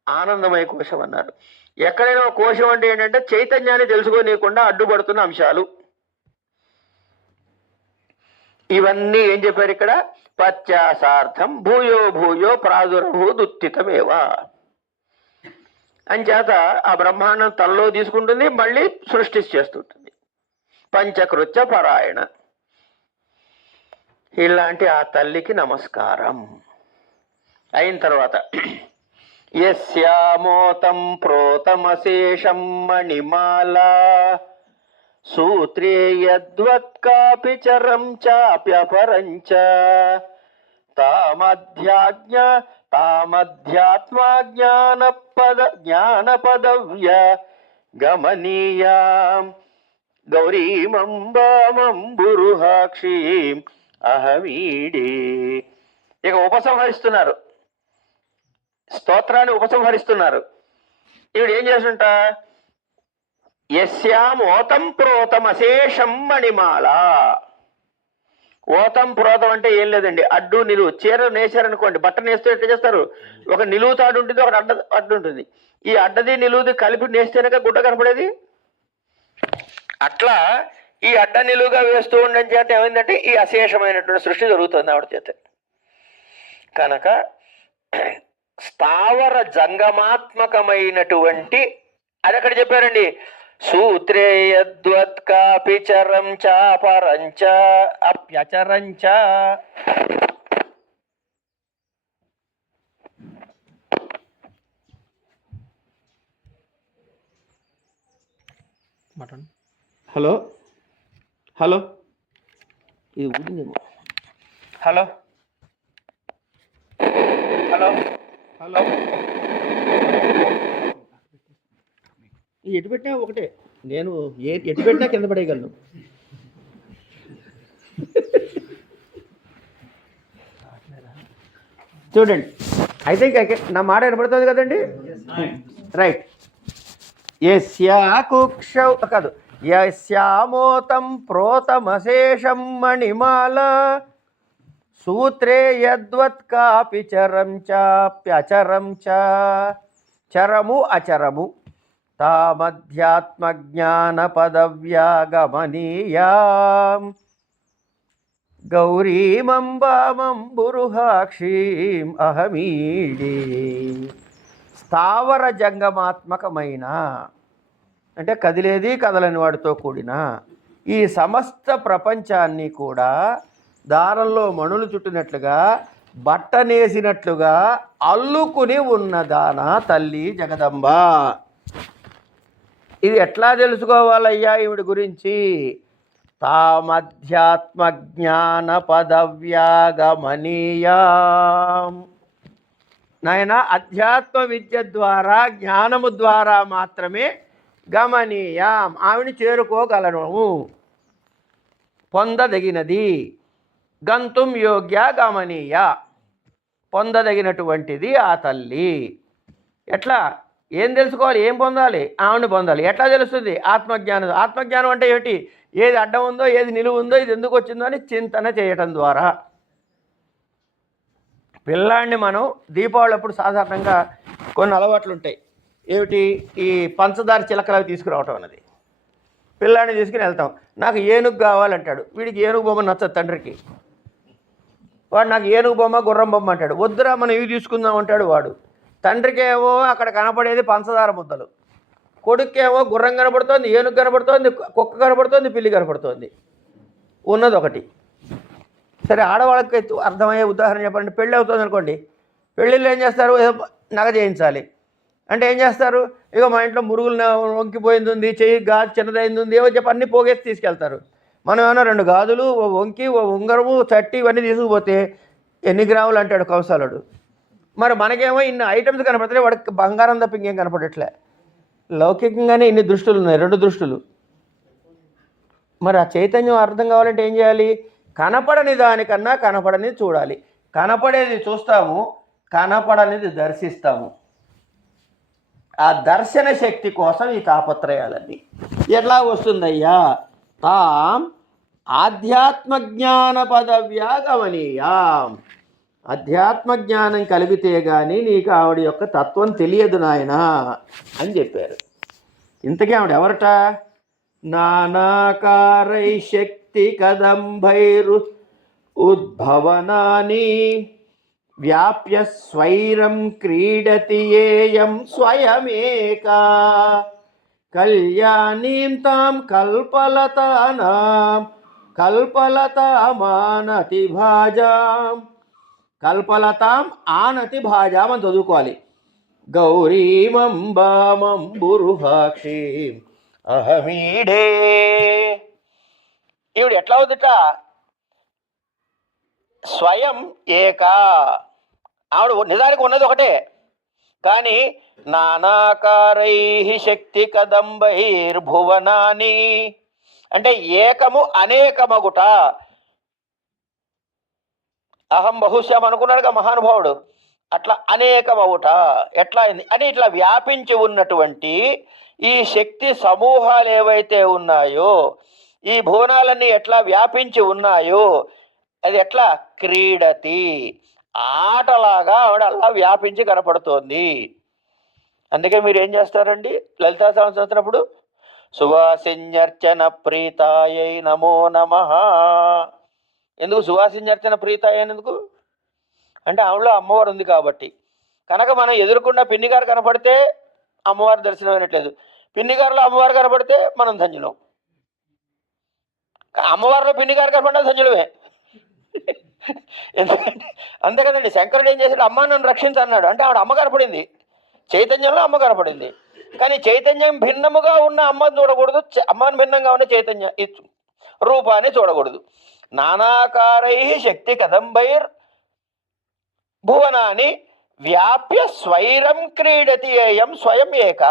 ఆనందమయ కోశం అన్నారు. ఎక్కడైనా కోశం అంటే ఏంటంటే చైతన్యాన్ని తెలుసుకోనీయకుండా అడ్డుపడుతున్న అంశాలు. ఇవన్నీ ఏం చెప్పారు ఇక్కడ? పశ్చాసార్థం భూయో భూయో ప్రాదుర్భూదుత్థితమేవా. అంచేత ఆ బ్రహ్మాండం తనలో తీసుకుంటుంది, మళ్ళీ సృష్టి చేస్తుంటుంది. పంచకృత్య పరాయణ. ఇలాంటి ఆ తల్లికి నమస్కారం అయిన తర్వాత యస్యామోతం ప్రోతమశేషం మణిమాలా సూత్రే యద్వత్కాపి చరం చాప్యపరంచ తామధ్యాత్మా జ్ఞానపదవ్య గమనీయా గౌరీమంబామంబురుహాక్షీం అహమీడే. ఇక ఉపసంహరిస్తున్నారు, స్తోత్రాన్ని ఉపసంహరిస్తున్నారు. ఈవిడ ఏం చేస్తుంట? యస్యాం ఓతం ప్రోతం అశేషం మణిమాల. ఓతం ప్రోతం అంటే ఏం లేదండి, అడ్డు నిలువు. చీర నేసారనుకోండి, బట్ట నేస్తే ఎట్లా చేస్తారు? ఒక నిలువు తాడు ఉంటుంది, ఒక అడ్డు ఉంటుంది. ఈ అడ్డది నిలువుది కలిపి నేస్తేనక గుడ్డ కనపడేది. అట్లా ఈ అడ్డ నిలువుగా వేస్తూ ఉండడం చేత ఏమైందంటే ఈ అశేషమైనటువంటి సృష్టి జరుగుతుంది ఆవిడ చేత. కనుక స్థావర జంగమాత్మకమైనటువంటి అది అక్కడ చెప్పారండి. సూత్రే యద్వత్కాపి చరం చాపరంచ అప్యచరంచ. హలో హలో ఇది ఊడిందేమో. హలో హలో హలో ఎటు పెట్టినా ఒకటే, నేను ఎటు పెట్టినా కింద పడేయగలను. చూడండి, అయితే నా మాట వినపడుతుంది కదండి. రైట్. యస్యాకుక్షౌ కాదు, యస్యామోతం ప్రోతమశేషం మణిమాల సూత్రే యద్వత్కాపి చరం చాప్యచరం చ. చరము అచరము తామధ్యాత్మజ్ఞాన పదవ్యాగమనీయాం గౌరీమంబామంబురుహాక్షీం అహమీడే. స్థావర జంగమాత్మకమైన అంటే కదిలేది కదలని వాడితో కూడిన ఈ సమస్త ప్రపంచాన్ని కూడా దారంలో మణులు చుట్టినట్లుగా బట్టనేసినట్లుగా అల్లుకుని ఉన్నదానా తల్లి జగదంబ. ఇది ఎట్లా తెలుసుకోవాలయ్యా ఈవిడి గురించి? తామధ్యాత్మ జ్ఞాన పదవ్యాగమనీయాం. నాయన అధ్యాత్మ విద్య ద్వారా జ్ఞానము ద్వారా మాత్రమే గమనీయాం ఆవిని చేరుకోగలను, పొందదగినది. గంతుం యోగ్య గమనీయ, పొందదగినటువంటిది ఆ తల్లి. ఎట్లా ఏం తెలుసుకోవాలి, ఏం పొందాలి? ఆవిడని పొందాలి. ఎట్లా తెలుస్తుంది? ఆత్మజ్ఞానం. ఆత్మజ్ఞానం అంటే ఏమిటి? ఏది అడ్డం ఉందో, ఏది నిలువు ఉందో, ఇది ఎందుకు వచ్చిందో అని చింతన చేయటం ద్వారా. పిల్లాడిని మనం దీపావళి అప్పుడు సాధారణంగా కొన్ని అలవాట్లు ఉంటాయి. ఏమిటి? ఈ పంచదార చిలకలవి తీసుకురావటం అన్నది. పిల్లాడిని తీసుకుని వెళ్తాం. నాకు ఏనుగు కావాలంటాడు. వీడికి ఏనుగు బొమ్మ నచ్చదు తండ్రికి. వాడు నాకు ఏనుగు బొమ్మ గుర్రం బొమ్మ అంటాడు. వద్దురా మనం ఇవి తీసుకుందాం అంటాడు వాడు. తండ్రికేమో అక్కడ కనపడేది పంచదార ముద్దలు, కొడుకేమో గుర్రం కనపడుతోంది, ఏనుగు కనపడుతోంది, కుక్క కనపడుతోంది, పిల్లి కనపడుతోంది. ఉన్నది ఒకటి. సరే, ఆడవాళ్ళకి అర్థమయ్యే ఉదాహరణ చెప్పండి. పెళ్ళి అవుతుంది అనుకోండి. పెళ్ళిళ్ళు ఏం చేస్తారు? ఏదో నగ చేయించాలి అంటే ఏం చేస్తారు? ఇక మా ఇంట్లో మురుగులు వంకిపోయింది ఉంది, చెయ్యి గాజు చిన్నదైంది ఉంది, ఏవో చెప్పి అన్నీ పోగేసి తీసుకెళ్తారు. మనం ఏమైనా 2 గాజులు, ఓ వంకి, ఓ ఉంగరము, చట్టి ఇవన్నీ తీసుకుపోతే ఎన్ని గ్రాములు అంటాడు కౌసాలుడు. మరి మనకేమో ఇన్ని ఐటమ్స్ కనపడతాయి, వాడికి బంగారం తప్ప ఇంకేం కనపడట్లే. లౌకికంగానే ఇన్ని దృష్టులు ఉన్నాయి, 2 దృష్టులు. మరి ఆ చైతన్యం అర్థం కావాలంటే ఏం చేయాలి? కనపడని దానికన్నా కనపడనిది చూడాలి. కనపడేది చూస్తాము, కనపడనిది దర్శిస్తాము. ఆ దర్శన శక్తి కోసం ఈ తాపత్రయాలన్నీ. ఎట్లా వస్తుందయ్యా? తాం ఆధ్యాత్మజ్ఞాన పదవ్యాగమనీయాం. అధ్యాత్మజ్ఞానం కలిగితే కానీ నీకు ఆవిడ యొక్క తత్వం తెలియదు నాయనా అని చెప్పారు. ఇంతకీ ఆవిడ ఎవరట? నానాకారై శక్తి కదంభైరు ఉద్భవనాని వ్యాప్య స్వైరం క్రీడతి ఏయం స్వయమేకా కళ్యాణీం తాం కల్పలతానాం కల్పలతామానతి భాజాం. కల్పలతాం ఆనతి భాజాం అని చదువుకోవాలి. గౌరీమంబామంబురుహాక్షీం అహమీడే. ఈవిడ ఎట్లా అవుతుట? స్వయం ఏకా. ఆవిడ నిజానికి ఉన్నది ఒకటే, కానీ నానాకారై శక్తి కదంబైర్భువనాని అంటే ఏకము అనేకమగుట. అహం బహుశ్యాం అనుకున్నాడుగా మహానుభావుడు. అట్లా అనేకమవుట ఎట్లా అయింది అని ఇట్లా వ్యాపించి ఉన్నటువంటి ఈ శక్తి సమూహాలు ఏవైతే ఉన్నాయో, ఈ భువనాలన్నీ ఎట్లా వ్యాపించి ఉన్నాయో, అది ఎట్లా క్రీడతి ఆటలాగా ఆవిడ అలా వ్యాపించి కనపడుతోంది. అందుకే మీరు ఏం చేస్తారండి లలితా సహస్రనామం చదువుతున్నప్పుడు? సువాసిన్యర్చన ప్రీతాయై నమో నమః. ఎందుకు సువాసిన్యర్చన ప్రీతాయ ఎందుకు అంటే ఆవిడలో అమ్మవారు ఉంది కాబట్టి. కనుక మనం ఎదురుకుండా పిన్ని గారు కనపడితే అమ్మవారి దర్శనం అయినట్లేదు, పిన్ని గారిలో అమ్మవారు కనపడితే మనం ధన్యులం, అమ్మవారిలో పిన్ని గారు కనపడినా ధన్యులమే. ఎందుకంటే అంతే కదండి. శంకరుడు ఏం చేశాడు, అమ్మ నన్ను రక్షించన్నాడు అంటే ఆవిడ అమ్మ కనపడింది, చైతన్యంలో అమ్మ కనపడింది. కానీ చైతన్యం భిన్నముగా ఉన్న అమ్మని చూడకూడదు, అమ్మని భిన్నంగా ఉన్న చైతన్య రూపాన్ని చూడకూడదు. నానాకారై శక్తి కదంబైర్ భువనాన్ని వ్యాప్య స్వైరం క్రీడతి ఏయం స్వయం ఏక.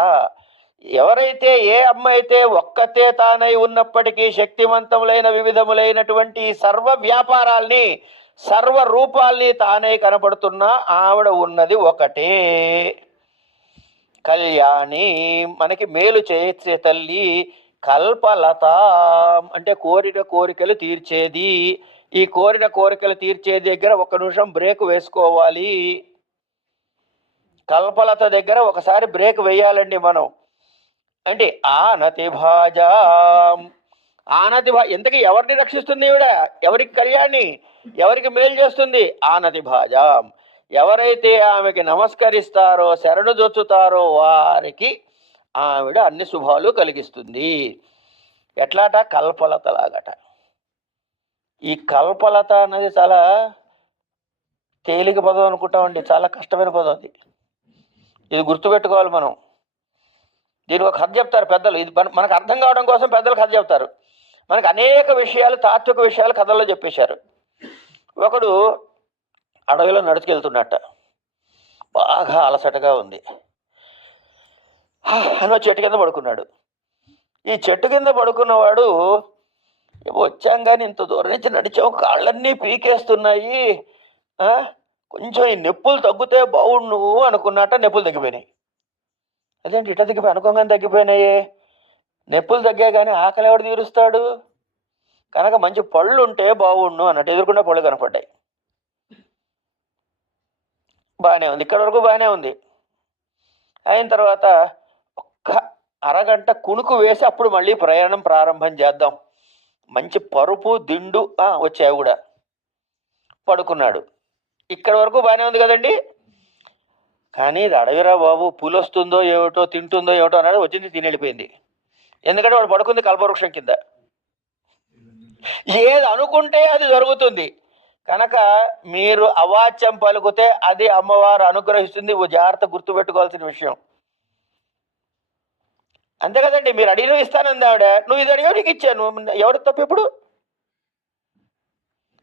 ఎవరైతే ఏ అమ్మ అయితే ఒక్కతే తానై ఉన్నప్పటికీ శక్తివంతములైన వివిధములైనటువంటి సర్వ వ్యాపారాల్ని సర్వ రూపాల్ని తానే కనపడుతున్నా ఆవిడ ఉన్నది ఒకటే. కళ్యాణి మనకి మేలు చేసే తల్లి, కల్పలత అంటే కోరిన కోరికలు తీర్చేది. ఈ కోరిన కోరికలు తీర్చే దగ్గర ఒక నిమిషం బ్రేక్ వేసుకోవాలి. కల్పలత దగ్గర ఒకసారి బ్రేక్ వేయాలండి మనం. అంటే ఆనతి భాజా, ఆనతి ఇంతకీ ఎవరిని రక్షిస్తుంది ఈవిడ, ఎవరికి కళ్యాణి, ఎవరికి మేలు చేస్తుంది? ఆనతి భాజాం. ఎవరైతే ఆమెకి నమస్కరిస్తారో శరణు జొచ్చుతారో వారికి ఆవిడ అన్ని శుభాలు కలిగిస్తుంది. ఎట్లాట? కల్పలతలాగట. ఈ కల్పలత అనేది చాలా తేలిక పదం అనుకుంటామండి, చాలా కష్టమైన పదం అది. ఇది గుర్తుపెట్టుకోవాలి మనం. దీనికి ఒక కథ చెప్తారు పెద్దలు, ఇది మనకు అర్థం కావడం కోసం పెద్దలు కథ చెప్తారు. మనకు అనేక విషయాలు, తాత్విక విషయాలు కథల్లో చెప్పేశారు. ఒకడు అడవిలో నడుచుకెళ్తున్నట్ట, బాగా అలసటగా ఉంది అని చెట్టు కింద పడుకున్నాడు. ఈ చెట్టు కింద పడుకున్నవాడు, వచ్చాం కానీ ఇంత దూరం నుంచి నడిచాం, కాళ్ళన్నీ పీకేస్తున్నాయి, కొంచెం ఈ నొప్పులు తగ్గితే బాగుండు అనుకున్నట్ట. నొప్పులు తగ్గిపోయినాయి. అదేంటి ఇట్లా తగ్గిపోయి అనుకోగానే తగ్గిపోయినాయి? నొప్పులు తగ్గా కానీ ఆకలి ఎవడు తీరుస్తాడు? కనుక మంచి పళ్ళు ఉంటే బాగుండు అన్నట్టు ఎదురుకుండా పళ్ళు కనపడ్డాయి. బాగానే ఉంది, ఇక్కడ వరకు బాగానే ఉంది. అయిన తర్వాత ఒక్క అరగంట కునుకు వేసి అప్పుడు మళ్ళీ ప్రయాణం ప్రారంభం చేద్దాం, మంచి పరుపు దిండు వచ్చాయి కూడా. పడుకున్నాడు. ఇక్కడ వరకు బాగానే ఉంది కదండి. కానీ ఇది అడవిరా బాబు, పులి వస్తుందో ఏమిటో తింటుందో ఏమిటో అన్నాడు. వచ్చింది, తిని వెళ్ళిపోయింది. ఎందుకంటే వాడు పడుకుంది కల్పవృక్షం కింద. ఏది అనుకుంటే అది జరుగుతుంది. కనుక మీరు అవాచ్యం పలుకుతే అది అమ్మవారు అనుగ్రహిస్తుంది. జాగ్రత్త గుర్తుపెట్టుకోవాల్సిన విషయం. అంతే కదండి. మీరు అడిగినవి ఇస్తానంది ఆవిడ, నువ్వు ఇది అడిగావు నీకు ఇచ్చాను. ఎవరు తప్పు? ఇప్పుడు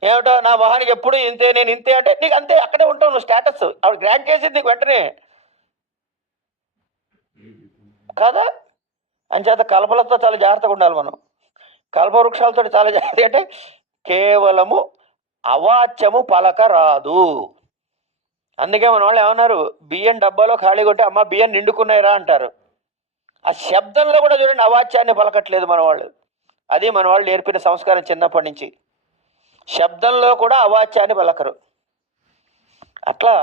ఏమిటో నా మొహానికి ఎప్పుడు ఇంతే, నేను ఇంతే అంటే నీకు అంతే, అక్కడే ఉంటావు నువ్వు. స్టేటస్ ఆవిడ గ్రాంట్ చేసింది నీకు వెంటనే కదా. అంచేత కల్పలతో చాలా జాగ్రత్తగా ఉండాలి మనం. కల్పవృక్షాలతో చాలా జాగ్రత్త. అంటే కేవలము అవాచ్యము పలక రాదు. అందుకే మన వాళ్ళు ఏమన్నారు, బియ్యం డబ్బాలో ఖాళీ కొట్టి అమ్మ బియ్యం నిండుకున్నాయిరా అంటారు. ఆ శబ్దంలో కూడా చూడండి అవాచ్యాన్ని పలకట్లేదు మన వాళ్ళు. అది మన వాళ్ళు నేర్పిన సంస్కారం చిన్నప్పటి నుంచి. శబ్దంలో కూడా అవాచ్యాన్ని పలకరు. అట్లా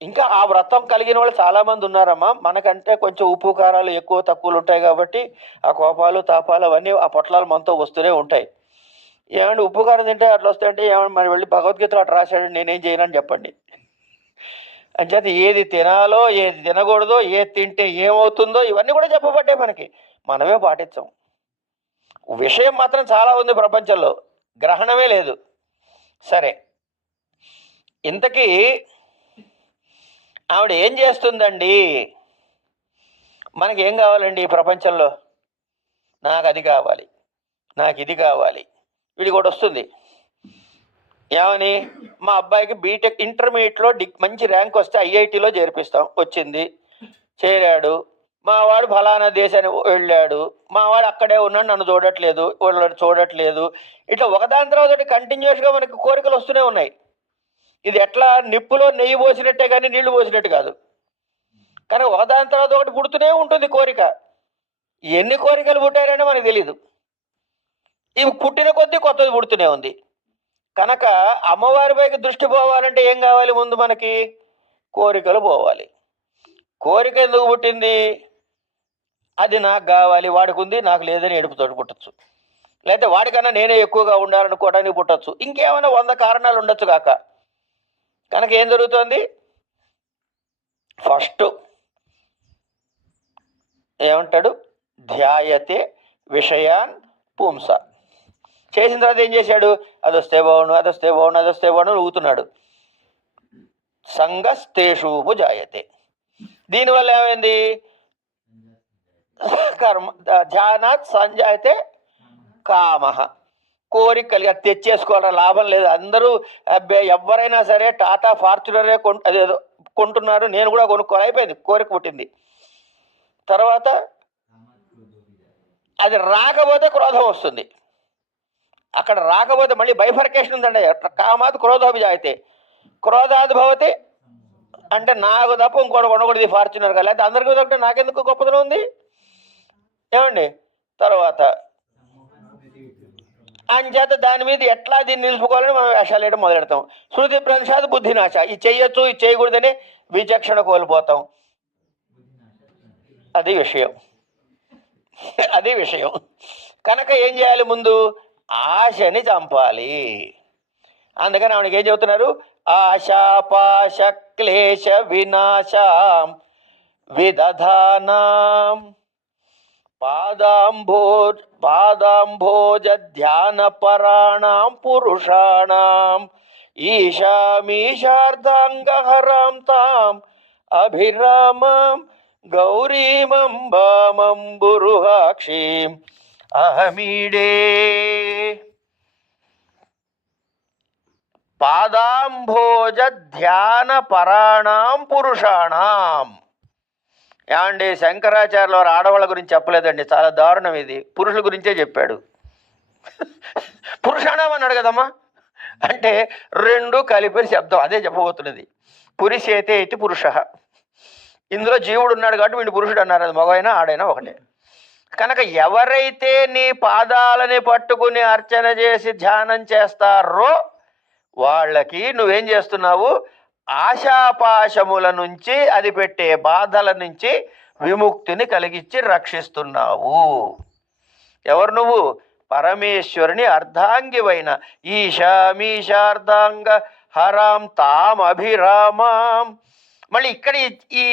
ఇంకా ఆ వ్రతం కలిగిన వాళ్ళు చాలామంది ఉన్నారమ్మా. మనకంటే కొంచెం ఉప్పు కారాలు ఎక్కువ తక్కువలు ఉంటాయి కాబట్టి ఆ కోపాలు తాపాలు అవన్నీ ఆ పొట్లాలు మనతో వస్తూనే ఉంటాయి. ఏమంటే ఉప్పు కారం తింటే అట్లా వస్తాయంటే ఏమన్నా మరి వెళ్ళి భగవద్గీతలో అట్లా రాశాడు, నేనేం చేయనని చెప్పండి. అంచేత ఏది తినాలో ఏది తినకూడదో, ఏది తింటే ఏమవుతుందో ఇవన్నీ కూడా చెప్పబడ్డాయి మనకి. మనమే పాటించాం. విషయం మాత్రం చాలా ఉంది ప్రపంచంలో, గ్రహణమే లేదు. సరే, ఇంతకీ ఆవిడ ఏం చేస్తుందండి? మనకి ఏం కావాలండి ఈ ప్రపంచంలో? నాకు అది కావాలి, నాకు ఇది కావాలి. వీడికి కూడా వస్తుంది ఏమని, మా అబ్బాయికి బీటెక్ ఇంటర్మీడియట్లో మంచి ర్యాంక్ వస్తే ఐఐటీలో చేర్పిస్తాం. వచ్చింది, చేరాడు. మా వాడు ఫలానా దేశానికి వెళ్ళాడు, మా వాడు అక్కడే ఉన్నాడు, నన్ను చూడట్లేదు, వాళ్ళు చూడట్లేదు. ఇట్లా ఒకదాని తర్వాత కంటిన్యూస్గా మనకి కోరికలు వస్తూనే ఉన్నాయి. ఇది ఎట్లా నిప్పులో నెయ్యి పోసినట్టే కానీ నీళ్లు పోసినట్టు కాదు. కానీ ఒకదాని తర్వాత ఒకటి పుడుతూనే ఉంటుంది కోరిక. ఎన్ని కోరికలు పుట్టారని మనకు తెలీదు. ఇవి పుట్టిన కొద్దీ కొత్తది పుడుతూనే ఉంది. కనుక అమ్మవారి పైకి దృష్టి పోవాలంటే ఏం కావాలి? ముందు మనకి కోరికలు పోవాలి. కోరిక ఎందుకు పుట్టింది? అది నాకు కావాలి, వాడికి ఉంది నాకు లేదని ఏడుపుతోటి పుట్టచ్చు. లేకపోతే వాడికన్నా నేనే ఎక్కువగా ఉండాలనుకోవడానికి పుట్టచ్చు. ఇంకేమైనా 100 కారణాలు ఉండొచ్చు కాక. కనుక ఏం జరుగుతోంది? ఫస్ట్ ఏమంటాడు? ధ్యాయతే విషయాన్ పుంస. చేసిన తర్వాత ఏం చేశాడు? అది వస్తే బాగుండు, అది వస్తే బాగుండు, అది వస్తే బాగుండు ఊగుతున్నాడు. సంగస్తేషూపు జాయతే. దీనివల్ల ఏమైంది? కర్మ ధ్యానాత్ సంజాయతే కామ. కోరిక కలిగి అది తెచ్చేసుకోవడం లాభం లేదు. అందరూ ఎవరైనా సరే టాటా ఫార్చునరే అదేదో కొంటున్నారు, నేను కూడా కొనుక్కోవాలి, అయిపోయింది, కోరిక పుట్టింది. తర్వాత అది రాకపోతే క్రోధం వస్తుంది. అక్కడ రాకపోతే మళ్ళీ బైఫర్కేషన్ ఉందండి. కామాత్ క్రోధోభిజాయతే. క్రోధాది భవతి అంటే నాకు తప్ప ఇంకోటి కొనకూడదు ఫార్చునర్ కదా, లేకపోతే అందరికీ తప్ప నాకెందుకు గొప్పదనం ఉంది ఏమండి? తర్వాత అంచేత దాని మీద ఎట్లా దీన్ని నిలుపుకోవాలని మనం వేషాలు వేయడం మొదలెడతాం. శృతి ప్రసాద్ బుద్ధినాశ. ఇది చెయ్యొచ్చు, ఇది చేయకూడదని విచక్షణ కోల్పోతాం. అది విషయం, అది విషయం. కనుక ఏం చేయాలి? ముందు ఆశని చంపాలి. అందుకని ఆవిడకి ఏం చెబుతున్నారు? ఆశాపాశ క్లేశ వినాశం విదధానాం పాదాంభోజ ధ్యాన పరాణాం పురుషాణం ఈశామీశార్ధాంగహరాం తాం అభిరామం గౌరీమంబామంబురుహాక్షీం అహమీడే. పాదాంభోజ ధ్యాన పరాణాం పురుషాణం. ఏమండి, శంకరాచార్యుల వారు ఆడవాళ్ళ గురించి చెప్పలేదండి, చాలా దారుణం ఇది. పురుషుల గురించే చెప్పాడు. పురుషాణం అన్నాడు కదమ్మా, అంటే రెండు కలిపిన శబ్దం, అదే చెప్పబోతున్నది. పురుషేతే ఇది పురుష. ఇందులో జీవుడు ఉన్నాడు కాబట్టి వీడు పురుషుడు అన్నారు. అది మగైనా ఆడైనా ఒకటే. కనుక ఎవరైతే నీ పాదాలని పట్టుకుని అర్చన చేసి ధ్యానం చేస్తారో వాళ్ళకి నువ్వేం చేస్తున్నావు? ఆశాపాశముల నుంచి, అది పెట్టే బాధల నుంచి విముక్తిని కలిగించి రక్షిస్తున్నావు. ఎవరు నువ్వు? పరమేశ్వరుని అర్ధాంగివైన ఈశామీశార్ధాంగ హరాం తాం అభిరామాం. మళ్ళీ ఇక్కడ ఈ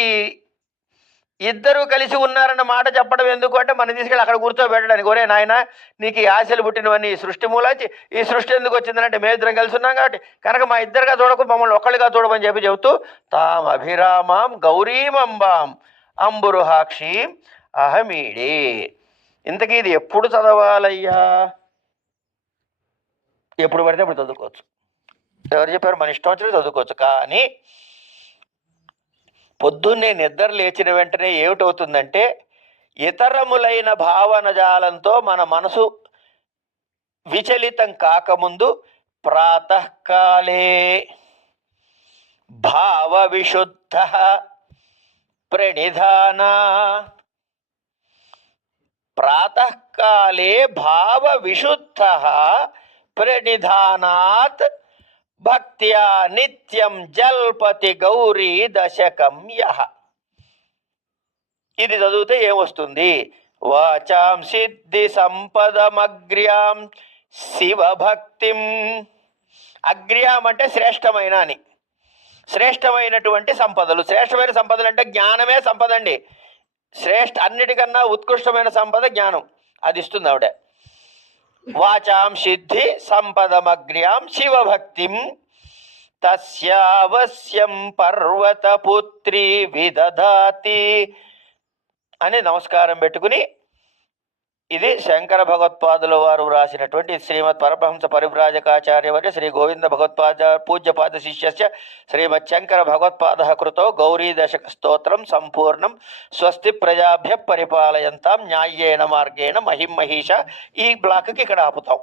ఇద్దరు కలిసి ఉన్నారన్న మాట చెప్పడం ఎందుకు అంటే, మనం తీసుకెళ్ళి అక్కడ కూర్చోబెట్టడానికి. ఒరే నాయన, నీకు ఈ ఆశలు పుట్టినవన్నీ ఈ సృష్టి మూలాంచి, ఈ సృష్టి ఎందుకు వచ్చిందంటే మేమిద్దరం కలిసి ఉన్నాం కాబట్టి, కనుక మా ఇద్దరుగా చూడకు, మమ్మల్ని ఒక్కళ్ళుగా చూడమని చెబుతూ తాం అభిరామాం గౌరీమంబాం అంబురుహాక్షీం అహమీడే. ఇంతకీ ఇది ఎప్పుడు చదవాలయ్యా? ఎప్పుడు పడితే అప్పుడు చదువుకోవచ్చు. ఎవరు చెప్పారు? మన ఇష్టం వచ్చినట్టు చదువుకోవచ్చు. కానీ పొద్దున్నే నిద్ర లేచిన వెంటనే ఏమిటవుతుందంటే, ఇతరములైన భావన జాలంతో మన మనసు విచలితం కాకముందు ప్రాతకాలే భావ విశుద్ధ ప్రణిధాన. ప్రాతకాలే భావ విశుద్ధ ప్రణిధానాత్ భక్త్యా నిత్యం జల్పతి గౌరీ దశకం యః. ఇది చదివితే ఏమొస్తుంది? వాచాం సిద్ధి సంపదమగ్ర్యాం శివభక్తిం. అగ్ర్యాం అంటే శ్రేష్టమైన అని. శ్రేష్టమైనటువంటి సంపదలు. శ్రేష్టమైన సంపదలు అంటే జ్ఞానమే సంపద అండి. అన్నిటికన్నా ఉత్కృష్టమైన సంపద జ్ఞానం. అది ఇస్తుంది ఆవిడ. వాచాం సిద్ధి సంపదమగ్ర్యాం శివభక్తిం తస్యావశ్యం పర్వతపుత్రి విదధాతి అని నమస్కారం పెట్టుకుని, ఇది శంకర భగవత్పాదుల వారు రాసినటువంటి శ్రీమద్ పరమహంస పరివ్రాజకాచార్యవర్య శ్రీ గోవింద భగవత్పాద పూజ్యపాద శిష్యస్య శ్రీమద్ శంకర భగవత్పాద కృతో గౌరీ దశక స్తోత్రం సంపూర్ణం. స్వస్తి ప్రజాభ్య పరిపాలయంతాం న్యాయేన మార్గేణ మహిం మహిష. ఈ బ్లాక్కి ఇక్కడ ఆపుతాం.